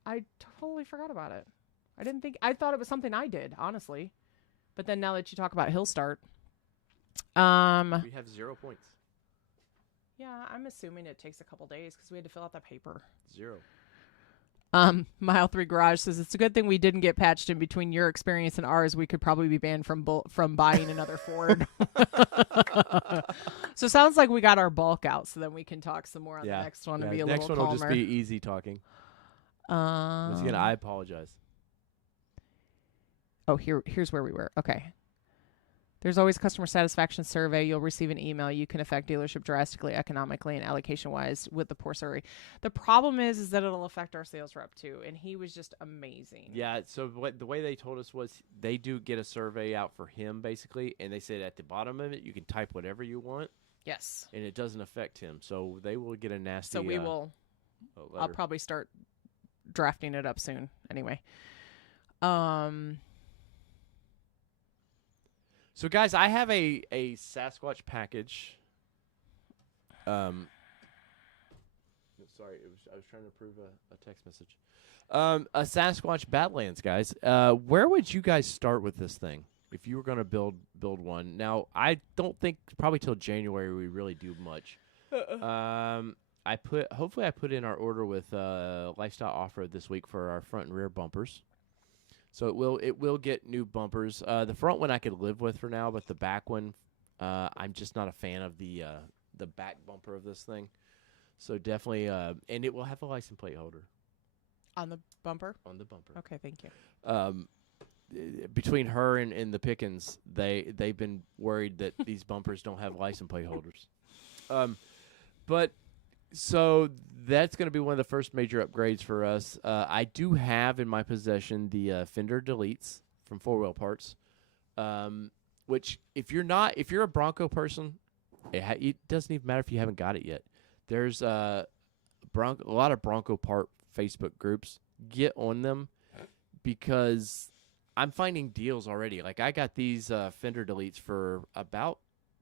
I totally forgot about it. I thought it was something I did, honestly. But then now that you talk about Hill Start. We have 0 points. Yeah, I'm assuming it takes a couple days because we had to fill out that paper. 0. Mile 3 Garage says, it's a good thing we didn't get patched in between your experience and ours. We could probably be banned from buying another Ford. So sounds like we got our bulk out, so then we can talk some more on the next one and be a little calmer. Next one will just be easy talking. Once again, I apologize. Oh, here's where we were. Okay. There's always customer satisfaction survey. You'll receive an email. You can affect dealership drastically, economically, and allocation-wise with the poor survey. The problem is that it'll affect our sales rep, too, and he was just amazing. Yeah, so the way they told us was they do get a survey out for him, basically, and they said at the bottom of it, you can type whatever you want. Yes. And it doesn't affect him, so they will get a nasty So we will I'll probably start drafting it up soon anyway. So, guys, I have a Sasquatch package. Sorry, I was trying to approve a text message. A Sasquatch Badlands, guys. Where would you guys start with this thing if you were going to build one? Now, I don't think probably till January we really do much. Hopefully I put in our order with Lifestyle Off-Road this week for our front and rear bumpers. So it will get new bumpers. The front one I could live with for now, but the back one, I'm just not a fan of the back bumper of this thing. So definitely, and it will have a license plate holder on the bumper. On the bumper. Okay, thank you. Between her and the Pickens, they've been worried that these bumpers don't have license plate holders. But so that's going to be one of the first major upgrades for us. I do have in my possession the fender deletes from 4 Wheel Parts, which if you're a Bronco person, it doesn't even matter if you haven't got it yet. There's a lot of Bronco part Facebook groups. Get on them because I'm finding deals already. Like I got these fender deletes for about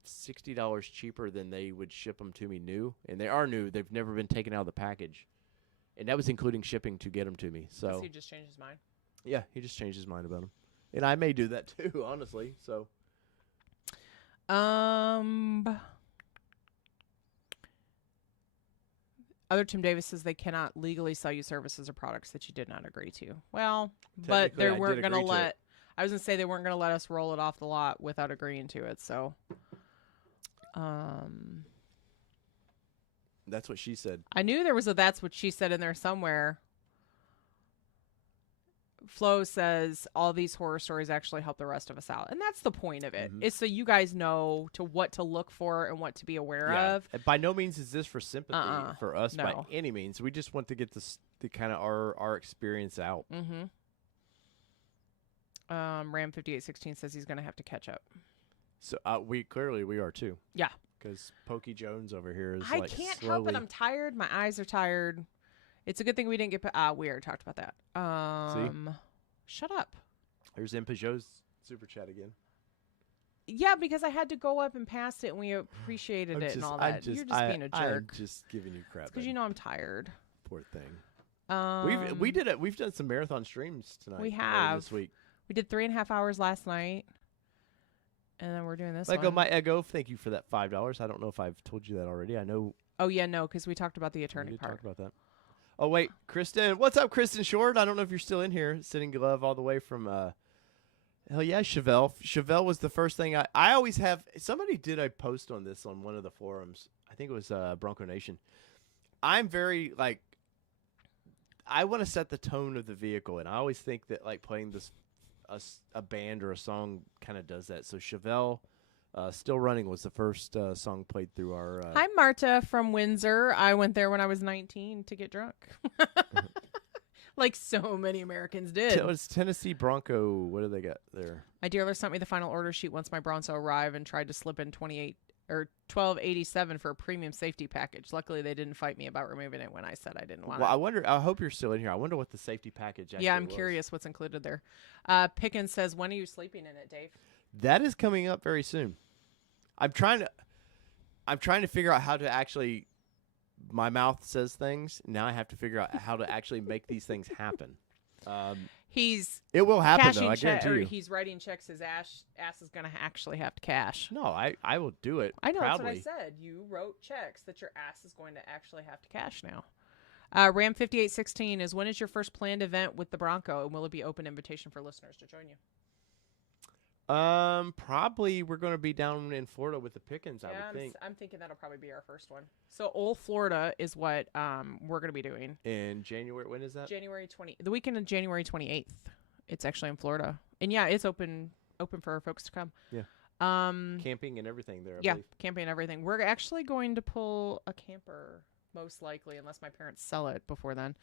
$60 cheaper than they would ship them to me new, and they are new. They've never been taken out of the package, and that was including shipping to get them to me. So he just changed his mind. Yeah, he just changed his mind about them, and I may do that too, honestly. So, Other Tim Davis says they cannot legally sell you services or products that you did not agree to. Well, but they weren't going to let. I was going to say they weren't going to let us roll it off the lot without agreeing to it. So, that's what she said. I knew there was a "that's what she said" in there somewhere. Flo says all these horror stories actually help the rest of us out, and that's the point of it. It's so you guys know what to look for and what to be aware of. By no means is this for sympathy for us by any means. We just want to get the kind of our experience out. Ram 5816 says he's going to have to catch up. So we are too. Yeah, because Pokey Jones over here is. I can't help it. I'm tired. My eyes are tired. It's a good thing we didn't get. We already talked about that. See? Shut up. There's M. Peugeot's super chat again. Yeah, because I had to go up and pass it, and we appreciated it and all that. You're just being a jerk. I'm just giving you crap. Because you know I'm tired. Poor thing. We've done some marathon streams tonight. We have this week. We did 3.5 hours last night, and then we're doing this. My ego. Thank you for that $5. I don't know if I've told you that already. I know. Oh yeah, no, because we talked about the attorney part. Talk about that. Oh, wait, Kristen. What's up, Kristen Short? I don't know if you're still in here, sitting glove all the way from, hell yeah, Chevelle. Chevelle was the first thing I always have. Somebody did a post on this on one of the forums. I think it was Bronco Nation. I'm very, I want to set the tone of the vehicle, and I always think that, playing this a band or a song kind of does that. So Chevelle, Still Running was the first song played through our... Hi, Marta from Windsor. I went there when I was 19 to get drunk. Like so many Americans did. It's Tennessee Bronco. What do they got there? My dealer sent me the final order sheet once my Bronco arrived and tried to slip in $12.87 for a premium safety package. Luckily, they didn't fight me about removing it when I said I didn't want it. I hope you're still in here. I wonder what the safety package actually I'm curious what's included there. Pickens says, when are you sleeping in it, Dave? That is coming up very soon. I'm trying to figure out how to actually. My mouth says things. Now I have to figure out how to actually make these things happen. It will happen though. I guarantee you. He's writing checks his ass is going to actually have to cash. No, I will do it. I know proudly. That's what I said. You wrote checks that your ass is going to actually have to cash now. Ram 5816 is, when is your first planned event with the Bronco, and will it be open invitation for listeners to join you? Probably we're going to be down in Florida with the Pickens. I would think. I'm thinking that'll probably be our first one. So Old Florida is what we're going to be doing in January. When is that? The weekend of January 28th. It's actually in Florida, and it's open for folks to come. Yeah. Camping and everything there. I believe. Camping and everything. We're actually going to pull a camper, most likely, unless my parents sell it before then.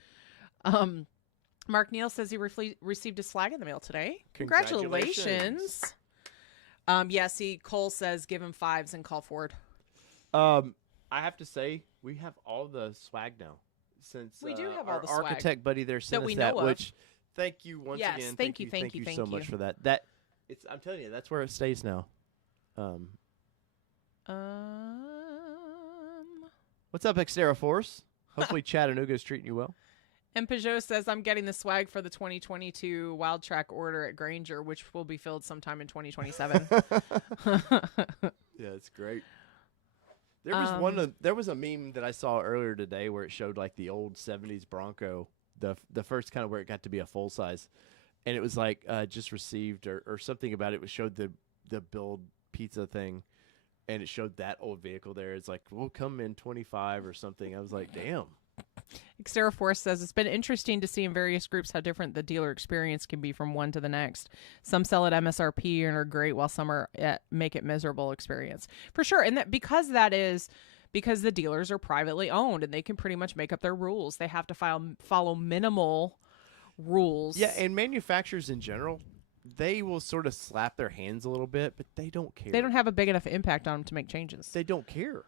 Mark Neal says he received a slag in the mail today. Congratulations. Cole says give him 5s and call Ford. I have to say, we have all the swag now. Since we do have all our the swag. Architect buddy there sent us that, which thank you once again. Thank you so much for that. I'm telling you, that's where it stays now. What's up, Xterra Force? Hopefully Chattanooga is treating you well. And Peugeot says, I'm getting the swag for the 2022 Wild Track order at Granger, which will be filled sometime in 2027. Yeah, it's great. There was a meme that I saw earlier today where it showed the old 70s Bronco, the first kind of where it got to be a full size. And it was just received or something about it. Showed the build pizza thing. And it showed that old vehicle there. It's we'll come in 25 or something. I was like, damn. Xterra Force says, it's been interesting to see in various groups how different the dealer experience can be from one to the next. Some sell at MSRP and are great, while some are make it miserable experience. For sure. And because the dealers are privately owned and they can pretty much make up their rules. They have to follow minimal rules. Yeah, and manufacturers in general, they will sort of slap their hands a little bit, but they don't care. They don't have a big enough impact on them to make changes. They don't care.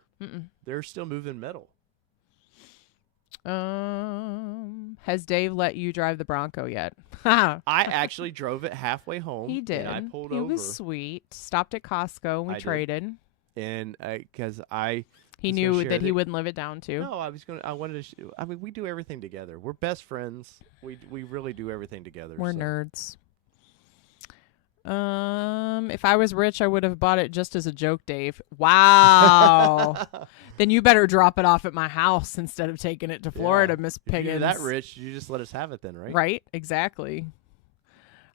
They're still moving metal. Has Dave let you drive the Bronco yet? I actually drove it halfway home. He did. And I pulled he over. He was sweet. Stopped at Costco and we traded. And because he knew that he wouldn't live it down to. No, I wanted to. I mean, we do everything together. We're best friends. We really do everything together. We're nerds. If I was rich, I would have bought it just as a joke, Dave. Wow. Then you better drop it off at my house instead of taking it to Florida, Miss Piggins. If you're that rich, you just let us have it then, right? Right, exactly.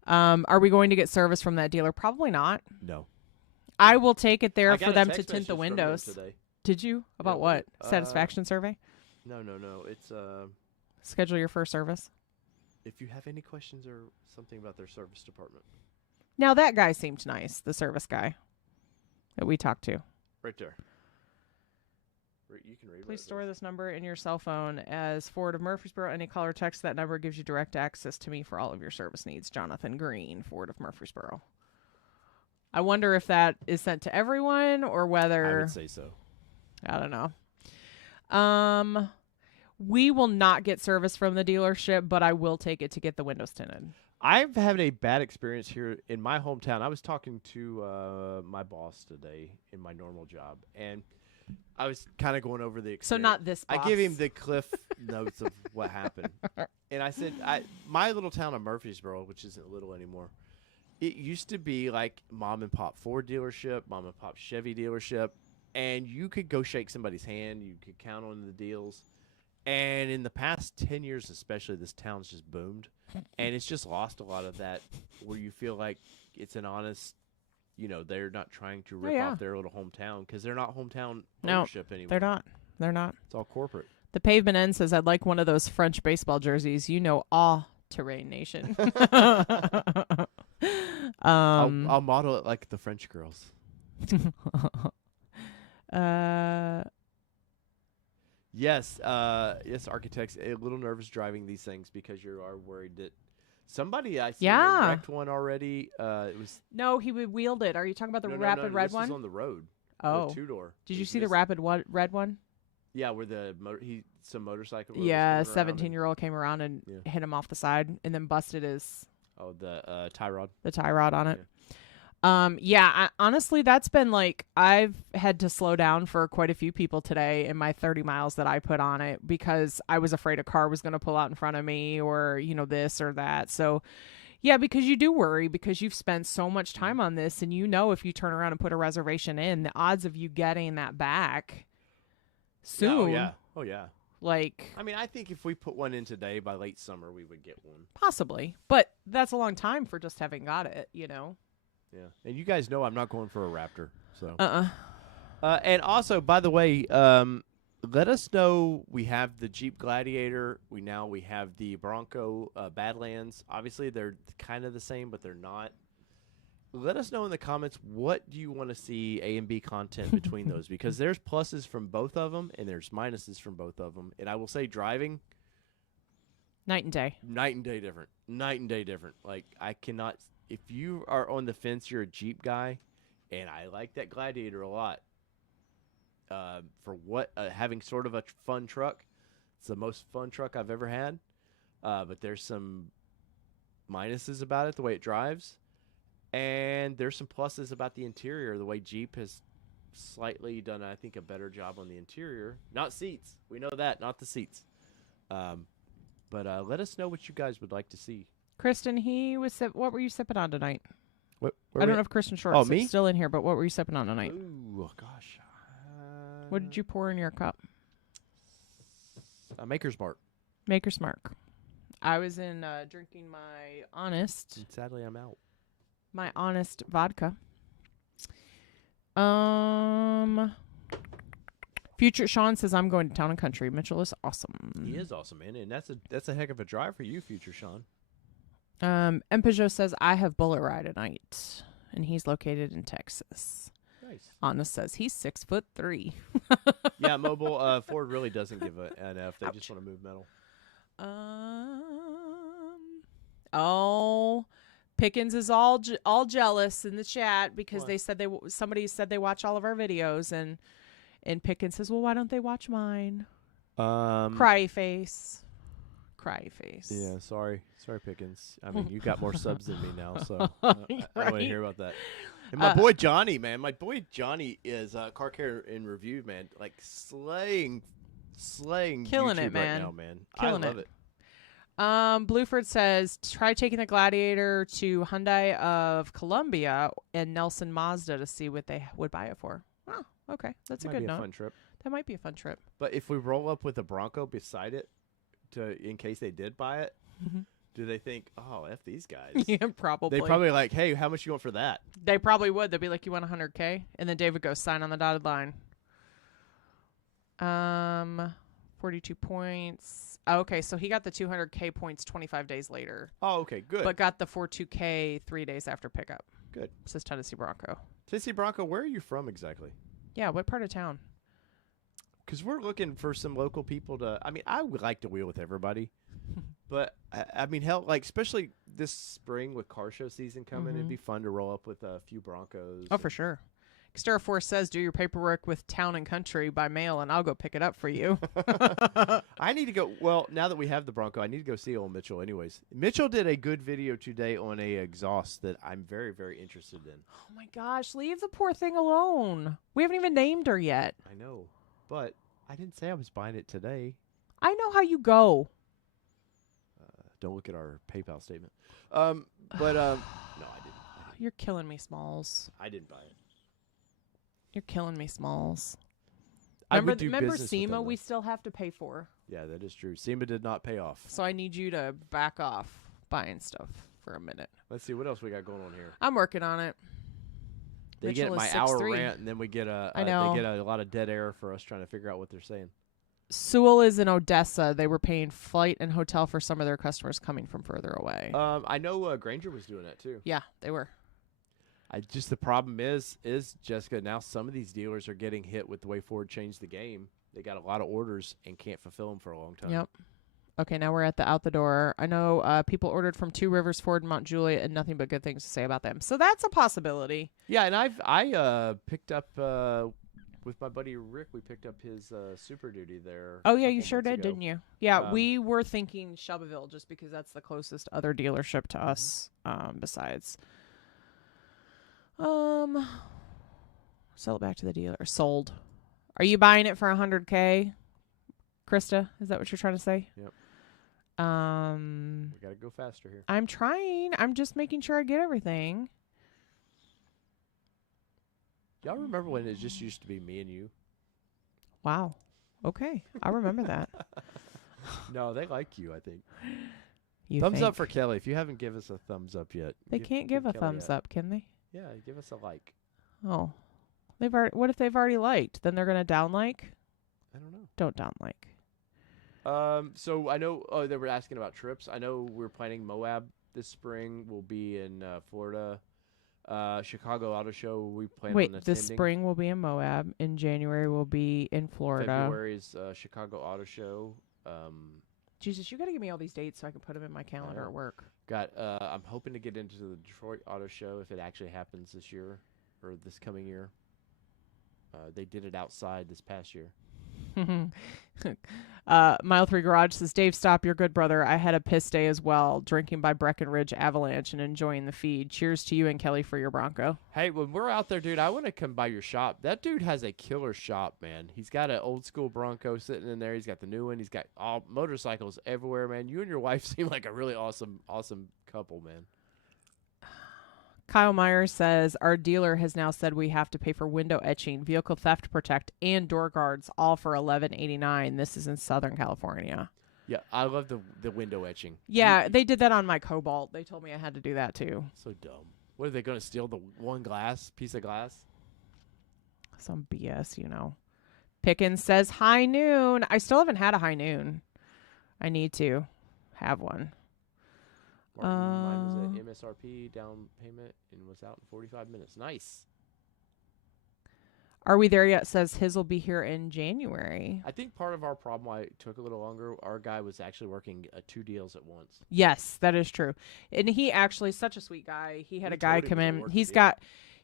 Are we going to get service from that dealer? Probably not. No. I will take it there for them to tint the windows. Today. Did you? About what? Satisfaction survey? No. It's schedule your first service. If you have any questions or something about their service department. Now that guy seemed nice, the service guy that we talked to. Right there. You can read. Please store this number in your cell phone as Ford of Murfreesboro. Any call or text that number gives you direct access to me for all of your service needs. Jonathan Green, Ford of Murfreesboro. I wonder if that is sent to everyone or whether... I would say so. I don't know. We will not get service from the dealership, but I will take it to get the windows tinted. I've had a bad experience here in my hometown. I was talking to my boss today in my normal job, and I was kind of going over the experience. So not this boss. I give him the cliff notes of what happened. And I said, my little town of Murfreesboro, which isn't little anymore, it used to be like mom and pop Ford dealership, mom and pop Chevy dealership, and you could go shake somebody's hand. You could count on the deals. And in the past 10 years especially, this town's just boomed. And it's just lost a lot of that where you feel like it's an honest, they're not trying to rip off their little hometown because they're not hometown ownership anymore. They're not. It's all corporate. The Pavement End says, I'd like one of those French baseball jerseys. All Terrain Nation. I'll model it like the French girls. Yes, architects, a little nervous driving these things because you are worried that somebody I see wrecked one already. It was he wheeled it. Are you talking about the rapid red one? This was on the road. Oh, the 2-door. Did you see the rapid red one? Yeah, where some motorcycle. Yeah, a 17-year-old came around and hit him off the side and then busted his. Oh, the tie rod. The tie rod on it. Honestly, that's been I've had to slow down for quite a few people today in my 30 miles that I put on it because I was afraid a car was going to pull out in front of me or, this or that. So, yeah, because you do worry because you've spent so much time on this and if you turn around and put a reservation in, the odds of you getting that back soon. Oh, yeah. I think if we put one in today, by late summer, we would get one. Possibly. But that's a long time for just having got it, Yeah, and you guys know I'm not going for a Raptor, so. And also, by the way, let us know. We have the Jeep Gladiator. We have the Bronco Badlands. Obviously, they're kind of the same, but they're not. Let us know in the comments what do you want to see A and B content between those because there's pluses from both of them and there's minuses from both of them. And I will say, driving. Night and day different. Night and day different. I cannot. If you are on the fence, you're a Jeep guy, and I like that Gladiator a lot. For what having sort of a fun truck, it's the most fun truck I've ever had. But there's some minuses about it, the way it drives, and there's some pluses about the interior, the way Jeep has slightly done, I think, a better job on the interior. Not seats, we know that, not the seats. But let us know what you guys would like to see. Kristen, what were you sipping on tonight? I don't know if Kristen Shorts is still in here, but what were you sipping on tonight? Oh, gosh. What did you pour in your cup? Maker's Mark. Maker's Mark. I was drinking my Honest. And sadly, I'm out. My Honest vodka. Future Sean says, I'm going to Town and Country. Mitchell is awesome. He is awesome, man. And that's a heck of a drive for you, Future Sean. And Peugeot says, I have Bullet Ride at night. And he's located in Texas. Nice. Honest says he's 6'3". Yeah, mobile. Ford really doesn't give an F. They just want to move metal. Pickens is all jealous in the chat because they said somebody said they watch all of our videos and Pickens says, well, why don't they watch mine? Cry face. Yeah, sorry, Pickens. I mean, you got more subs than me now, so I don't want to hear about that. And my boy Johnny, man, is Car Care in Review, man, like slaying killing YouTube it, man. right now, man. Killing I love it. Blueford says, try taking the Gladiator to Hyundai of Columbia and Nelson Mazda to see what they would buy it for. Oh, okay. That's a good note. Fun trip. That might be a fun trip. But if we roll up with a Bronco beside it, in case they did buy it, do they think, oh, F these guys? Yeah, probably. They probably like, hey, how much you want for that? They probably would. They'd be like, you want $100K? And then David goes, sign on the dotted line. 42 points. Oh, okay, so he got the 200K points 25 days later. Oh, okay, good. But got the 42K 3 days after pickup. Good. Says Tennessee Bronco. Tennessee Bronco, where are you from exactly? Yeah, what part of town? Because we're looking for some local people to. I mean, I would like to wheel with everybody, but I mean, hell, like especially this spring with car show season coming, it'd be fun to roll up with a few Broncos. Oh, for sure. Xterra Force says, do your paperwork with Town and Country by mail, and I'll go pick it up for you. I need to go. Well, now that we have the Bronco, I need to go see old Mitchell. Anyways, Mitchell did a good video today on a exhaust that I'm very, very interested in. Oh my gosh, leave the poor thing alone. We haven't even named her yet. I know. But I didn't say I was buying it today. I know how you go. Don't look at our PayPal statement. No, I didn't. You're killing me, Smalls. I didn't buy it. You're killing me, Smalls. Remember SEMA we still have to pay for? Yeah, that is true. SEMA did not pay off. So I need you to back off buying stuff for a minute. Let's see what else we got going on here. I'm working on it. They Mitchell get my hour rant, and then we get I know. they get a lot of dead air for us trying to figure out what they're saying. Sewell is in Odessa. They were paying flight and hotel for some of their customers coming from further away. I know Granger was doing that too. Yeah, they were. The problem is Jessica, now some of these dealers are getting hit with the way Ford changed the game. They got a lot of orders and can't fulfill them for a long time. Yep. Okay, now we're at the out the door. I know people ordered from Two Rivers Ford in Mount Juliet and nothing but good things to say about them. So that's a possibility. Yeah, and I picked up with my buddy Rick. We picked up his Super Duty there. Oh yeah, you sure did, didn't you? Yeah, we were thinking Shelbyville just because that's the closest other dealership to us. Besides, sell it back to the dealer. Sold. Are you buying it for $100K, Krista? Is that what you're trying to say? Yep. We gotta go faster here. I'm trying. I'm just making sure I get everything. Y'all remember when it just used to be me and you? Wow. Okay. I remember that. No, they like you, I think. Thumbs up for Kelly. If you haven't given us a thumbs up yet. They can't give a thumbs up, can they? Yeah, give us a like. Oh. What if they've already liked? Then they're going to down like? I don't know. Don't down like. So I know they were asking about trips. I know we're planning Moab this spring. We'll be in Florida. Chicago Auto Show, we plan on attending. This spring we'll be in Moab. In January we'll be in Florida. February is Chicago Auto Show. Jesus, you got to give me all these dates so I can put them in my calendar at work. I'm hoping to get into the Detroit Auto Show if it actually happens this year or this coming year. They did it outside this past year. Mile 3 Garage says, Dave, stop, you're good, brother. I had a piss day as well, drinking by Breckenridge Avalanche and enjoying the feed. Cheers to you and Kelly for your Bronco. Hey, when we're out there, dude, I want to come by your shop. That dude has a killer shop, man. He's got an old school Bronco sitting in there. He's got the new one. He's got all motorcycles everywhere, man. You and your wife seem like a really awesome couple, man. Kyle Myers says, our dealer has now said we have to pay for window etching, vehicle theft protect, and door guards, all for $11.89. This is in Southern California. Yeah, I love the window etching. Yeah, they did that on my Cobalt. They told me I had to do that too. So dumb. What, are they going to steal the one piece of glass? Some BS, you know. Pickens says, high noon. I still haven't had a high noon. I need to have one. Mine was at MSRP down payment and was out in 45 minutes. Nice. Are we there yet? Says his will be here in January. I think part of our problem why it took a little longer, our guy was actually working 2 deals at once. Yes, that is true. And he actually is such a sweet guy. He had a guy come in.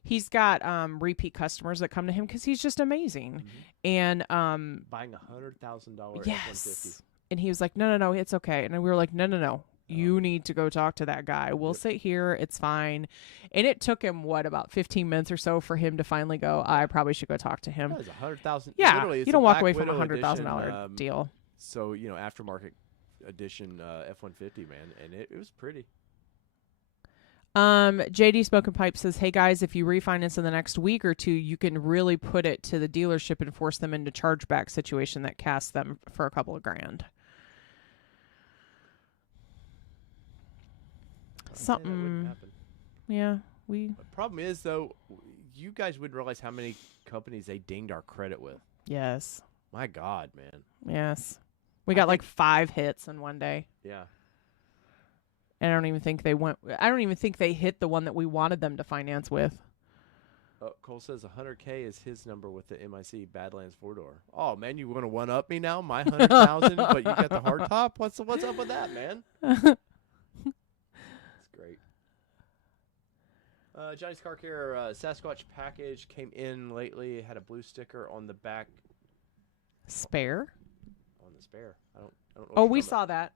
he's got repeat customers that come to him because he's just amazing. And buying $100,000 yes. F-150. And he was like, no, it's okay. And we were like, no. You need to go talk to that guy. We'll sit here. It's fine. And it took him, about 15 minutes or so for him to finally go, I probably should go talk to him. It's $100,000. Yeah, you don't walk away from a $100,000 deal. So, aftermarket edition F-150, man. And it was pretty. JD Smoking Pipe says, hey guys, if you refinance in the next week or two, you can really put it to the dealership and force them into chargeback situation that casts them for a couple of grand. Something. That wouldn't happen. Yeah, The problem is, though, you guys wouldn't realize how many companies they dinged our credit with. Yes. My God, man. Yes. We got like 5 hits in one day. Yeah. And I don't even think they hit the one that we wanted them to finance with. Cole says 100K is his number with the MIC Badlands 4-door. Oh, man, you want to one-up me now? My 100,000, but you got the hard top? What's up with that, man? That's great. Johnny's Car Care Sasquatch package came in lately. It had a blue sticker on the back. Spare? On the spare. I don't know. Oh, we saw that.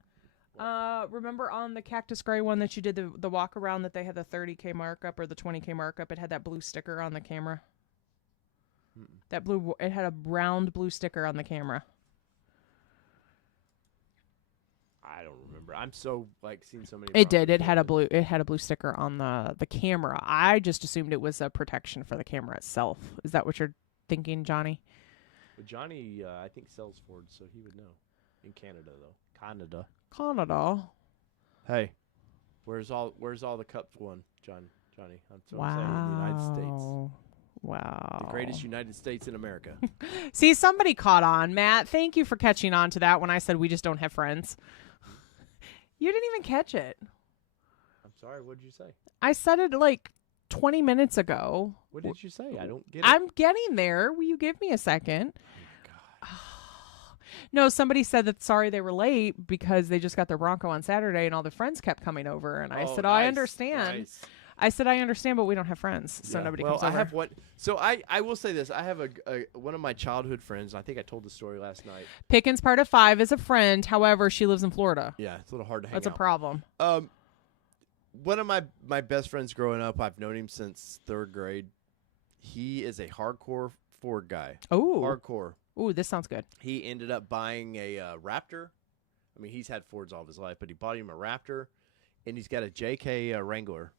Remember on the Cactus Gray one that you did the walk around that they had the 30K markup or the 20K markup? It had that blue sticker on the camera. It had a round blue sticker on the camera. I don't remember. I'm so seeing so many. It did. It had a blue sticker on the camera. I just assumed it was a protection for the camera itself. Is that what you're thinking, Johnny? Well, Johnny, I think sells Ford, so he would know. In Canada, though. Canada. Hey, where's all the cups won, Johnny? I'm so excited. In the United States. Wow. The greatest United States in America. See, somebody caught on, Matt. Thank you for catching on to that when I said we just don't have friends. You didn't even catch it. I'm sorry. What did you say? I said it 20 minutes ago. What did you say? I don't get it. I'm getting there. Will you give me a second? No, somebody said that sorry they were late because they just got their Bronco on Saturday and all their friends kept coming over. And I said, nice, I understand. Nice. I said, I understand, but we don't have friends, so nobody comes over. I have one. So I will say this. I have one of my childhood friends. I think I told the story last night. Pickens part of 5 is a friend. However, she lives in Florida. Yeah, it's a little hard to hang out. That's a problem. One of my best friends growing up, I've known him since 3rd grade. He is a hardcore Ford guy. Oh. Hardcore. Ooh, this sounds good. He ended up buying a Raptor. I mean, he's had Fords all of his life, but he bought him a Raptor, and he's got a JK Wrangler.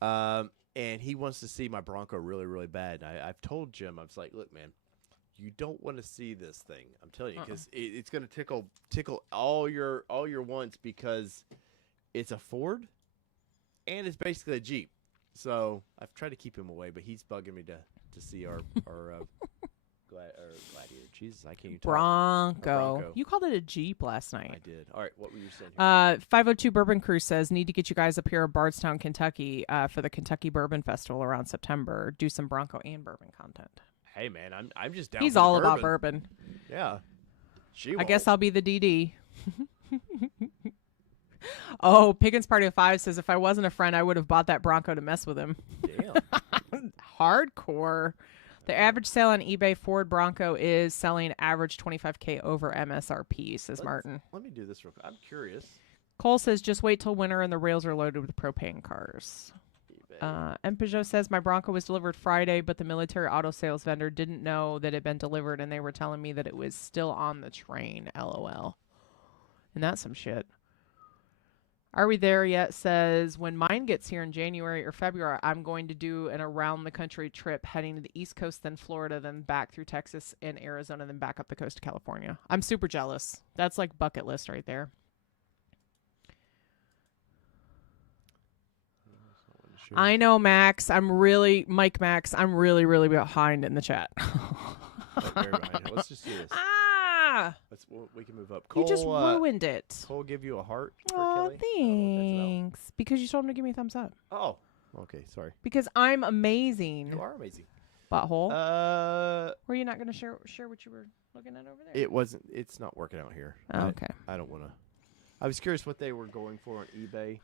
And he wants to see my Bronco really, really bad. I've told Jim, I was like, look, man, you don't want to see this thing. I'm telling you, because it's going to tickle all your wants because it's a Ford, and it's basically a Jeep. So I've tried to keep him away, but he's bugging me to see our Gladiator. Jesus, I can't even talk. Bronco. You called it a Jeep last night. I did. All right, what were you saying? 502 Bourbon Crew says, need to get you guys up here at Bardstown, Kentucky for the Kentucky Bourbon Festival around September. Do some Bronco and bourbon content. Hey, man, I'm just down He's for all the about bourbon. Yeah. I guess I'll be the DD. Oh, Pickens Party of 5 says, if I wasn't a friend, I would have bought that Bronco to mess with him. Damn. Hardcore. The average sale on eBay Ford Bronco is selling average $25K over MSRP, says Martin. Let me do this real quick. I'm curious. Cole says, just wait till winter and the rails are loaded with propane cars. And Peugeot says, my Bronco was delivered Friday, but the military auto sales vendor didn't know that it had been delivered, and they were telling me that it was still on the train, LOL. And that's some shit. Are we there yet? Says, when mine gets here in January or February, I'm going to do an around-the-country trip heading to the East Coast, then Florida, then back through Texas and Arizona, then back up the coast of California. I'm super jealous. That's like bucket list right there. I know, Max. Mike Max, I'm really, really behind in the chat. Let's just do this. We can move up. Cole, you just ruined it. Cole give you a heart for Kelly? Thanks. Because you told him to give me a thumbs up. Oh, okay. Sorry. Because I'm amazing. You are amazing. Butthole. Were you not going to share what you were looking at over there? It wasn't. It's not working out here. Oh, okay. I don't want to. I was curious what they were going for on eBay.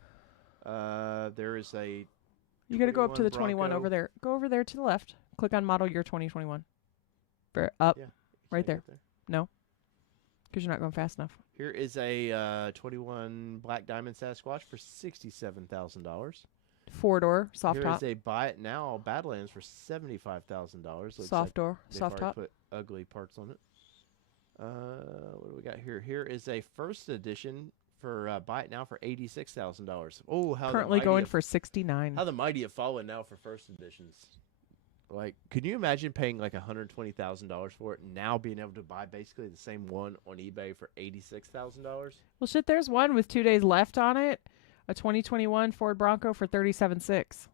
There is a You got to go up to the 21 Bronco. over there. Go over there to the left. Click on model year 2021. Up. Yeah, Right there. No. Because you're not going fast enough. Here is a 21 Black Diamond Sasquatch for $67,000. 4-door, soft top. Here's a Buy It Now Badlands for $75,000. Soft door, soft top. Put ugly parts on it. What do we got here? Here is a first edition for Buy It Now for $86,000. Oh, how currently going for $69,000. How the mighty have fallen now for first editions. Like, could you imagine paying like $120,000 for it and now being able to buy basically the same one on eBay for $86,000? Well, shit, there's one with 2 days left on it. A 2021 Ford Bronco for $37,600.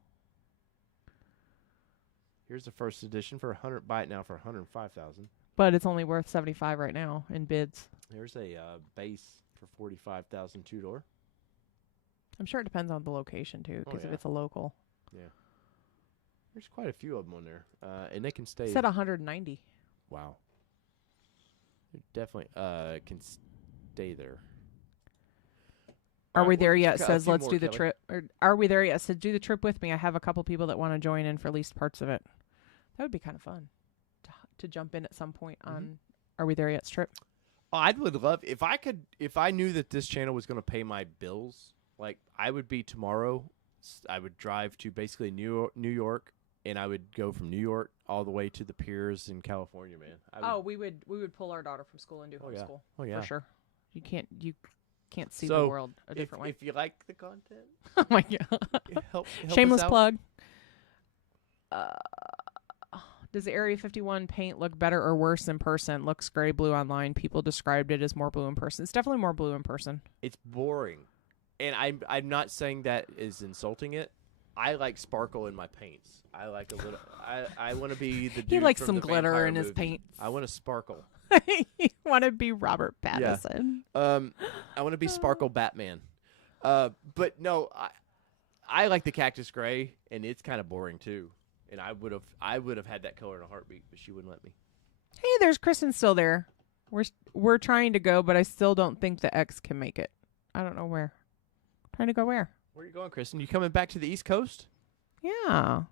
Here's the first edition for Buy It Now for $105,000. But it's only worth $75,000 right now in bids. Here's a base for $45,000 2-door. I'm sure it depends on the location too, because if it's a local. Yeah. There's quite a few of them on there, and they can stay. It said 190. Wow. They definitely can stay there. Are we there yet? Says let's do the trip. Or are we there yet? Said do the trip with me. I have a couple people that want to join in for least parts of it. That would be kind of fun to jump in at some point on. Are we there yet's trip? I would love if I knew that this channel was going to pay my bills. Like I would be tomorrow. I would drive to basically New York. And I would go from New York all the way to the piers in California, man. We would pull our daughter from school and do homeschool. Oh yeah, for sure. You can't see the world a different way. If you like the content, oh my god, help shameless us out. plug. Does the Area 51 paint look better or worse in person? Looks gray blue online. People described it as more blue in person. It's definitely more blue in person. It's boring, and I'm not saying that is insulting it. I like sparkle in my paints. I like a little. I want to be the dude he likes from some the glitter vampire in his movie. paint. I want to sparkle. You want to be Robert Pattinson. Yeah. I want to be Sparkle Batman. But no, I like the cactus gray, and it's kind of boring too. And I would have had that color in a heartbeat, but she wouldn't let me. Hey, there's Kristen still there. We're trying to go, but I still don't think the X can make it. I don't know where. Trying to go where? Where are you going, Kristen? You coming back to the East Coast? Yeah.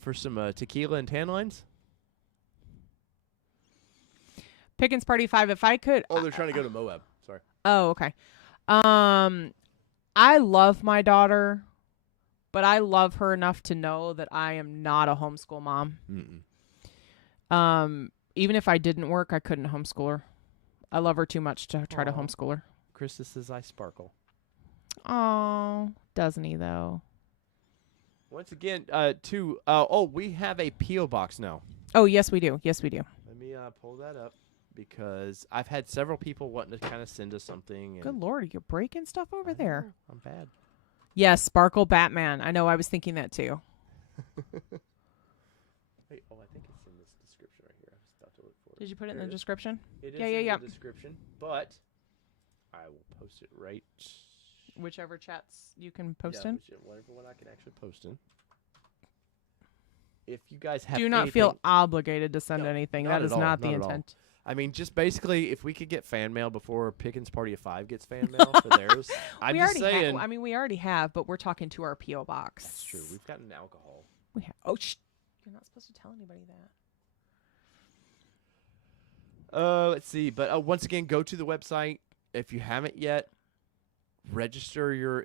For some tequila and tan lines? Pickens Party 5, if I could... Oh, they're trying to go to Moab. Sorry. Oh, okay. I love my daughter, but I love her enough to know that I am not a homeschool mom. Even if I didn't work, I couldn't homeschool her. I love her too much to try to homeschool her. Krista says I sparkle. Oh, doesn't he, though? Once again, we have a P.O. box now. Oh, yes, we do. Yes, we do. Let me pull that up because I've had several people wanting to kind of send us something. And good Lord, you're breaking stuff over there. I'm bad. Yes, Sparkle Batman. I know, I was thinking that too. Wait, I think it's in this description right here. I just thought to look for it. Did you put it in the description? It is in the description, but I will post it right. Whichever chats you can post in. Whatever one I can actually post in. If you guys have do not feel obligated to send anything. That is not the intent. I mean, just basically, if we could get fan mail before Pickens Party of 5 gets fan mail for theirs, I'm just saying. We already have, but we're talking to our P.O. box. That's true. We've gotten alcohol. We have. Oh, you're not supposed to tell anybody that. Let's see. But once again, go to the website if you haven't yet. Register your.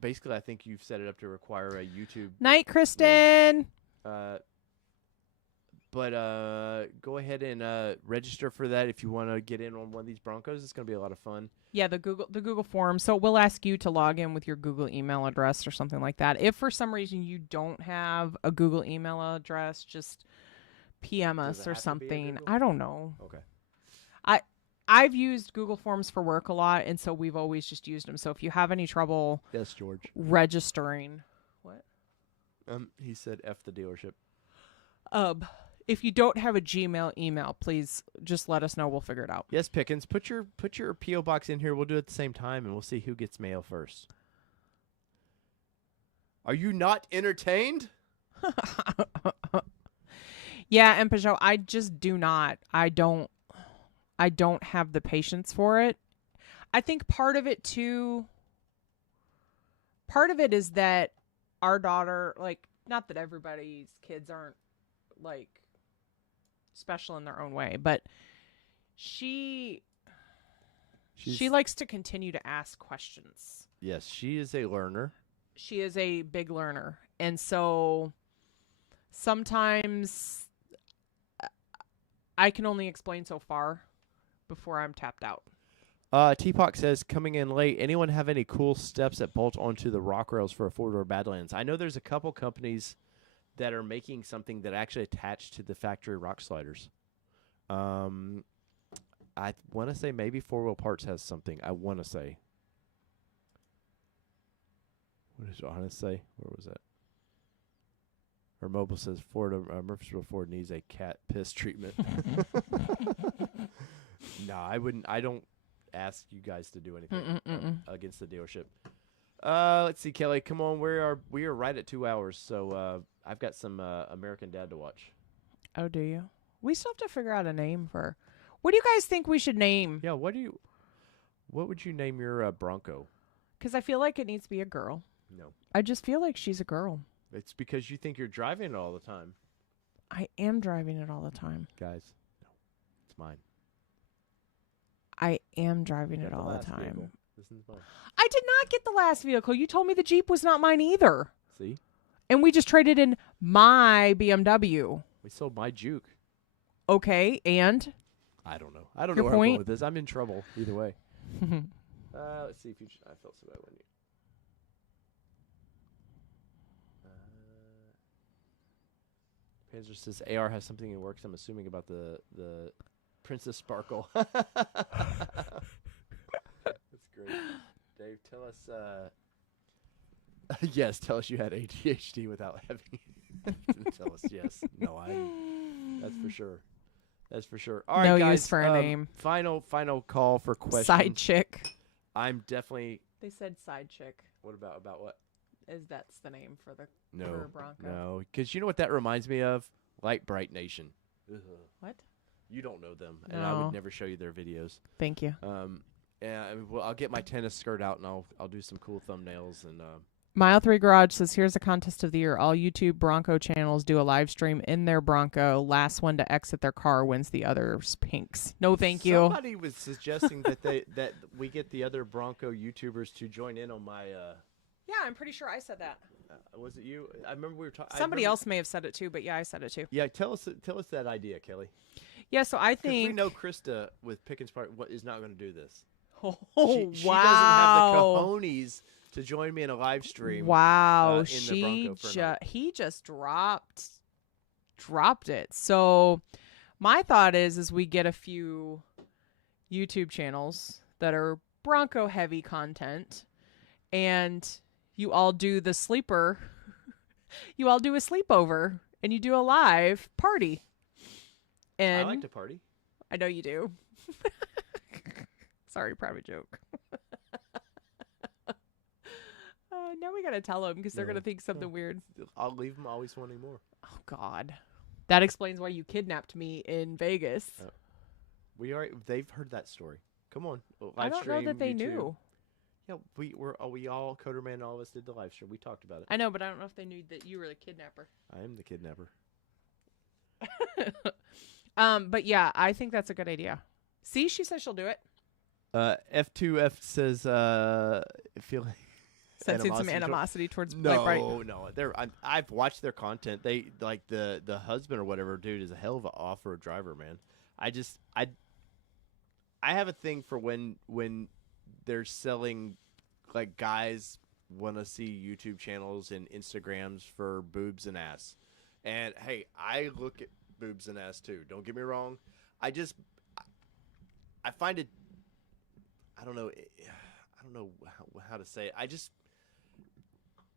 Basically, I think you've set it up to require a YouTube. Night, Kristen. But go ahead and register for that if you want to get in on one of these Broncos. It's going to be a lot of fun. Yeah, the Google form. So we'll ask you to log in with your Google email address or something like that. If for some reason you don't have a Google email address, just PM us or something. I don't know. Okay. I've used Google Forms for work a lot, and so we've always just used them. So if you have any trouble registering. What? He said F the dealership. If you don't have a Gmail email, please just let us know. We'll figure it out. Yes, Pickens, put your P.O. box in here. We'll do it at the same time, and we'll see who gets mail first. Are you not entertained? Yeah, and Peugeot, I just do not. I don't have the patience for it. I think part of it too, part of it is that our daughter, like, not that everybody's kids aren't like special in their own way, but she likes to continue to ask questions. Yes, she is a learner. She is a big learner. And so sometimes I can only explain so far before I'm tapped out. Teapot says, coming in late, anyone have any cool steps that bolt onto the rock rails for a four-door Badlands? I know there's a couple companies that are making something that actually attached to the factory rock sliders. I want to say maybe Four Wheel Parts has something. I want to say. What did Johanna say? Where was that? Or Mobile says Murfreesboro Ford needs a cat piss treatment. No, I wouldn't. I don't ask you guys to do anything against the dealership. Let's see, Kelly. Come on, we are right at 2 hours, so I've got some American Dad to watch. Oh, do you? We still have to figure out a name for. What do you guys think we should name? Yeah, what would you name your Bronco? Because I feel like it needs to be a girl. No. I just feel like she's a girl. It's because you think you're driving it all the time. I am driving it all the time. Guys, no. It's mine. I am driving it all the time. Vehicle. This is mine. I did not get the last vehicle. You told me the Jeep was not mine either. See? And we just traded in my BMW. We sold my Juke. Okay, and? I don't know. I don't know where I'm going with this. I'm in trouble either way. Let's see if you. I felt so bad when you. Panzer says AR has something in works. I'm assuming about the Princess Sparkle. That's great. Dave, tell us. Yes, tell us you had ADHD without having. Tell us yes. No, that's for sure. That's for sure. All right, no guys. Use for a name. Final call for questions. Side chick. I'm definitely. They said side chick. What about what? That's the name for the Bronco? No, because you know what that reminds me of? Light Bright Nation. Ugh. What? You don't know them, No. and I would never show you their videos. Thank you. Well, I'll get my tennis skirt out and I'll do some cool thumbnails and. Mile 3 Garage says, here's the contest of the year. All YouTube Bronco channels do a live stream in their Bronco. Last one to exit their car wins the other's pinks. No, thank you. Somebody was suggesting that we get the other Bronco YouTubers to join in on my. Yeah, I'm pretty sure I said that. Was it you? I remember we were talking. Somebody else may have said it too, but yeah, I said it too. Yeah, tell us that idea, Kelly. Yeah, so I think we know Krista with Pickens Park is not going to do this. Oh, she wow! Doesn't have the cojones to join me in a live stream. Wow, in the Bronco for he just dropped it. So my thought is we get a few YouTube channels that are Bronco heavy content, and you all do the sleeper. You all do a sleepover, and you do a live party. And I like to party. I know you do. Sorry, private joke. Now we gotta tell them because they're gonna think something weird. I'll leave them always wanting more. Oh God, that explains why you kidnapped me in Vegas. They've heard that story. Come on, I don't know that they knew. Yeah, we all Coderman and all of us did the live stream. We talked about it. I know, but I don't know if they knew that you were the kidnapper. I am the kidnapper. But yeah, I think that's a good idea. See, she says she'll do it. F2F says feel sensing some animosity towards no, Bright. No. I've watched their content. They like the husband or whatever dude is a hell of an off-road driver, man. I have a thing for when they're selling, like, guys want to see YouTube channels and Instagrams for boobs and ass. And hey, I look at boobs and ass too. Don't get me wrong. I find it. I don't know how to say it.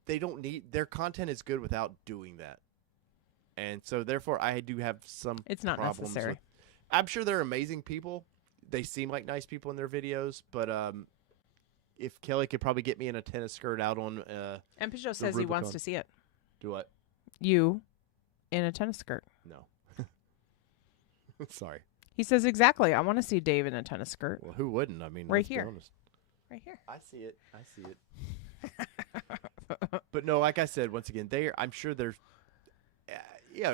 They don't need their content is good without doing that, and so therefore I do have some. It's not problems necessary. I'm sure they're amazing people. They seem like nice people in their videos, but if Kelly could probably get me in a tennis skirt out on. And Peugeot says he wants to see it. Do what? You, in a tennis skirt. No. Sorry. He says exactly. I want to see Dave in a tennis skirt. Well, who wouldn't? I mean, right let's here. Be honest. Right here. I see it. But no, like I said, once again, I'm sure they're,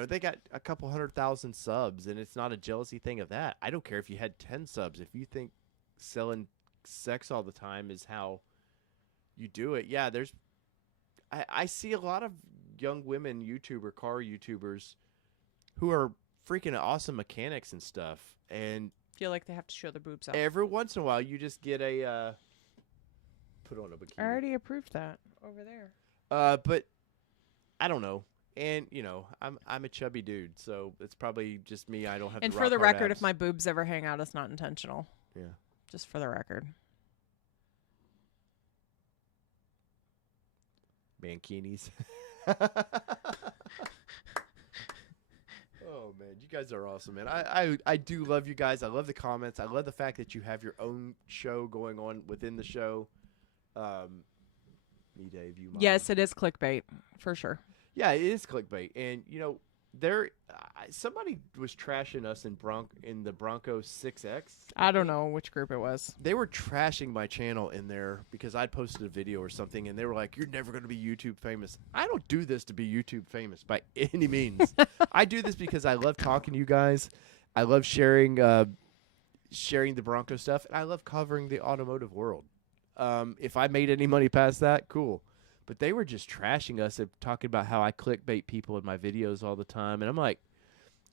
they got a couple 100,000 subs, and it's not a jealousy thing of that. I don't care if you had 10 subs. If you think selling sex all the time is how you do it, yeah, I see a lot of young women car YouTubers who are freaking awesome mechanics and stuff, and feel like they have to show their boobs off. every once in a while you just get a put on a bikini. I already approved that over there. But I don't know. And I'm a chubby dude, so it's probably just me. I don't have. And for the record, if my boobs ever hang out, it's not intentional. Yeah. Just for the record. Mankinis. Oh man, you guys are awesome, man. I do love you guys. I love the comments. I love the fact that you have your own show going on within the show. Me, Dave, you. Mom. Yes, it is clickbait for sure. Yeah, it is clickbait, and somebody was trashing us in the Bronco 6X. I don't know which group it was. They were trashing my channel in there because I'd posted a video or something, and they were like, "You're never going to be YouTube famous." I don't do this to be YouTube famous by any means. I do this because I love talking to you guys. I love sharing the Bronco stuff, and I love covering the automotive world. If I made any money past that, cool. But they were just trashing us and talking about how I clickbait people in my videos all the time. And I'm like,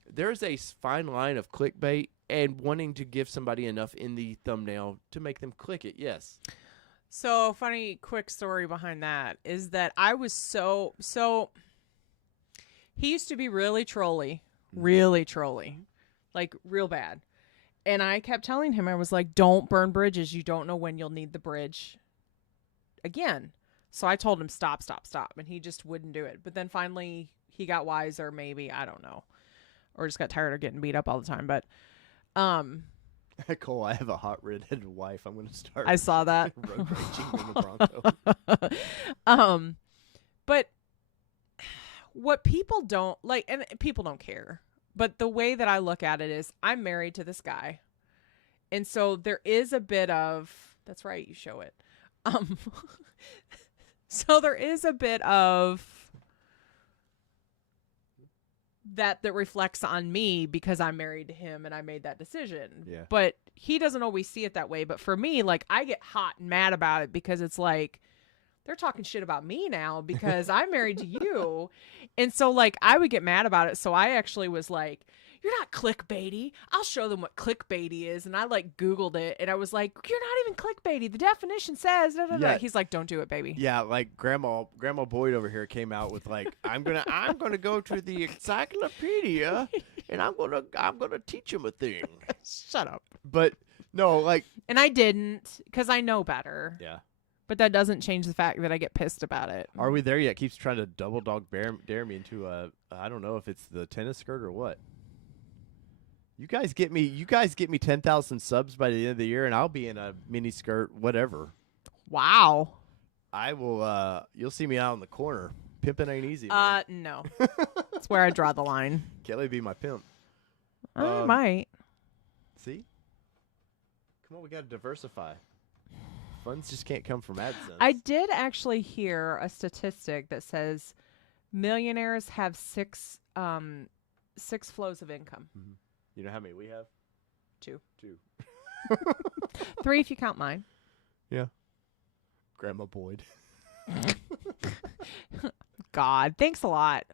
there's a fine line of clickbait and wanting to give somebody enough in the thumbnail to make them click it. Yes. So funny, quick story behind that is that I was so he used to be really trolly, like real bad. And I kept telling him, I was like, don't burn bridges. You don't know when you'll need the bridge again. So I told him, stop. And he just wouldn't do it. But then finally he got wiser, maybe. I don't know. Or just got tired of getting beat up all the time. But, Cole, I have a hot redheaded wife. I'm going to start. I saw that. Road raging in the Bronco. But what people don't like, and people don't care. But the way that I look at it is I'm married to this guy. And so there is a bit of, that's right, you show it. So there is a bit of that reflects on me because I'm married to him and I made that decision. Yeah. But he doesn't always see it that way. But for me, like, I get hot and mad about it because it's like, they're talking shit about me now because I'm married to you. And so, like, I would get mad about it. So I actually was like, you're not clickbaity. I'll show them what clickbaity is. And I, like, Googled it. And I was like, you're not even clickbaity. The definition says, da, da, da. He's like, don't do it, baby. Yeah, like Grandma Boyd over here came out with, like, I'm gonna go to the encyclopedia and I'm gonna teach him a thing. Shut up. But, no, like. And I didn't because I know better. Yeah. But that doesn't change the fact that I get pissed about it. Are we there yet? Keeps trying to double dog dare me into I don't know if it's the tennis skirt or what. You guys get me 10,000 subs by the end of the year, and I'll be in a mini skirt, whatever. Wow. I will. You'll see me out in the corner. Pimping ain't easy. Man. No. That's where I draw the line. Kelly be my pimp. I might. See? Come on, we gotta diversify. Funds just can't come from AdSense. I did actually hear a statistic that says millionaires have six flows of income. Mm-hmm. You know how many we have? Two. 3 if you count mine. Yeah. Grandma Boyd. God, thanks a lot.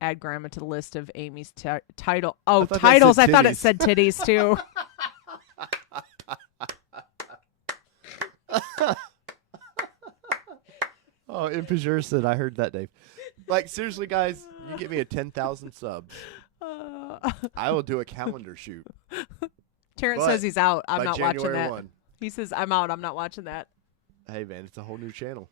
Add grandma to the list of Amy's title. Oh, titles. I thought it said titties too. Oh, Impajur said, I heard that, Dave. Like, seriously, guys, you get me a 10,000 subs. I will do a calendar shoot. Terrence says he's out. I'm not January watching that. 1. He says, I'm out. I'm not watching that. Hey, man, it's a whole new channel.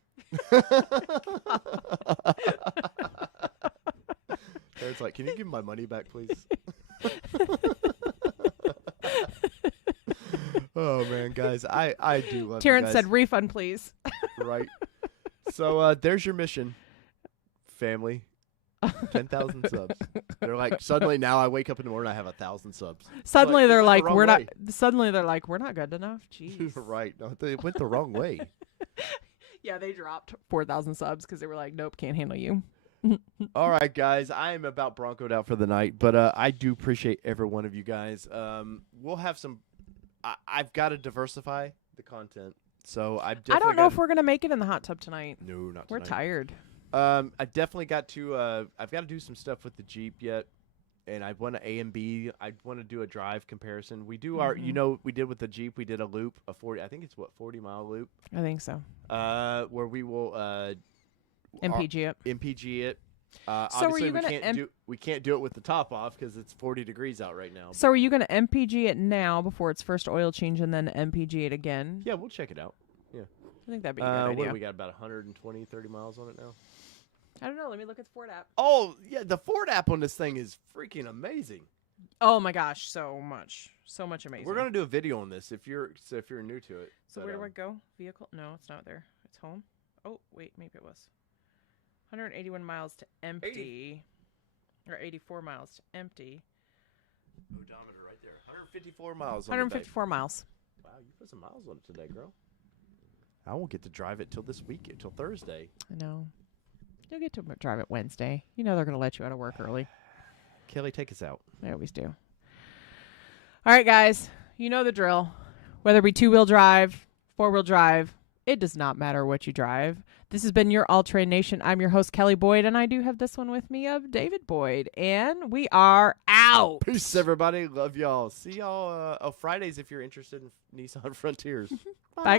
Terrence like, can you give me my money back, please? Oh, man, guys, I do love Terrence you guys. said, refund, please. Right. So there's your mission, family. 10,000 subs. They're like, suddenly now I wake up in the morning, I have 1,000 subs. Suddenly they're like, we're not good enough. Jeez. Right. No, they went the wrong way. Yeah, they dropped 4,000 subs because they were like, nope, can't handle you. All right, guys, I am about broncoed out for the night, but I do appreciate every one of you guys. We'll have some. I've got to diversify the content, so I don't know if we're gonna make it in the hot tub tonight. No, not tonight. We're tired. I definitely got to. I've got to do some stuff with the Jeep yet, and I want to A and B. I want to do a drive comparison. We do our, we did with the Jeep. We did a loop, a 40. I think it's 40-mile loop. I think so. Where we will MPG it. MPG it. So obviously, are you gonna we can't do it with the top off because it's 40 degrees out right now. So are you gonna MPG it now before its first oil change and then MPG it again? Yeah, we'll check it out. Yeah, I think that'd be a good idea. What do we got? About 120, 30 miles on it now. I don't know. Let me look at the Ford app. Oh yeah, the Ford app on this thing is freaking amazing. Oh my gosh, so much amazing. We're gonna do a video on this if you're new to it. So where do I go? Vehicle? No, it's not there. It's home. Oh wait, maybe it was. 181 miles to empty, or 84 miles to empty. Odometer right there. 154 miles. 154 miles. Wow, you put some miles on it today, girl. I won't get to drive it till this week, till Thursday. I know. You'll get to drive it Wednesday. You know they're going to let you out of work early. Kelly, take us out. They always do. All right, guys. You know the drill. Whether it be two-wheel drive, four-wheel drive, it does not matter what you drive. This has been your All-Terrain Nation. I'm your host, Kelly Boyd, and I do have this one with me of David Boyd. And we are out. Peace, everybody. Love y'all. See y'all Fridays if you're interested in Nissan Frontiers. Bye.